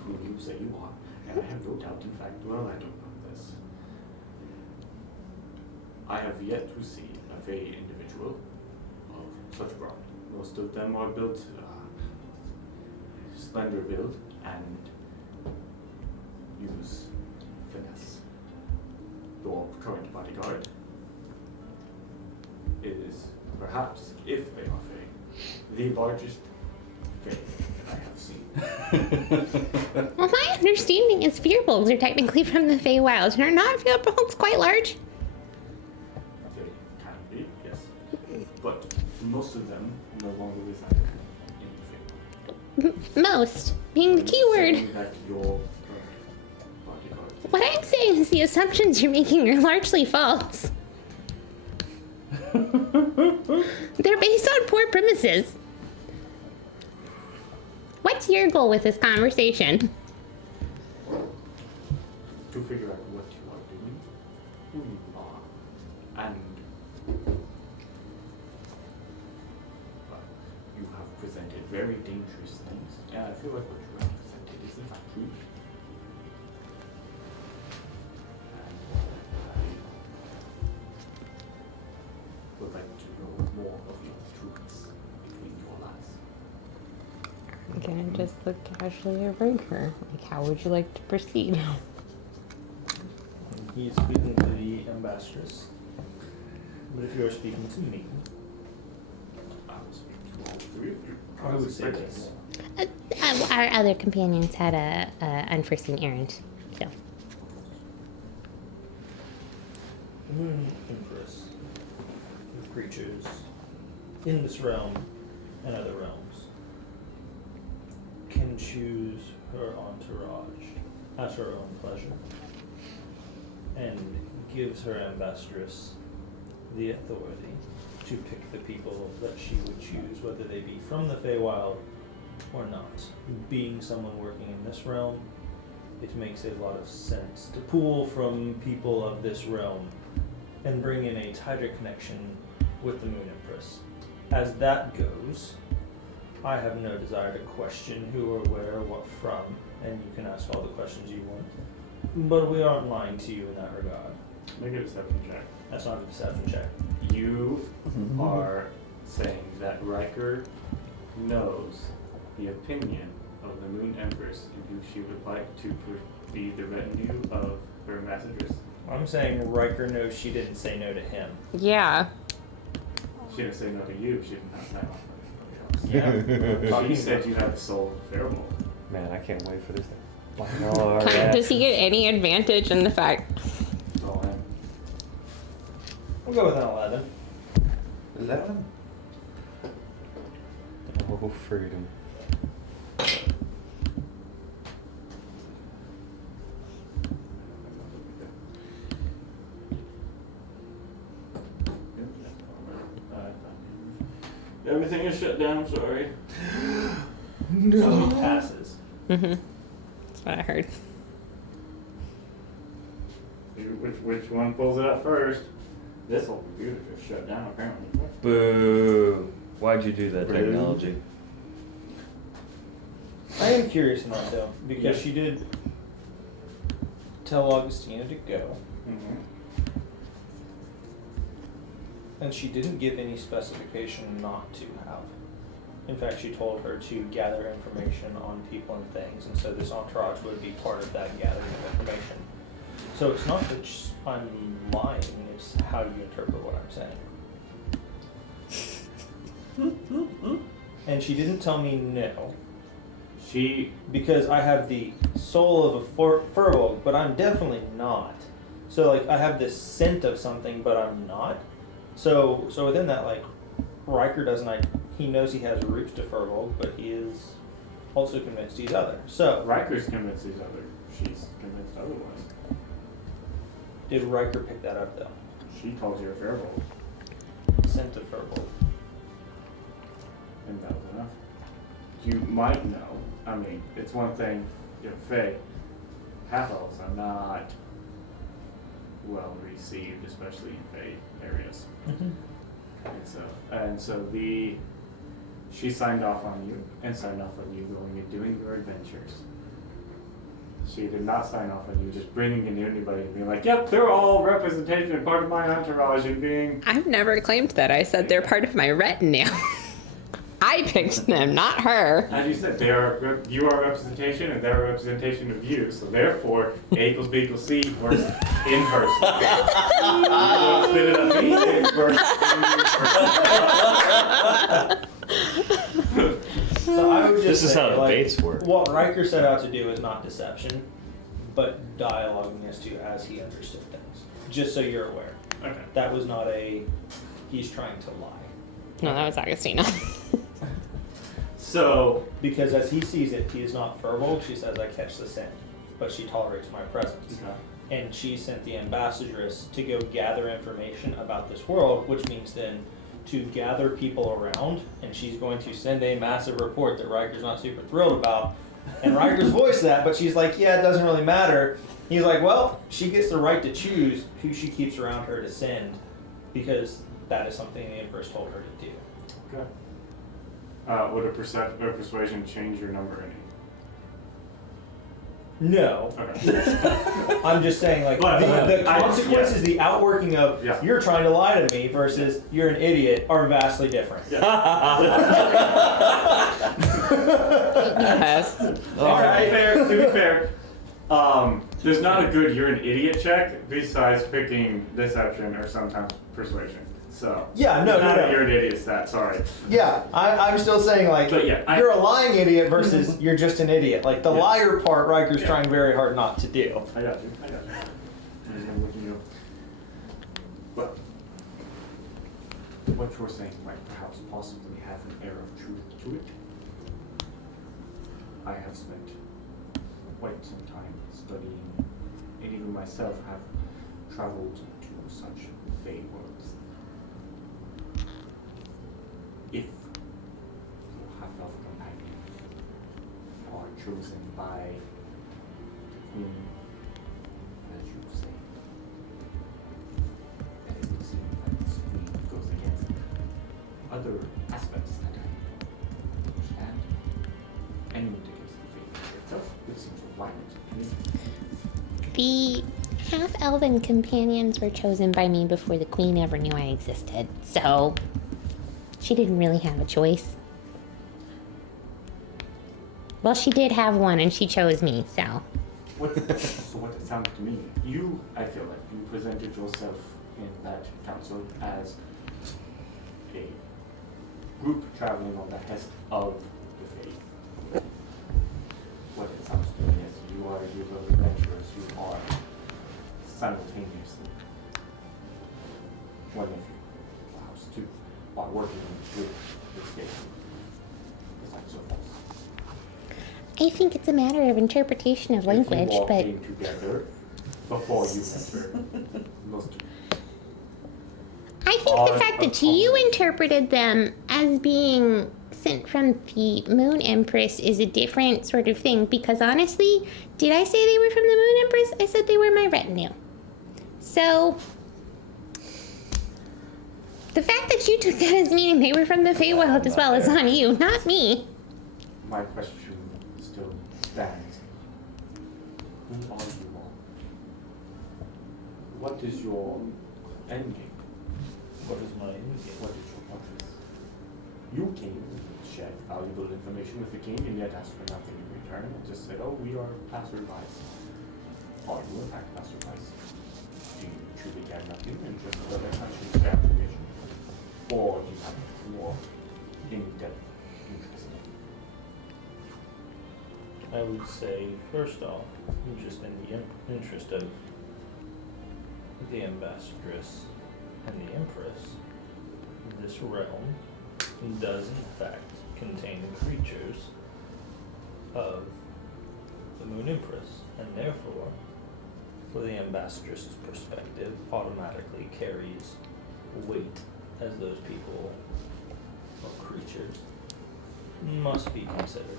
who you say you are, and I have no doubt, in fact, well, I don't know this. I have yet to see a Fae individual of such broad. Most of them are built slender build and use finesse. Your current bodyguard is perhaps, if they are Fae, the largest Fae I have seen. Well, my understanding is Fearbolgs are technically from the Feywild, and are not Fearbolgs quite large? They can be, yes. But most of them no longer reside in the Fae. Most, being the key word. Saying that your current bodyguard What I'm saying is the assumptions you're making are largely false. They're based on poor premises. What's your goal with this conversation? to figure out what you are doing, who you are, and you have presented very dangerous things, and I feel like what you have presented is in fact true. And I would like to know more of your truths between your lies. I'm gonna just look casually at Raker. Like, how would you like to proceed? He's speaking to the ambassadress. But if you're speaking to me, I will speak to all three of you. I would say this. Our other companions had a unforeseen errand, so. The Moon Empress of creatures in this realm and other realms can choose her entourage at her own pleasure, and gives her ambassadress the authority to pick the people that she would choose, whether they be from the Feywild or not. Being someone working in this realm, it makes a lot of sense to pull from people of this realm and bring in a tighter connection with the Moon Empress. As that goes, I have no desire to question who or where or what from, and you can ask all the questions you want. But we aren't lying to you in that regard. Make a deception check. That's not a deception check. You are saying that Riker knows the opinion of the Moon Empress and who she would like to be the retinue of her ambassadress. I'm saying Riker knows she didn't say no to him. Yeah. She didn't say no to you, she didn't have time on anybody else. She said you have the soul of Pheromone. Man, I can't wait for this thing. Does he get any advantage in the fact? That's all I am. We'll go with an 11. 11? Oh, freedom. Everything is shut down, sorry. No. Passes. Mm-hmm. That's what I heard. Which one pulls it up first? This whole computer just shut down apparently. Boo. Why'd you do that, technology? What? I am curious in that though, because Yeah. she did tell Augustina to go, Mhm. and she didn't give any specification not to have. In fact, she told her to gather information on people and things, and so this entourage would be part of that gathering of information. So it's not that I'm lying, it's how you interpret what I'm saying. And she didn't tell me no, She, because I have the soul of a furbolg, but I'm definitely not. So like I have this scent of something, but I'm not. So within that, like Riker doesn't. He knows he has roots to furbolg, but he is also convinced he's other. So Riker's convinced he's other. She's convinced otherwise. did Riker pick that up though? She calls you a Fairbolt, Scent of furbolg. and that was enough. You might know. I mean, it's one thing, you know, Fae, half-elves are not well received, especially in Fae areas. And so she signed off on you and signed off on you going and doing your adventures. She did not sign off on you just bringing in anybody and being like, yep, they're all representation and part of my entourage and being. I've never claimed that. I said they're part of my retinue. I picked them, not her. As you said, you are representation and they're a representation of you. So therefore, A equals B equals C works inversely. You want to split it up, B inversely. So I would just This is say, how like, debates work. what Riker set out to do is not deception, but dialoguing as to as he understood things. Just so you're aware. Okay. That was not he's trying to lie. No, that was Agustina. So, Because as he sees it, he is not furbolg. She says, I catch the scent, but she tolerates my presence. And she sent the ambassadress to go gather information about this world, which means then to gather people around, and she's going to send a massive report that Riker's not super thrilled about. And Riker's voiced that, but she's like, yeah, it doesn't really matter. He's like, well, she gets the right to choose who she keeps around her to send, because that is something the Empress told her to do. okay. Would a persuasion change your number any? No. Okay. I'm just saying, like, But, the consequences, yeah. the outworking of Yeah. you're trying to lie to me versus you're an idiot are vastly different. Yes. To be fair, there's not a good you're an idiot check besides picking deception or sometimes persuasion. So Yeah, no, it's not no, a no. you're an idiot stat. Sorry. Yeah, I'm still saying, like, But yeah, you're a lying idiot versus you're just an idiot. Like, the Yeah. liar part, Riker's Yeah. trying very hard not to do. I got you. I'm just gonna look at you. But what you're saying might perhaps possibly have an air of truth to it. I have spent quite some time studying, and even myself have traveled to such vague worlds. If your half-elf companions are chosen by the Queen, as you say, then it would seem that this Queen goes against other aspects that I understand, and would against the faith itself, which seems alignment to me. The half-elven companions were chosen by me before the queen ever knew I existed, so she didn't really have a choice. Well, she did have one, and she chose me, so. So what it sounds to me, I feel like you presented yourself in that council as a group traveling on the behest of the faith. What it sounds to me is you are a group of adventurers who are simultaneously, one of you, perhaps two, are working with this faith. Is that so false? I think it's a matter of interpretation of language, If you all but came together before you entered those two. I think the fact that you interpreted them as being sent from the Moon Empress is a different sort of thing, because honestly, did I say they were from the Moon Empress? I said they were my retinue. So, the fact that you took that as meaning they were from the Feywild as well is on you, not me. My question still understand. Who are you all? What is your end game? What is my end game? What is your purpose? You came and shared valuable information with the king and yet asked for nothing in return and just said, oh, we are passerbys. Are you in fact passerbys? Do you truly care nothing and just other countries share information? Or do you have more in-depth interest? I would say, first off, just in the interest of the ambassadress and the empress, this realm does in fact contain creatures of the Moon Empress, and therefore, for the ambassadress's perspective, automatically carries weight as those people or creatures must be considered.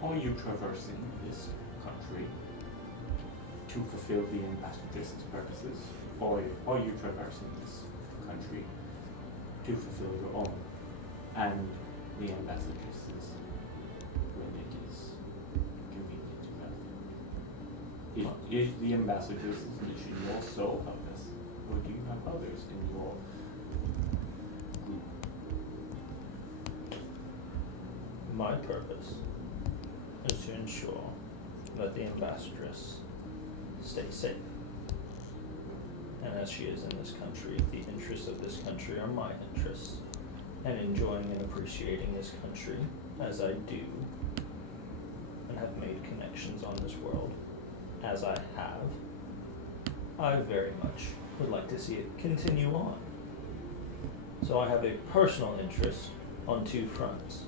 Are you traversing this country to fulfill the ambassadress's purposes? Or are you traversing this country to fulfill your own and the ambassadress's when it is convenient to them? Is the ambassadress's mission your sole purpose? Or do you have others in your group? My purpose is to ensure that the ambassadress stays safe. And as she is in this country, the interests of this country are my interests. And enjoying and appreciating this country as I do, and have made connections on this world as I have, I very much would like to see it continue on. So I have a personal interest on two fronts.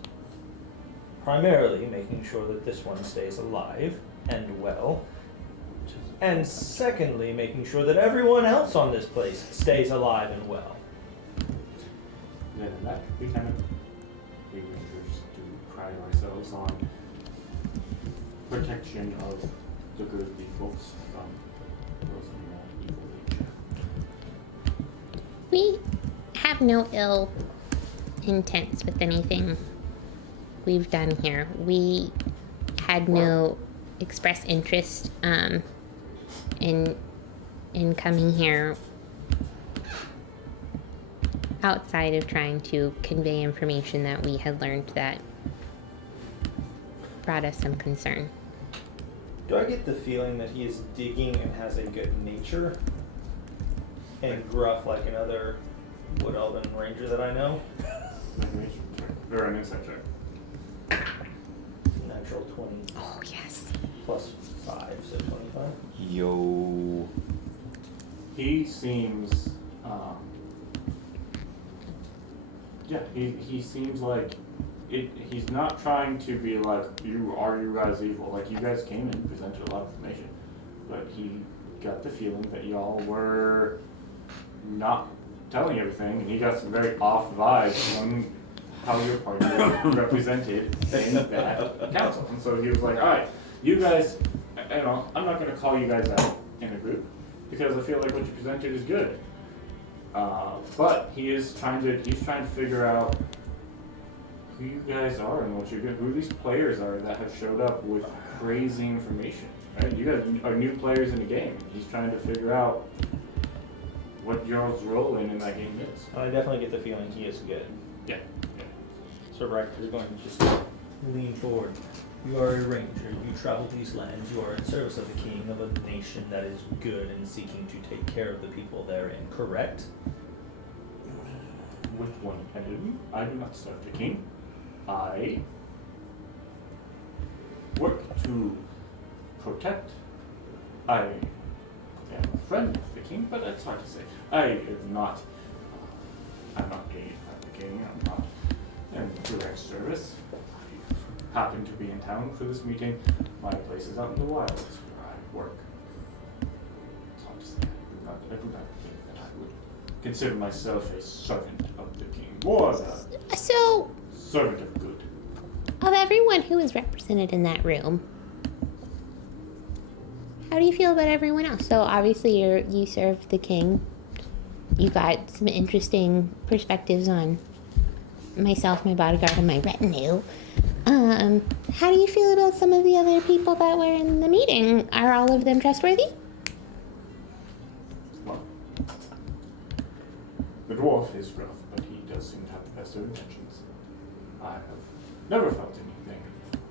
Primarily making sure that this one stays alive and well, and secondly making sure that everyone else on this place stays alive and well. Then in that, we rangers do pride ourselves on protection of the good folks from those more evil nature. We have no ill intents with anything we've done here. We had no express interest in coming here outside of trying to convey information that we had learned that brought us some concern. Do I get the feeling that he is digging and has a good nature? And gruff like another Wood Elven Ranger that I know? Information check, or an insight check. Natural 20 Oh, yes. plus 5, so 25. Yo. He seems, he seems like he's not trying to be like, you guys evil? Like, you guys came and presented a lot of information, but he got the feeling that y'all were not telling everything, and he got some very off vibes from how your party was represented in that council. And so he was like, all right, you guys, I'm not going to call you guys out in a group because I feel like what you presented is good. But he's trying to figure out who you guys are and what you're good, who these players are that have showed up with crazy information. Right? You guys are new players in the game. He's trying to figure out what your role in that game is. I definitely get the feeling he is good. Yeah. So Riker is going to just lean forward. You are a ranger. You travel these lands. You are in service of the king of a nation that is good and seeking to take care of the people therein, correct? With one enemy, I do not serve the king. I work to protect. I am a friend of the king, but that's hard to say. I'm not a part of the king. I'm not in direct service. I happen to be in town for this meeting. My place is out in the wilds where I work. It's hard to say. I do not think that I would consider myself a servant of the king. More a So, servant of good. of everyone who is represented in that room, how do you feel about everyone else? So obviously you serve the king. You got some interesting perspectives on myself, my bodyguard, and my retinue. How do you feel about some of the other people that were in the meeting? Are all of them trustworthy? Well, the dwarf is rough, but he does seem to have the best of intentions. I have never felt anything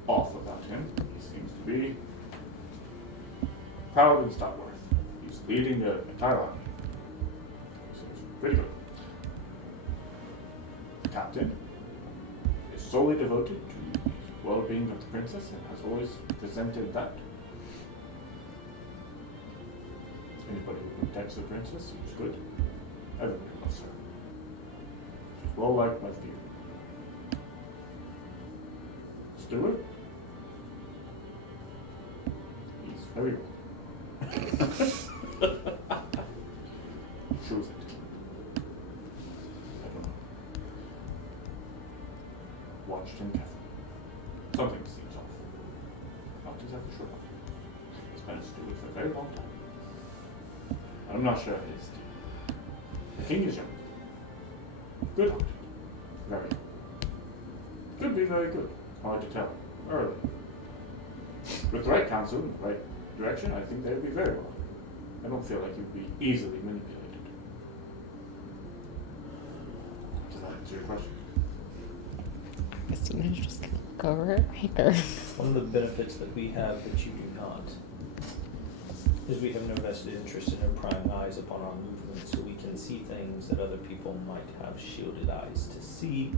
off about him. He seems to be proud and stalwart. He's leading the entire army. He seems pretty good. The captain is solely devoted to the well-being of the princess and has always presented that. Anybody who protects the princess seems good. Everybody loves her. She's well liked by few. Stewart? He's very well. Choose it. I don't know. Watched him carefully. Something seems off. Not exactly sure what. He's been a steward for a very long time. I'm not sure his deal. The king is young. Good hunter. Very young. Could be very good. Hard to tell. Early. With the right counsel and the right direction, I think they would be very well. I don't feel like you'd be easily manipulated. Does that answer your question? Christina's just gonna look over at Riker. One of the benefits that we have that you do not is we have no vested interest in her prying eyes upon our movements, so we can see things that other people might have shielded eyes to see,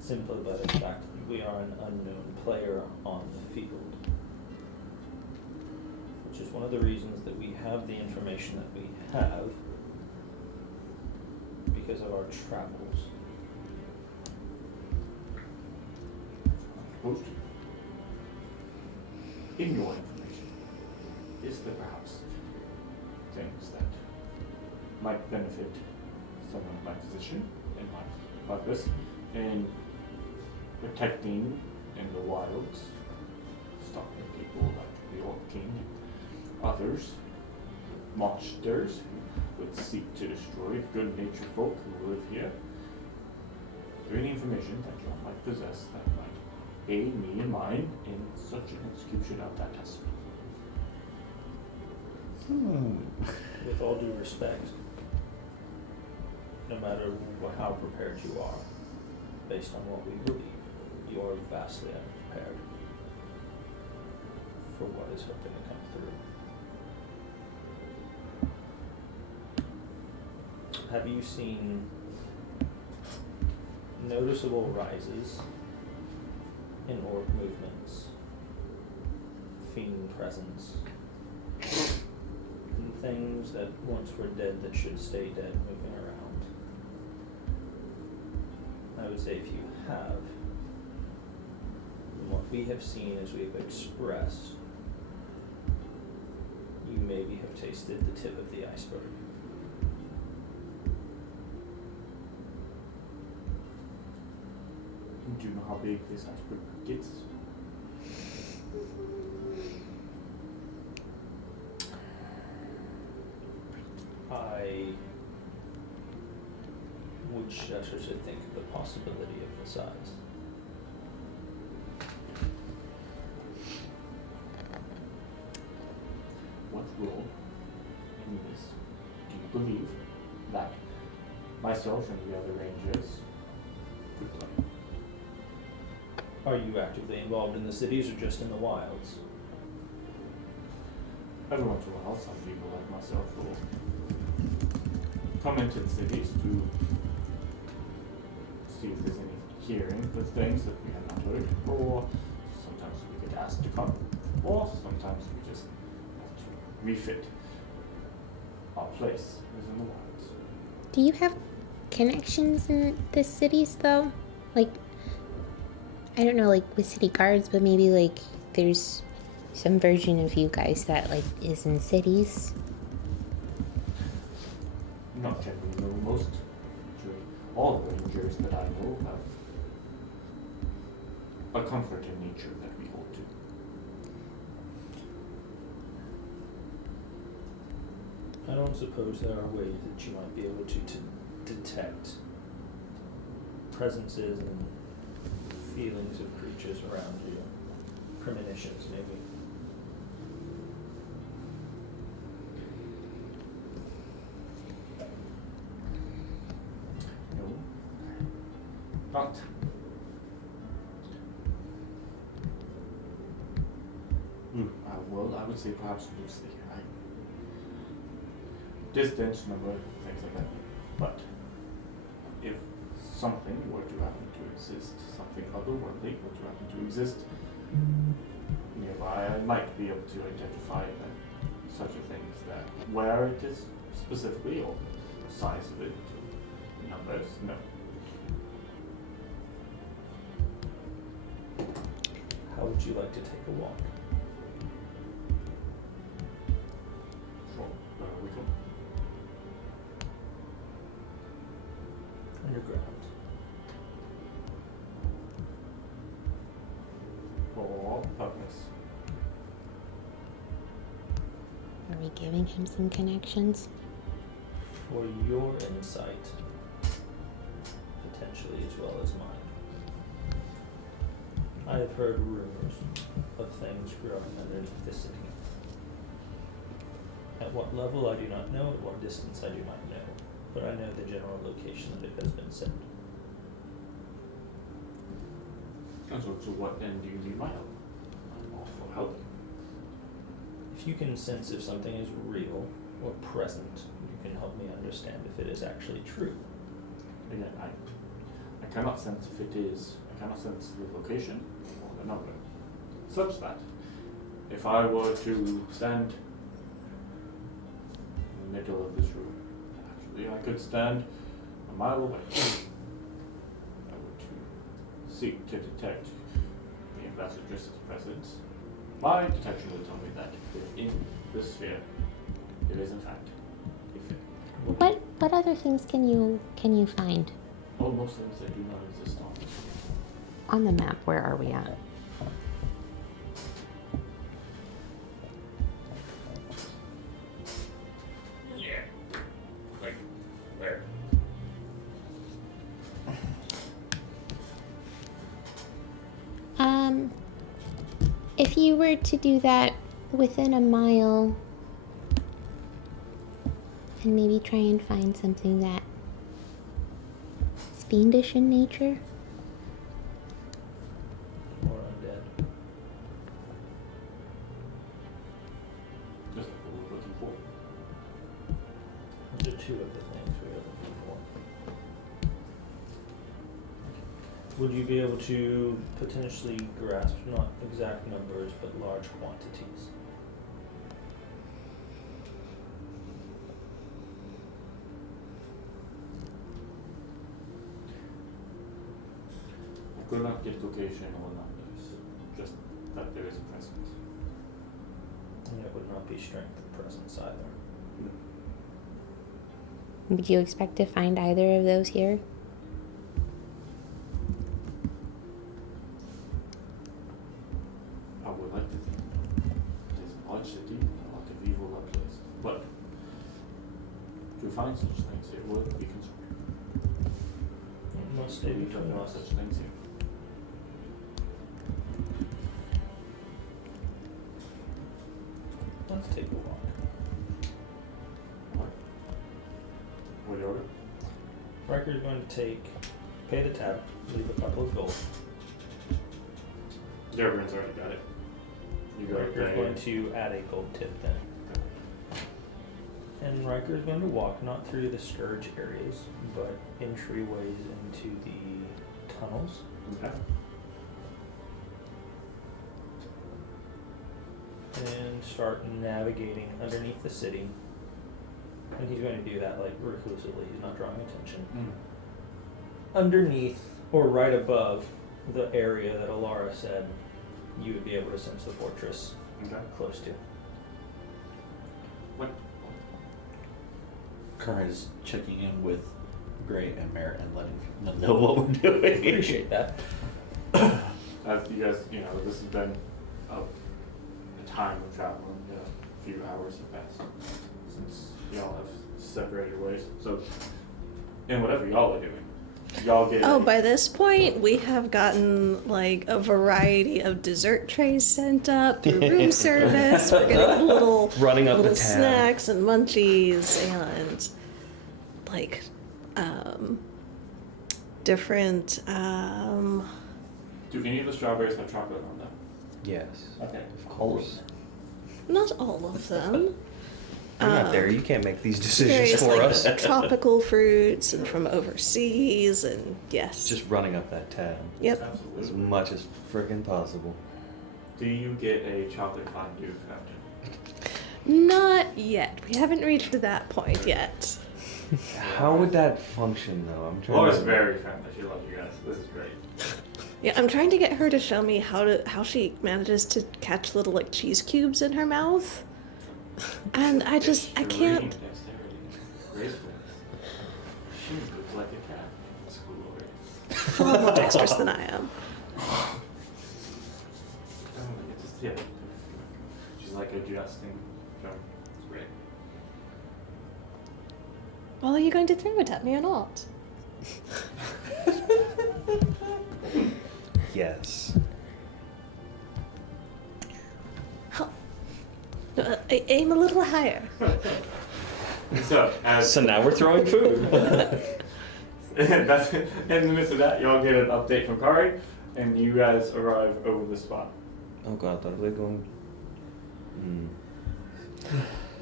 simply by the fact that we are an unknown player on the field. Which is one of the reasons that we have the information that we have, because of our travels. Supposed to. In your information, is there perhaps things that might benefit someone in my position, in my purpose, in protecting in the wilds, stopping people like the Orc King and others, monsters who would seek to destroy good-natured folk who live here? Is there any information that you might possess that might aid me and mine in such an execution of that task? With all due respect, no matter how prepared you are, based on what we believe, you are vastly unprepared for what is hoping to come through. Have you seen noticeable rises in orc movements, fiend presence, and things that once were dead that should stay dead moving around? I would say if you have, from what we have seen as we've expressed, you maybe have tasted the tip of the iceberg. Do you know how big this iceberg gets? I would shudder to think of the possibility of the size. What role in this do you believe that myself and the other rangers could play? Are you actively involved in the cities or just in the wilds? Every once in a while, some people like myself will come into the cities to see if there's any hearing of things that we have not heard, or sometimes we get asked to come, or sometimes we just have to refit our place as in the wilds. Do you have connections in the cities though? Like, I don't know, like with city guards, but maybe like there's some version of you guys that like is in cities. Not generally, no. Most, actually, all the rangers that I know have a comfort in nature that we hold to. I don't suppose there are ways that you might be able to detect presences and feelings of creatures around you. Premonitions, maybe. No. But well, I would say perhaps loosely. Distance, number, things like that. But if something were to happen to exist, something otherworldly were to happen to exist nearby, I might be able to identify such a thing as that. Where it is specifically, or the size of it, numbers, no. How would you like to take a walk? Sure. Where are we going? Underground. For what purpose? Are we giving him some connections? For your insight, potentially as well as mine. I have heard rumors of things growing underneath the city. At what level I do not know, at what distance I do not know, but I know the general location that it has been set. And so to what end do you need my help? I'm all for helping. If you can sense if something is real or present, you can help me understand if it is actually true. Again, I cannot sense if it is, I cannot sense the location or the number, such that if I were to stand in the middle of this room, actually I could stand a mile away. I were to seek to detect the ambassadress's presence. My detection would tell me that within the sphere, it is in fact a thing. What other things can you find Oh, most things that do not exist On the map, where are we at? Yeah. Like, where? If you were to do that within a mile and maybe try and find something that is fiendish in nature. Or undead. Just what we're looking for. Those are two of the things we are looking for. Would you be able to potentially grasp not exact numbers but large quantities? I could not get location or numbers, just that there is a presence. And it would not be strength and presence either. Would you expect to find either of those here? I would like to think it is a large city, a lot of evil up place, but to find such things, it would be concerning. Must stay We between don't know us. such things here. Let's take a walk. What? What do you order? Riker's going to pay the tab, leave a couple of gold. Everyone's already got it. You got Riker's it. going to add a gold tip then. And Riker's going to walk not through the scourge areas, but entryways into the tunnels. Okay. And start navigating underneath the city. And he's going to do that like reclusively, he's not drawing attention. Underneath or right above the area that Alara said you would be able to sense the fortress Okay. close to. What? Kara is checking in with Gray and Merritt and letting them know what we're doing. Appreciate that. As you guys, this has been a time of traveling. A few hours have passed since y'all have separated ways. So, in whatever y'all are doing, y'all get. Oh, by this point, we have gotten like a variety of dessert trays sent up through room service. We're getting little Running up the little tab. snacks and munchies and like different. Do any of the strawberries have chocolate on them? Yes. Okay. Of course. Not all of them. You're not there. You can't make these decisions Various for like us. tropical fruits and from overseas and yes. Just running up that tab Yep. as Absolutely. much as friggin' possible. Do you get a chocolate fondue fountain? Not yet. We haven't reached that point yet. How would that function though? I'm trying Laura's to. very friendly. She loves you guys. This is great. Yeah, I'm trying to get her to show me how she manages to catch little like cheese cubes in her mouth. And I can't. Extreme dexterity. Gracefulness. She moves like a cat. That's cool already. Far more dexterous than I am. It's just, yeah. She's like adjusting. It's great. Well, are you going to throw it at me or not? Yes. How? Aim a little higher. So, as So now we're throwing food. that's in the midst of that, y'all get an update from Kari, and you guys arrive over the spot. Oh god, are they going?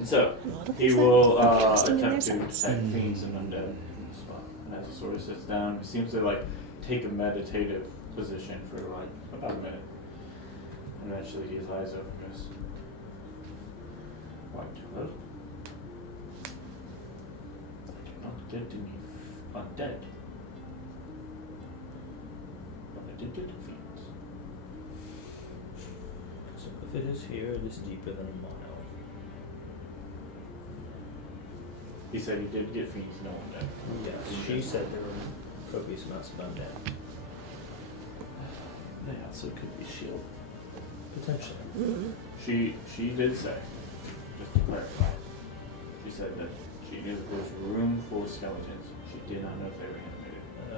So, What if he it's will like trusting in attempt their to sense? detect fiends and undead from the spot. And as he sort of sits down, he seems to like take a meditative position for like about a minute. And eventually his eyes open and goes, "What? Well, I cannot get any undead. But I did get fiends." So if it is here, it is deeper than a mile. He said he did get fiends, no undead. Yes, she said there were copious amounts of undead. Yeah, so it could be shield. Potentially. She did say, just to clarify, she said that she knew there was room for skeletons. She did not know if they were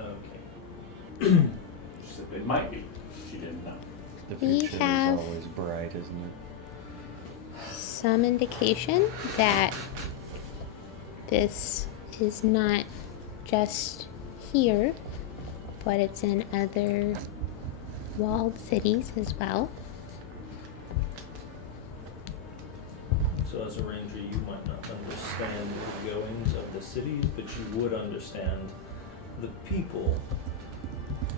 animated. Okay. She said they might be. She didn't know. The We future have- is always bright, isn't it? Some indication that this is not just here, but it's in other walled cities as well. So as a ranger, you might not understand the goings of the cities, but you would understand the people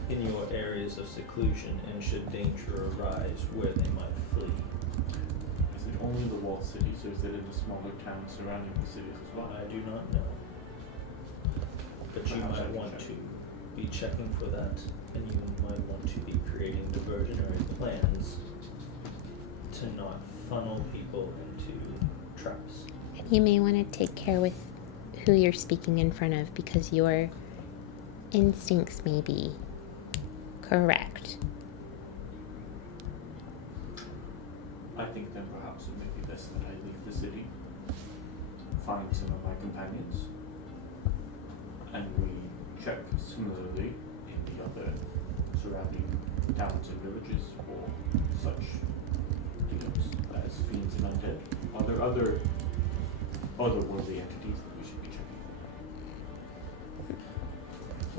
in your areas of seclusion, and should danger arise, where they might flee. Is it only the walled cities, or is it in the smaller towns surrounding the cities as well? I do not know. But you Perhaps I might can want check. to be checking for that, and you might want to be creating diversionary plans to not funnel people into traps. You may want to take care with who you're speaking in front of because your instincts may be correct. I think then perhaps it may be best that I leave the city, find some of my companions, and we check similarly in the other surrounding towns and villages for such deals as fiends and undead. Are there otherworldly entities that we should be checking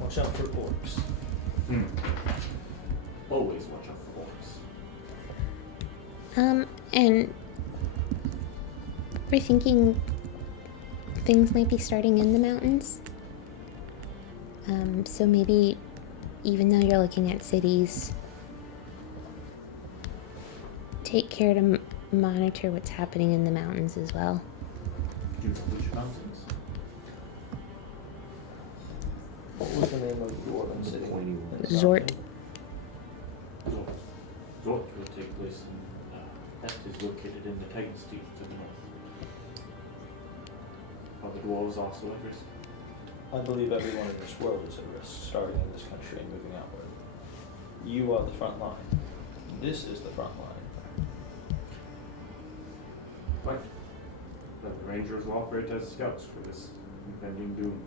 Watch out for orcs. for? Always watch out for orcs. And we're thinking things might be starting in the mountains. So maybe even though you're looking at cities, take care to monitor what's happening in the mountains as well. Do you know which mountains? What was the name of the dwarven city? Pointy ones. Zort. Zort. Zort will take place in, that is located in the Titan's Teeth to the north. Are the dwarves also at risk? I believe everyone in this world is at risk, starting in this country and moving outward. You are the front line. This is the front line. Right. Then the Rangers will operate as scouts for this impending doom.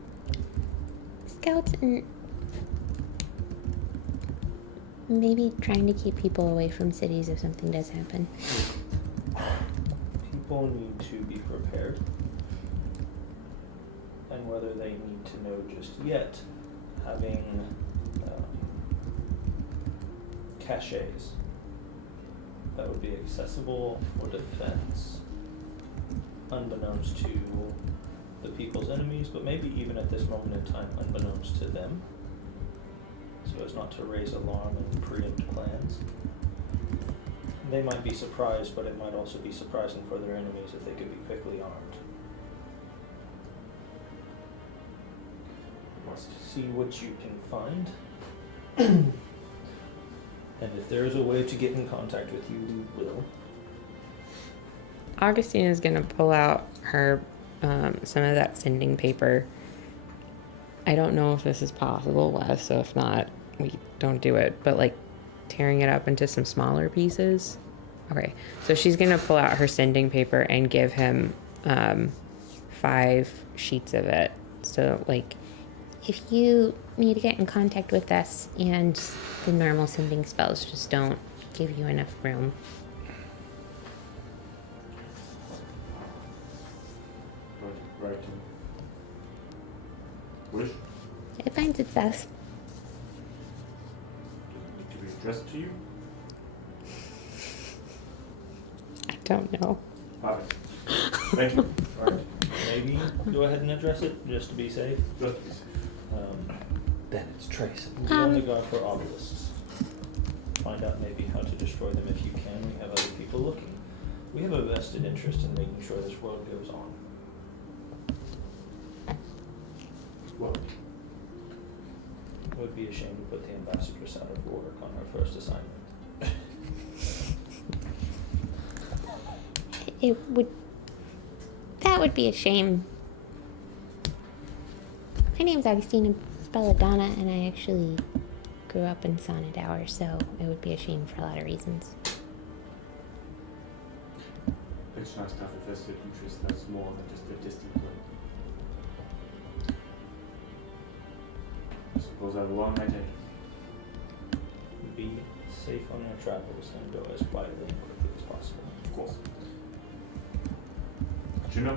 Scouts and Maybe trying to keep people away from cities if something does happen. People need to be prepared. And whether they need to know just yet, having caches that would be accessible for defense, unbeknownst to the people's enemies, but maybe even at this moment in time, unbeknownst to them, so as not to raise alarm and preempt plans. They might be surprised, but it might also be surprising for their enemies if they could be quickly armed. Let's see what you can find. And if there is a way to get in contact with you, we will. Augustine is gonna pull out her some of that sending paper. I don't know if this is possible, Wes, so if not, we don't do it. But like tearing it up into some smaller pieces. Okay, so she's gonna pull out her sending paper and give him 5 sheets of it. So like, If you need to get in contact with us and the normal sending spells just don't give you enough room. Right. Wish It finds its us. to be addressed to you. I don't know. Perfect. Thank you. All right. Maybe go ahead and address it, just to be safe. Good. Then it's traceable. Be on the guard for obelisks. Find out maybe how to destroy them if you can. We have other people looking. We have a vested interest in making sure this world goes on. Well, It would be a shame to put the ambassadress out of work on her first assignment. That would be a shame. My name's Augustina Belladonna, and I actually grew up in Sonnet Hour, so it would be a shame for a lot of reasons. it's nice to have a vested interest that's more than just a distant plane. I suppose I have a long night ahead. Be safe on your travels and go as quietly and quickly as possible. Of course. But you know,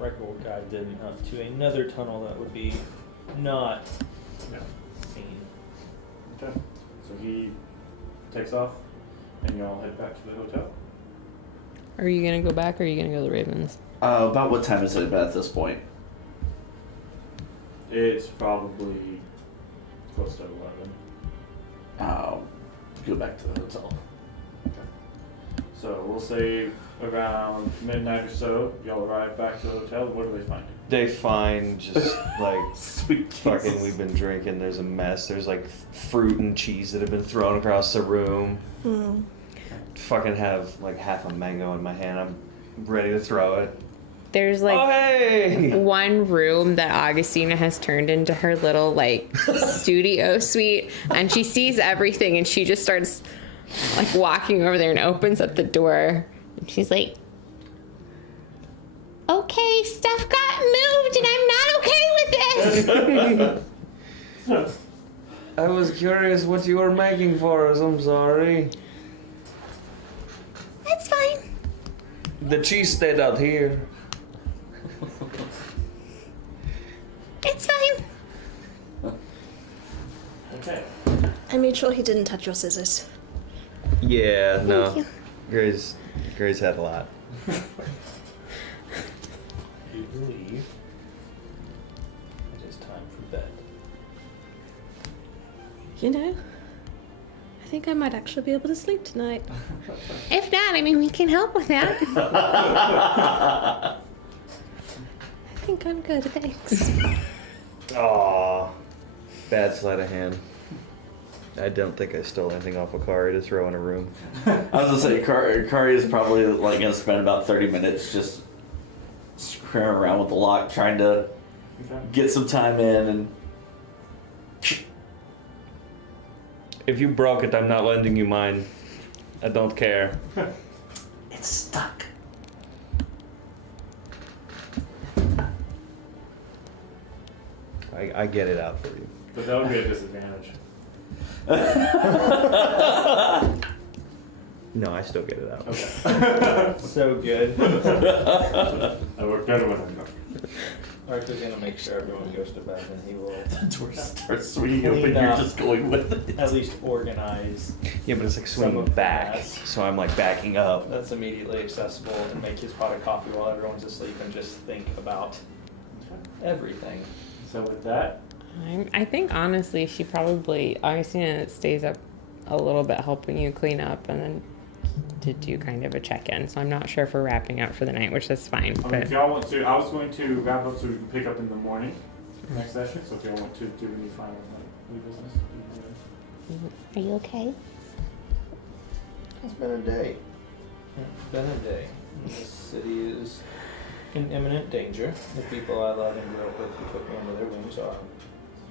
Record guide them up to another tunnel that would be not yeah. seen. Okay. So he takes off, and y'all head back to the hotel. Are you gonna go back or are you gonna go to the Ravens? About what time is it at this point? It's probably close to 11. Go back to the hotel. So we'll say around midnight or so, y'all arrive back to the hotel. What do they find? They find just like Sweet fucking, Jesus. we've been drinking, there's a mess. There's like fruit and cheese that have been thrown across the room. Hmm. Fucking have like half a mango in my hand. I'm ready to throw it. There's like Oh, hey! one room that Augustina has turned into her little like studio suite, and she sees everything and she just starts like walking over there and opens up the door. And she's like, okay, stuff got moved and I'm not okay with this. I was curious what you were making for us. I'm sorry. That's fine. The cheese stayed out here. It's fine. Okay. I made sure he didn't touch your scissors. Yeah, no. you. Gray's had a lot. You believe it is time for bed. You know, I think I might actually be able to sleep tonight. If not, I mean, we can help with that. I think I'm good, thanks. Aw. Bad sleight of hand. I don't think I stole anything off of Kari to throw in a room. I was gonna say, Kari is probably like gonna spend about 30 minutes just screwing around with the lock, trying to Okay. get some time in, and If you broke it, I'm not lending you mine. I don't care. it's stuck. I get it out for you. But that would be a disadvantage. No, I still get it out. Okay. So good. I work better when I'm drunk. Arthur's gonna make sure everyone goes to bed, and he will The door starts swinging open, Clean you're up. just going with it. at least organize Yeah, but it's like Some swinging of the back, mess. so I'm like backing up. that's immediately accessible, and make his pot of coffee while everyone's asleep, and just think about everything. So with that, I think honestly, she probably Augustina stays up a little bit helping you clean up, and then to do kind of a check-in. So I'm not sure if we're wrapping up for the night, which is fine. if But y'all want to, I was going to wrap up so we can pick up in the morning next session. So if y'all want to do any final new business, Are you okay? It's been a day. It's been a day. This city is in imminent danger. The people I love and grew up with who took me under their wings are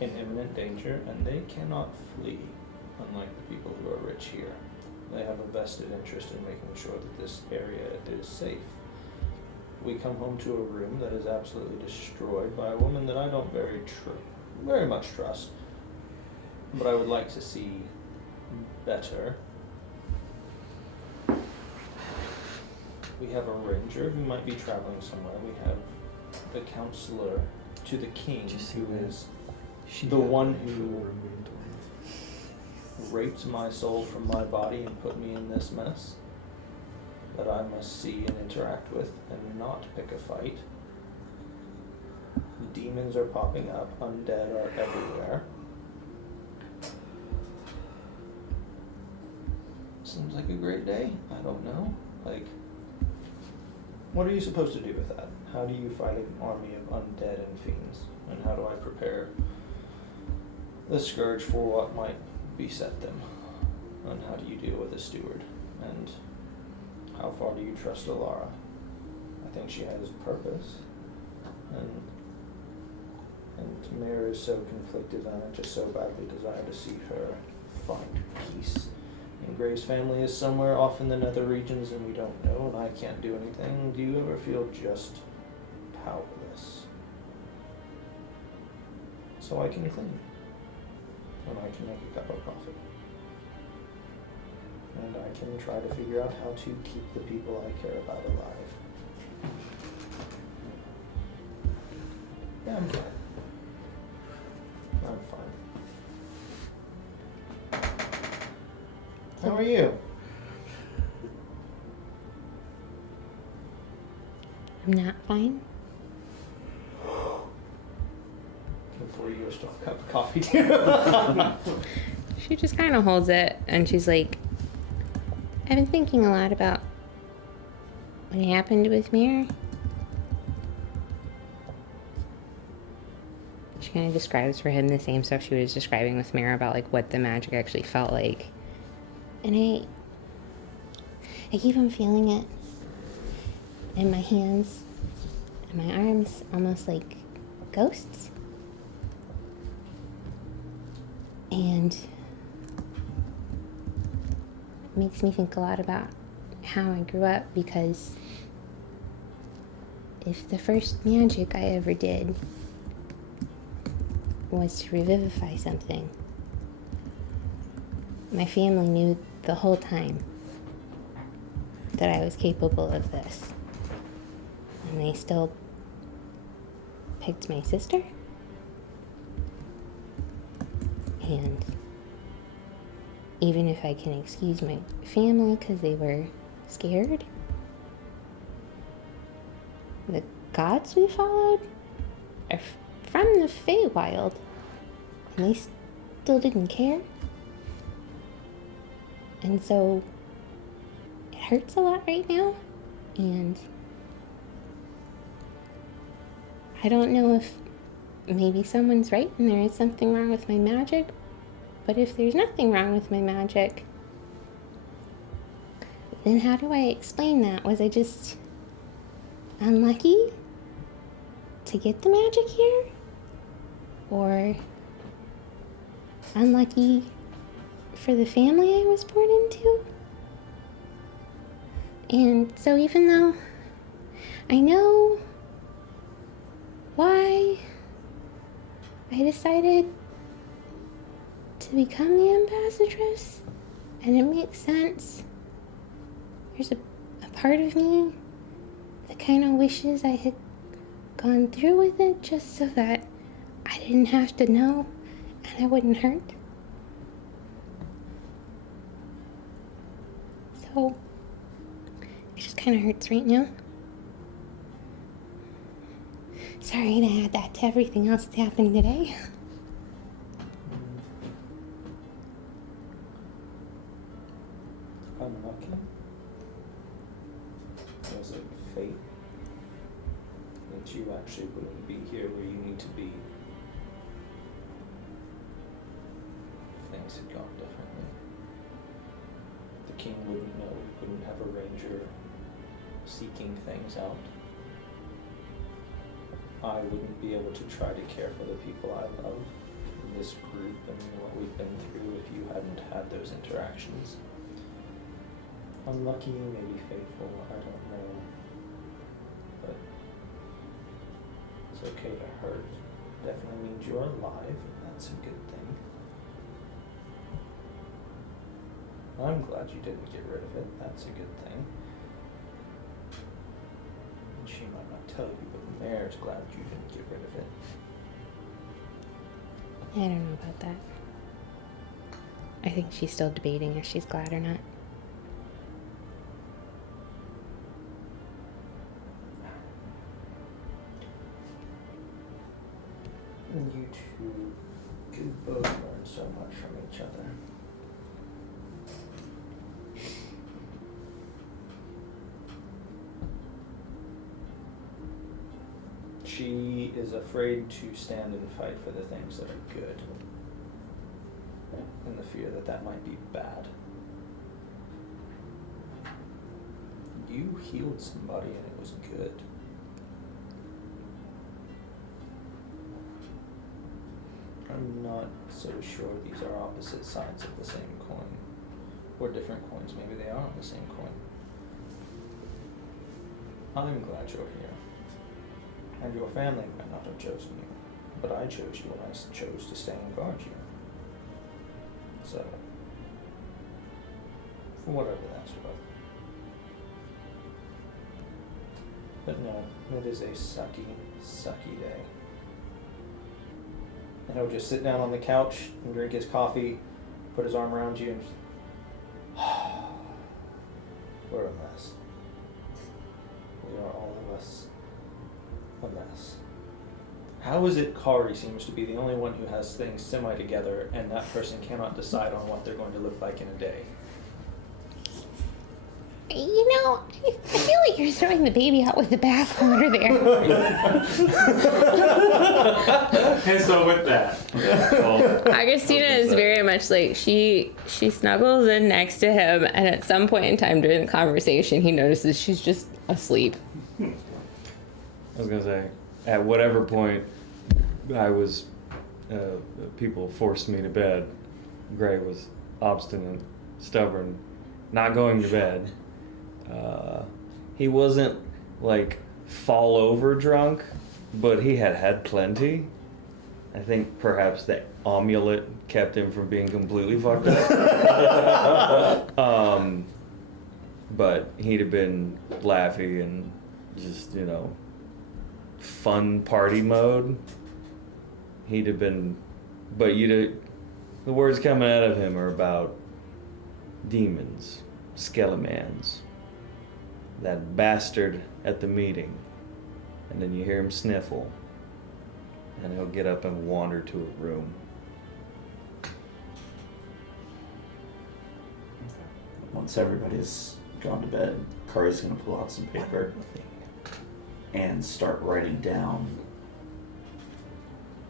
in imminent danger, and they cannot flee, unlike the people who are rich here. They have a vested interest in making sure that this area is safe. We come home to a room that is absolutely destroyed by a woman that I don't very much trust, but I would like to see better. We have a ranger who might be traveling somewhere. We have the counselor to the king, who is the one who raped my soul from my body and put me in this mess that I must see and interact with and not pick a fight. Demons are popping up, undead are everywhere. Seems like a great day. I don't know. Like, what are you supposed to do with that? How do you fight an army of undead and fiends? And how do I prepare the scourge for what might beset them? And how do you deal with a steward? And how far do you trust Alara? I think she has purpose. And Mare is so conflicted, and I just so badly desire to see her find peace. And Gray's family is somewhere off in the nether regions, and we don't know, and I can't do anything. Do you ever feel just powerless? So I can clean, and I can make a cup of coffee, and I can try to figure out how to keep the people I care about alive. Yeah, I'm fine. I'm fine. How are you? I'm not fine. Before you go start a cup of coffee too. she just kind of holds it, and she's like, I've been thinking a lot about what happened with Mare. she kind of describes for him the same stuff she was describing with Mira about like what the magic actually felt like. And I keep on feeling it in my hands and my arms, almost like ghosts. And it makes me think a lot about how I grew up, because if the first magic I ever did was to revivify something, my family knew the whole time that I was capable of this. And they still picked my sister. And even if I can excuse my family because they were scared, the gods we followed are from the Feywild, and they still didn't care. And so it hurts a lot right now, and I don't know if maybe someone's right and there is something wrong with my magic, but if there's nothing wrong with my magic, then how do I explain that? Was I just unlucky to get the magic here? Or unlucky for the family I was born into? And so even though I know why I decided to become the ambassadress, and it makes sense. There's a part of me that kind of wishes I had gone through with it just so that I didn't have to know and I wouldn't hurt. So, it just kind of hurts right now. Sorry to add that to everything else that's happening today. Unlucky? Was it fate that you actually wouldn't be here where you need to be if things had gone differently? The king wouldn't know, wouldn't have a ranger seeking things out. I wouldn't be able to try to care for the people I love, this group, and what we've been through if you hadn't had those interactions. Unlucky, maybe faithful, I don't know. But it's okay to hurt. Definitely means you're alive, and that's a good thing. I'm glad you didn't get rid of it, that's a good thing. And she might not tell you, but the mayor's glad you didn't get rid of it. I don't know about that. I think she's still debating if she's glad or not. And you two could both learn so much from each other. She is afraid to stand and fight for the things that are good, in the fear that that might be bad. You healed somebody and it was good. I'm not so sure these are opposite sides of the same coin. Or different coins, maybe they are on the same coin. I'm glad you're here. And your family might not have chosen you, but I chose you and I chose to stay and guard you. So, for whatever that's worth. But no, it is a sucky, sucky day. And he'll just sit down on the couch and drink his coffee, put his arm around you and we're a mess. We are all of us a mess. How is it Kari seems to be the only one who has things semi-together and that person cannot decide on what they're going to look like in a day? You know, I feel like you're throwing the baby out with the bathwater there. And so with that, well, Augustina is very much like she snuggles in next to him, and at some point in time during the conversation, he notices she's just asleep. I was gonna say, at whatever point I was, people forced me to bed. Gray was obstinate, stubborn, not going to bed. He wasn't like fall over drunk, but he had plenty. I think perhaps the amulet kept him from being completely fucked up. But he'd have been laughy and just, fun party mode. He'd have been, but the words coming out of him are about demons, skeletons, that bastard at the meeting, and then you hear him sniffle, and he'll get up and wander to a room. Once everybody's gone to bed, Kari's gonna pull out some paper and start writing down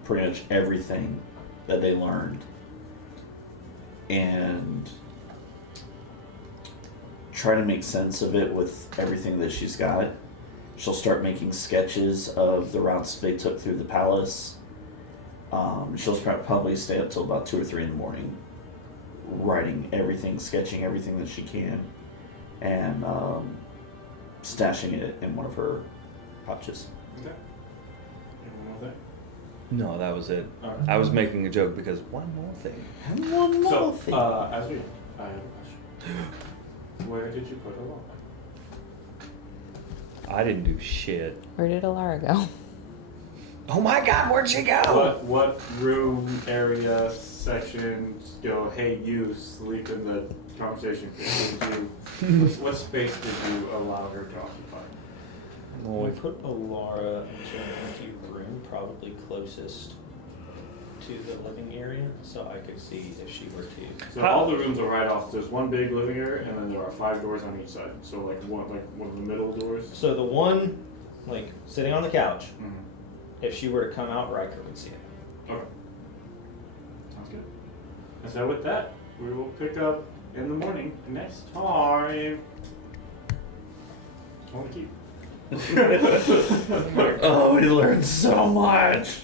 pretty much everything that they learned and try to make sense of it with everything that she's got. She'll start making sketches of the routes they took through the palace. She'll probably stay up till about 2 or 3 in the morning, writing everything, sketching everything that she can, and stashing it in one of her pouches. okay. Anyone with it? No, that was it. Alright. I was making a joke because one more thing. And one more So, thing. as we, I have a question. Where did you put Alara? I didn't do shit. Where did Alara go? Oh my God, where'd she go? What room, area, section, go, hey, you sleep in the conversation. What space did you allow her to occupy? Well, we put Alara into an empty room, probably closest to the living area, so I could see if she were to. So all the rooms are right off. There's one big living area, and then there are 5 doors on each side. So like one of the middle doors. So the one, like, sitting on the couch, Mm-hmm. if she were to come out, Riker would see it. Okay. Sounds good. And so with that, we will pick up in the morning next time. On the keep. Oh, we learned so much.